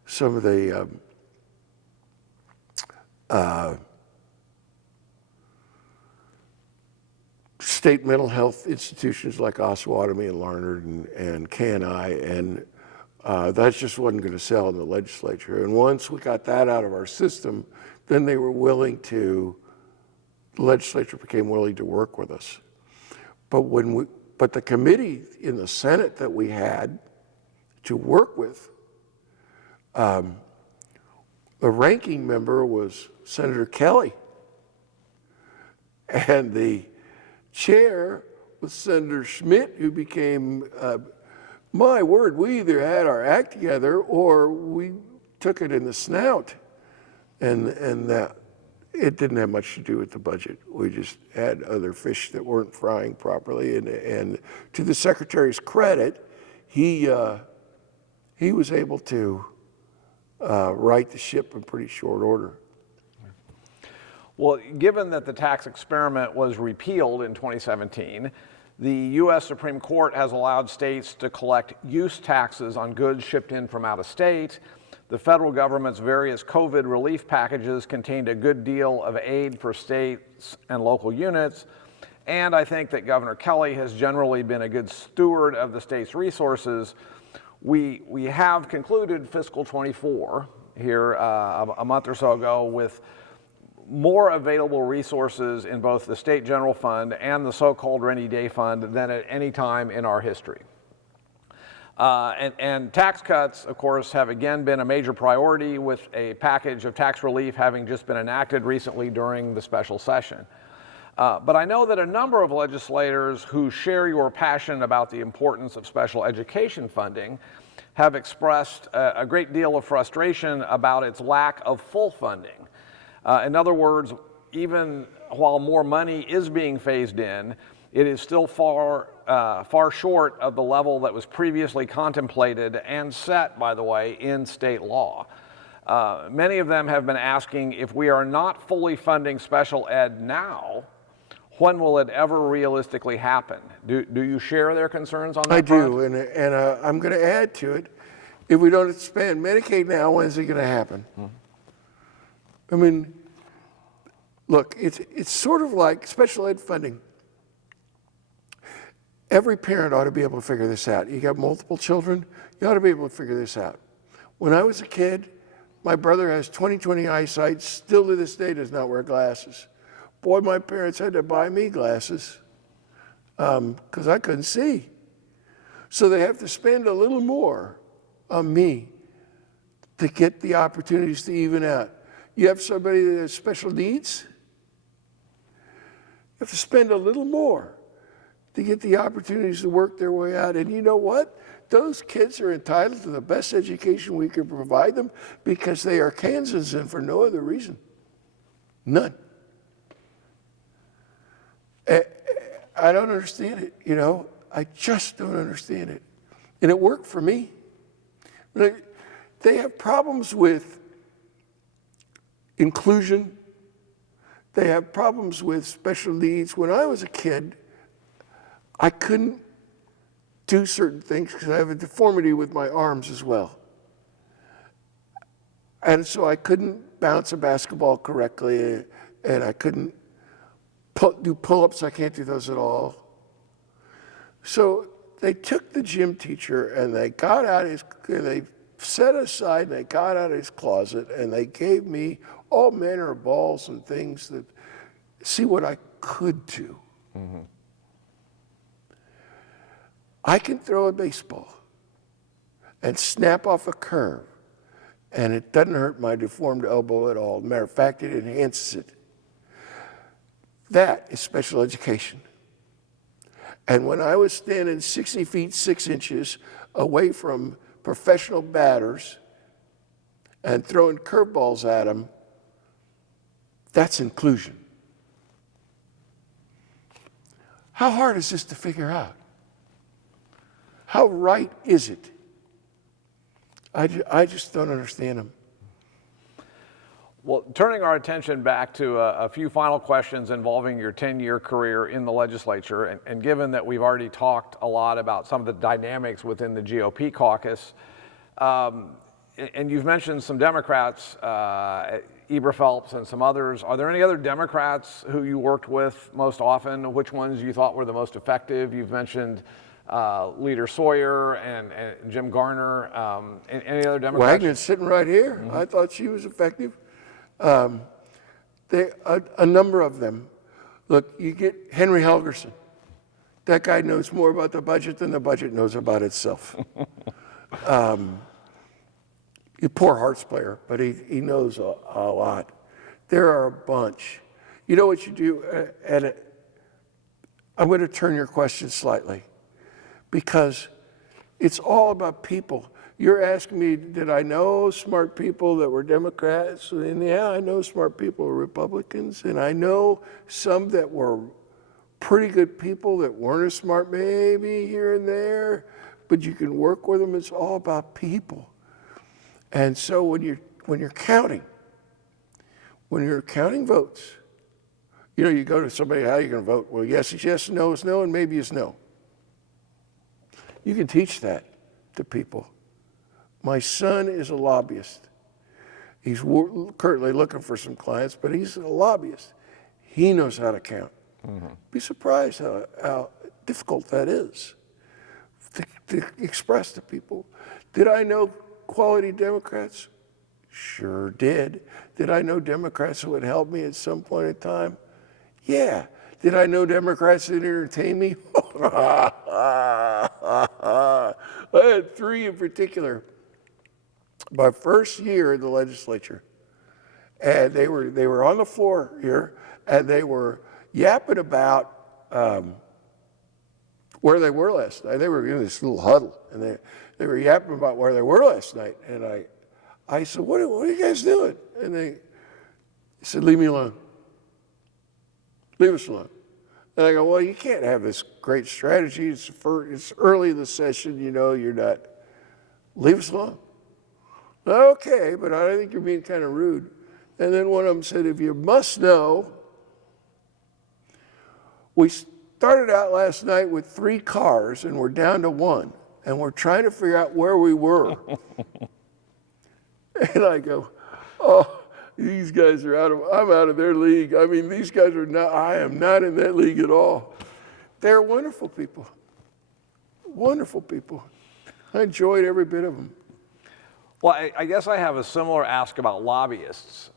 some of the state mental health institutions like Osawatomie and Larned and KNI, and that just wasn't going to sell in the legislature. And once we got that out of our system, then they were willing to, the legislature became willing to work with us. But the committee in the Senate that we had to work with, the ranking member was Senator Kelly, and the chair was Senator Schmidt, who became, my word, we either had our act together or we took it in the snout, and that it didn't have much to do with the budget. We just had other fish that weren't frying properly, and to the secretary's credit, he was able to right the ship in pretty short order. Well, given that the tax experiment was repealed in 2017, the U.S. Supreme Court has allowed states to collect use taxes on goods shipped in from out of state. The federal government's various COVID relief packages contained a good deal of aid for states and local units. And I think that Governor Kelly has generally been a good steward of the state's resources. We have concluded fiscal 24 here a month or so ago with more available resources in both the state general fund and the so-called rainy day fund than at any time in our history. And tax cuts, of course, have again been a major priority, with a package of tax relief having just been enacted recently during the special session. But I know that a number of legislators who share your passion about the importance of special education funding have expressed a great deal of frustration about its lack of full funding. In other words, even while more money is being phased in, it is still far short of the level that was previously contemplated and set, by the way, in state law. Many of them have been asking, if we are not fully funding special ed now, when will it ever realistically happen? Do you share their concerns on that I front? do, and I'm going to add to it. If we don't expand Medicaid now, when is it going to happen? I mean, look, it's sort of like special ed funding. Every parent ought to be able to figure this out. You got multiple children, you ought to be able to figure this out. When I was a kid, my brother has 20/20 eyesight, still to this day does not wear glasses. Boy, my parents had to buy me glasses because I couldn't see. So they have to spend a little more on me to get the opportunities to even out. You have somebody that has special needs, you have to spend a little more to get the opportunities to work their way out. And you know what? Those kids are entitled to the best education we can provide them because they are Kansans and for no other reason. None. I don't understand it, you know. I just don't understand it. And it worked for me. They have problems with inclusion. They have problems with special needs. When I was a kid, I couldn't do certain things because I have a deformity with my arms as well. And so I couldn't bounce a basketball correctly, and I couldn't do pull-ups. I can't do those at all. So they took the gym teacher and they set aside and they got out his closet and they gave me all manner of balls and things to see what I could do. Mm-hmm. I can throw a baseball and snap off a curve, and it doesn't hurt my deformed elbow at all. Matter of fact, it enhances it. That is special education. And when I was standing 60 feet 6 inches away from professional batters and throwing curveballs at them, that's inclusion. How hard is this to figure out? How right is it? I just don't understand them. Well, turning our attention back to a few final questions involving your 10-year career in the legislature, and given that we've already talked a lot about some of the dynamics within the GOP caucus, and you've mentioned some Democrats, Eber Phelps and some others. Are there any other Democrats who you worked with most often? Which ones you thought were the most effective? You've mentioned Leader Sawyer and Jim Garner. Any other Democrats? Wagner's sitting right here. Mm-hmm. I thought she was effective. A number of them. Look, you get Henry Helgerson. That guy knows more about the budget than the budget knows about itself. You poor Hearts player, but he knows a lot. There are a bunch. You know what you do? I'm going to turn your question slightly because it's all about people. You're asking me, did I know smart people that were Democrats? And yeah, I know smart people who were Republicans, and I know some that were pretty good people that weren't as smart maybe here and there, but you can work with them. It's all about people. And so when you're counting votes, you know, you go to somebody, how are you going to vote? Well, yes is yes, no is no, and maybe is no. You can teach that to people. My son is a lobbyist. He's currently looking for some clients, but he's a lobbyist. He knows how to count. Mm-hmm. Be surprised how difficult that is to express to people. Did I know quality Democrats? Sure did. Did I know Democrats who would help me at some point in time? Yeah. Did I know Democrats that entertain me? I had three in particular. My first year in the legislature, and they were on the floor here, and they were yapping about where they were last night. They were in this little huddle, and they were yapping about where they were last night. And I said, what are you guys doing? And they said, leave me alone. Leave us alone. And I go, well, you can't have this great strategy. It's early in the session, you know, you're not. Leave us alone. Okay, but I think you're being kind of rude. And then one of them said, if you must know, we started out last night with 3 cars and we're down to 1. And we're trying to figure out where we were. And I go, oh, these guys are I'm out of their league. I mean, these guys are not, I am not in that league at all. They're wonderful people. Wonderful people. I enjoyed every bit of them. Well, I guess I have a similar ask about lobbyists.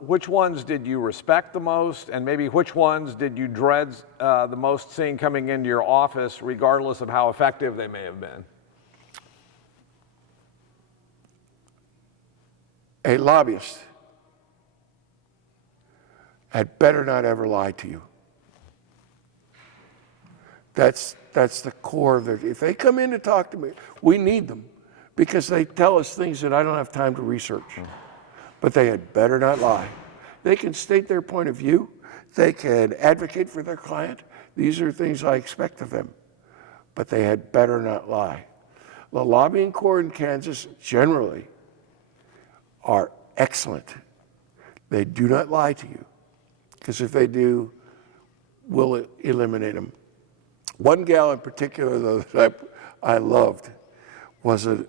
Which ones did you respect the most, and maybe which ones did you dread the most seeing coming into your office, regardless of how effective they may have been? A lobbyist had better not ever lie to you. That's the core of it. If they come in to talk to me, we need them because they tell us things that I don't have time to research. But they had better not lie. They can state their point of view. They can advocate for their client. These are things I expect of them. But they had better not lie. The lobbying corps in Kansas generally are excellent. They do not lie to you, because if they do, we'll eliminate them. One gal in particular, though, that I loved was an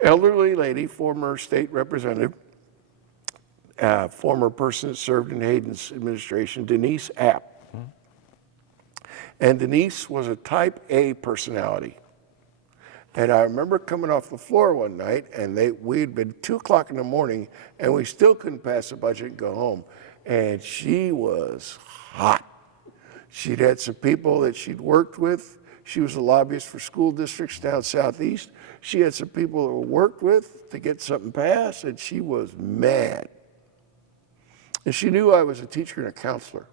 elderly lady, former state representative, former person that served in Hayden's administration, Denise App. And Denise was a type A personality. And I remember coming off the floor one night, and we'd been 2 o'clock in the morning, and we still couldn't pass the budget and go home. And she was hot. She'd had some people that she'd worked with. She was a lobbyist for school districts down southeast. She had some people that worked with to get something passed, and she was mad. And she knew I was a teacher and a counselor.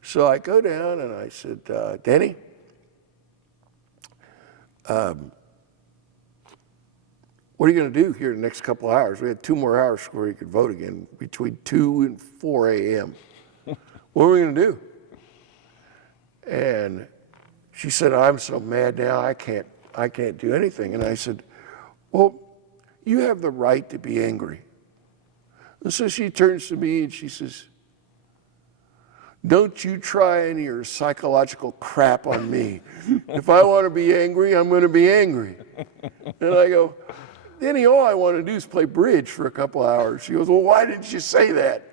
So I go down and I said, Danny, what are you going to do here in the next couple of hours? We had 2 more hours before you could vote again, between 2 and 4 a.m. What are we going to do? And she said, I'm so mad now, I can't do anything. And I said, well, you have the right to be angry. And so she turns to me and she says, don't you try any of your psychological crap on me. If I want to be angry, I'm going to be angry. And I go, Danny, all I want to do is play bridge for a couple hours. She goes, well, why didn't you say that?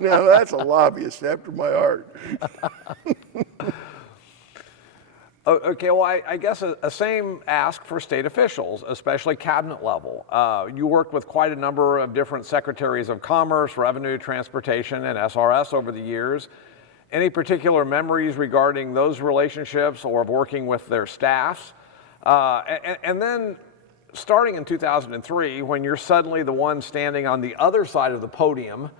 Now, that's a lobbyist after my heart. Okay, well, I guess a same ask for state officials, especially cabinet level. You worked with quite a number of different secretaries of commerce, revenue, transportation, and SRS over the years. Any particular memories regarding those relationships or of working with their staffs? And then starting in 2003, when you're suddenly the one standing on the other side of the podium,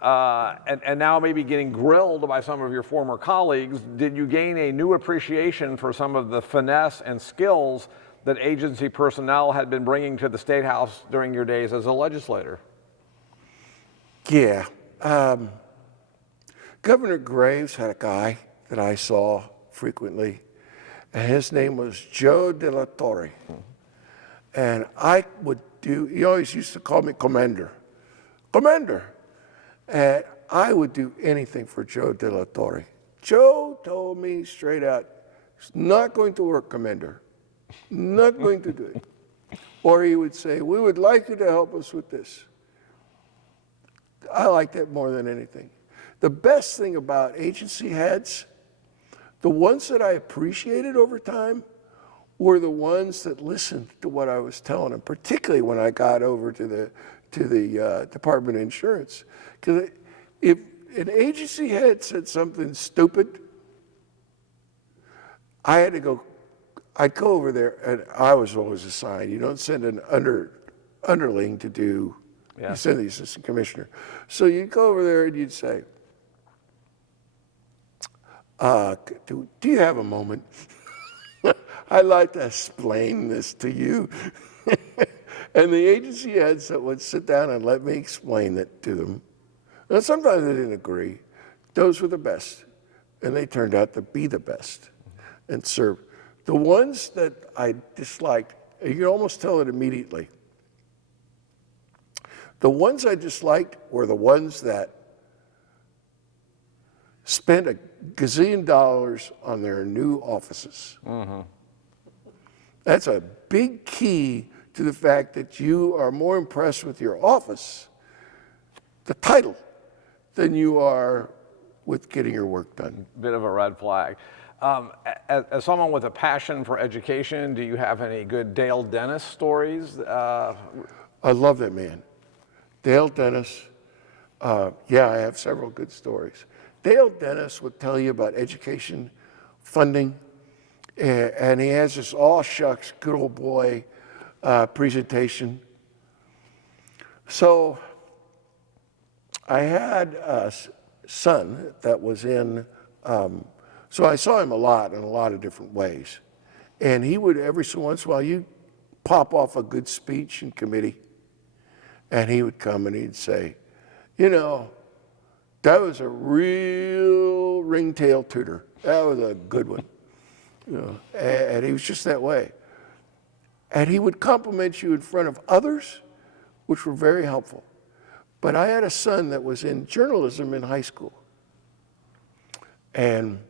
and now maybe getting grilled by some of your former colleagues, did you gain a new appreciation for some of the finesse and skills that agency personnel had been bringing to the State House during your days as a legislator? Yeah. Governor Graves had a guy that I saw frequently, and his name was Joe De La Torre. And I would he always used to call me Commander. Commander! And I would do anything for Joe De La Torre. Joe told me straight out, it's not going to work, Commander. Not going to do it. Or he would say, we would like you to help us with this. I like that more than anything. The best thing about agency heads, the ones that I appreciated over time, were the ones that listened to what I was telling them, particularly when I got over to the Department of Insurance. Because if an agency head said something stupid, I'd go over there, and I was always assigned. You don't send an underling to do, you send the assistant commissioner. So you'd go over there and you'd say, do you have a moment? I'd like to explain this to you. And the agency heads that would sit down and let me explain it to them. And sometimes they didn't agree. Those were the best. And they turned out to be the best and served. The ones that I disliked, you can almost tell it immediately. The ones I disliked were the ones that spent $1 gazillion on their new offices. Mm-hmm. That's a big key to the fact that you are more impressed with your office, the title, than you are with getting your work done. Bit of a red flag. As someone with a passion for education, do you have any good Dale Dennis stories? I love that man. Dale Dennis, yeah, I have several good stories. Dale Dennis would tell you about education funding, and he has this all shucks, good old boy presentation. So I had a son that was in, so I saw him a lot in a lot of different ways. And he would, every so once in a while, you pop off a good speech in committee, and he would come and he'd say, you know, that was a real ringtail tutor. That was a good one. You know, and he was just that way. And he would compliment you in front of others, which were very helpful. But I had a son that was in journalism in high school. And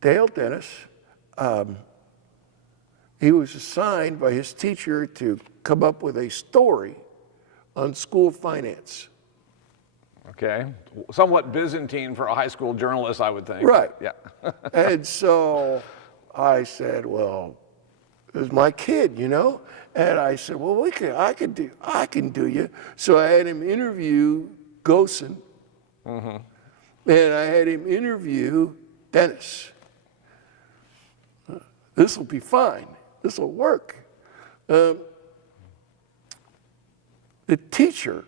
Dale Dennis, he was assigned by his teacher to come up with a story on school finance. Okay, somewhat Byzantine for a high school journalist, I would think. Right. Yeah. And so I said, well, it was my kid, you know? And I said, well, I can do you. So I had him interview Gosen, and I had him interview Dennis. This will be fine. This will work. The teacher,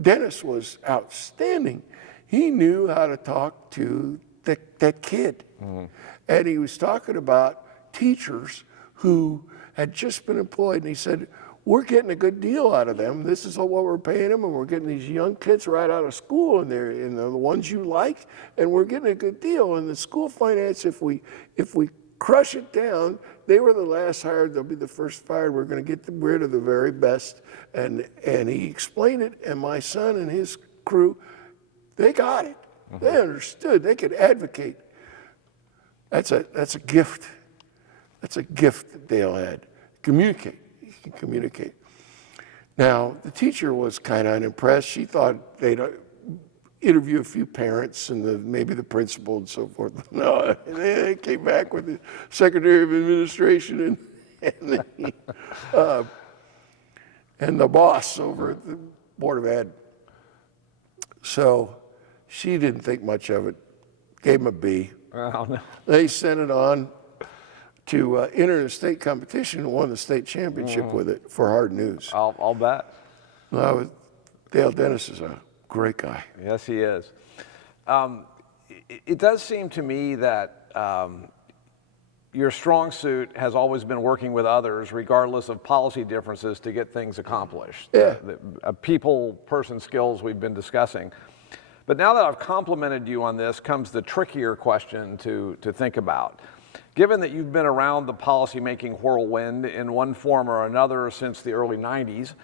Dennis, was outstanding. He knew how to talk to that kid. And he was talking about teachers who had just been employed, and he said, we're getting a good deal out of them. This is what we're paying them, and we're getting these young kids right out of school, and they're the ones you like, and we're getting a good deal. And the school finance, if we crush it down, they were the last hired, they'll be the first fired. We're going to get rid of the very best. And he explained it, and my son and his crew, they got it. They understood. They could advocate. That's a gift. That's a gift that Dale had. Communicate. He can communicate. Now, the teacher was kind of unimpressed. She thought they'd interview a few parents and maybe the principal and so forth. No, they came back with the Secretary of Administration and the boss over at the Board of Ed. So she didn't think much of it, gave him a B. Oh, no. They sent it on to enter a state competition and won the state championship with it for hard news. I'll bet. Dale Dennis is a great guy. Yes, he is. It does seem to me that your strong suit has always been working with others, regardless of policy differences, to get things accomplished. Yeah. The person skills we've been discussing. But now that I've complimented you on this comes the trickier question to think about. Given that you've been around the policymaking whirlwind in one form or another since the early 90s,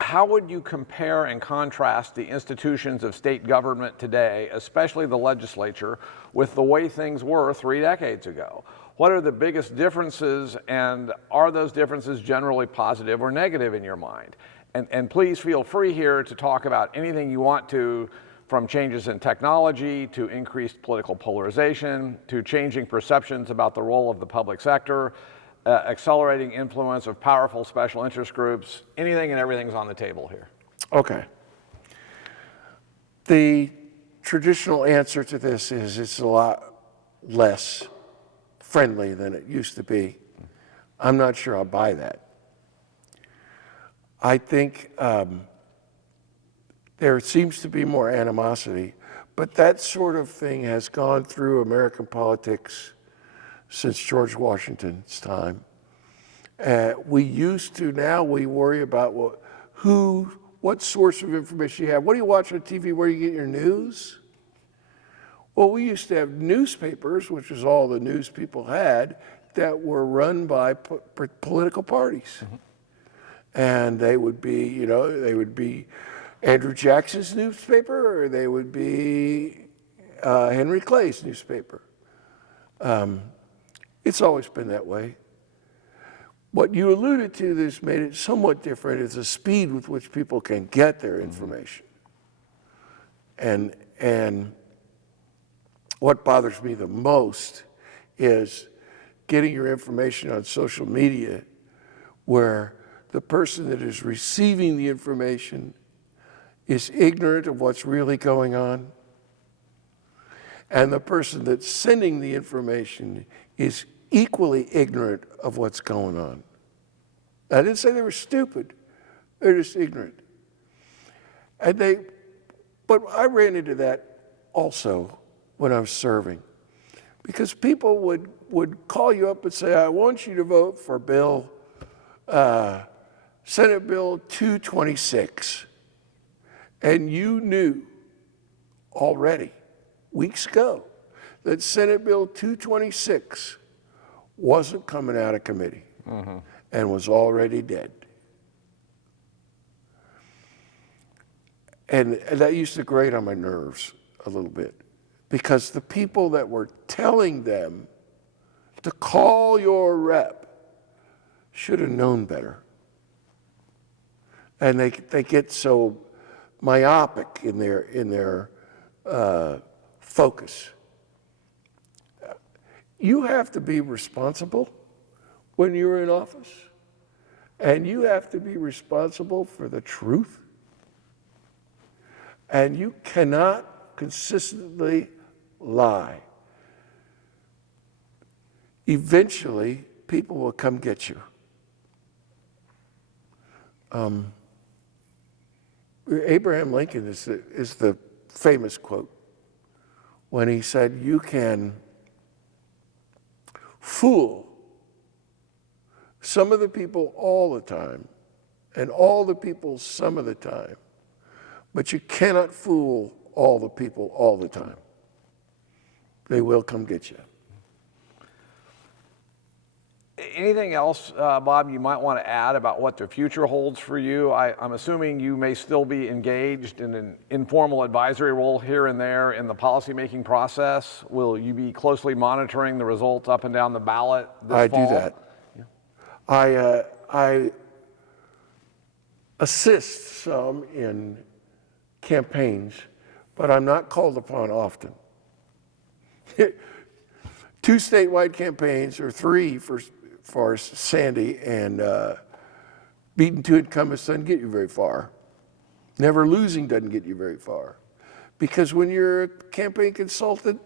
how would you compare and contrast the institutions of state government today, especially the legislature, with the way things were 3 decades ago? What are the biggest differences, and are those differences generally positive or negative in your mind? And please feel free here to talk about anything you want to, from changes in technology to increased political polarization to changing perceptions about the role of the public sector, accelerating influence of powerful special interest groups. Anything and everything's on the table here. Okay. The traditional answer to this is it's a lot less friendly than it used to be. I'm not sure I'll buy that. I think there seems to be more animosity, but that sort of thing has gone through American politics since George Washington's time. We used to, now we worry about what source of information you have. What do you watch on TV? Where do you get your news? Well, we used to have newspapers, which is all the news people had, that were run by political parties. And they would be, Andrew Jackson's newspaper, or they would be Henry Clay's newspaper. It's always been that way. What you alluded to that's made it somewhat different is the speed with which people can get their information. And And what bothers me the most is getting your information on social media where the person that is receiving the information is ignorant of what's really going on, and the person that's sending the information is equally ignorant of what's going on. I didn't say they were stupid, they're just ignorant. But I ran into that also when I was serving, because people would call you up and say, I want you to vote for Senate Bill 226. And you knew already, weeks ago, that Senate Bill 226 wasn't coming out of committee and was already dead. And that used to grate on my nerves a little bit, because the people that were telling them to call your rep should have known better. And they get so myopic in their focus. You have to be responsible when you're in office, and you have to be responsible for the truth, and you cannot consistently lie. Eventually, people will come get you. Abraham Lincoln is the famous quote when he said, you can fool some of the people all the time and all the people some of the time, but you cannot fool all the people all the time. They will come get you. Anything else, Bob, you might want to add about what the future holds for you? I'm assuming you may still be engaged in an informal advisory role here and there in the policymaking process. Will you be closely monitoring the results up and down the ballot this fall? I do that. Yeah. I assist some in campaigns, but I'm not called upon often. 2 statewide campaigns, or 3 for Sandy, and beating 2 incumbents doesn't get you very far. Never losing doesn't get you very far. Because when you're a campaign consultant,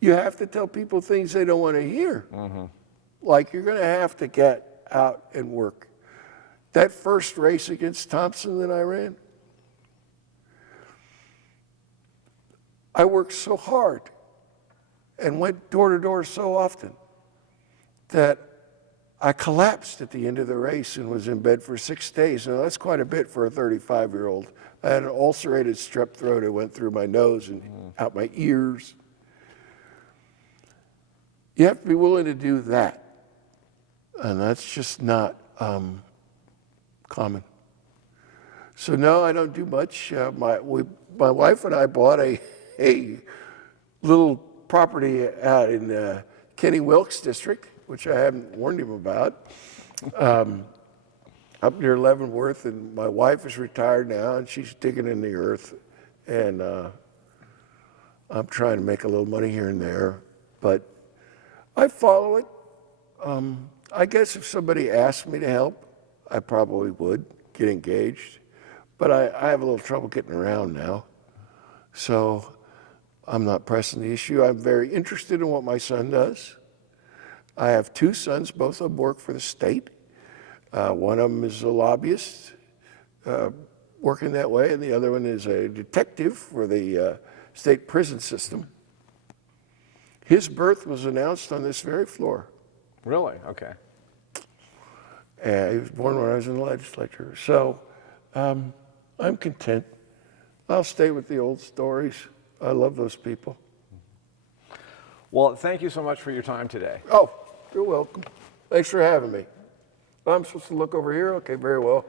you have to tell people things they don't want to hear. Like, you're going to have to get out and work. That first race against Thompson that I ran, I worked so hard and went door to door so often that I collapsed at the end of the race and was in bed for 6 days. Now, that's quite a bit for a 35-year-old. I had an ulcerated strep throat. It went through my nose and out my ears. You have to be willing to do that. And that's just not common. So no, I don't do much. My wife and I bought a little property out in Kenny Wilkes District, which I haven't warned him about, up near Leavenworth, and my wife is retired now, and she's digging in the earth, and I'm trying to make a little money here and there, but I follow it. I guess if somebody asked me to help, I probably would get engaged, but I have a little trouble getting around now, so I'm not pressing the issue. I'm very interested in what my son does. I have 2 sons, both of them work for the state. One of them is a lobbyist, working that way, and the other one is a detective for the state prison system. His birth was announced on this very floor. Really? Okay. And he was born when I was in the legislature. So I'm content. I'll stay with the old stories. I love those people. Well, thank you so much for your time today. Oh, you're welcome. Thanks for having me. I'm supposed to look over here? Okay, very well.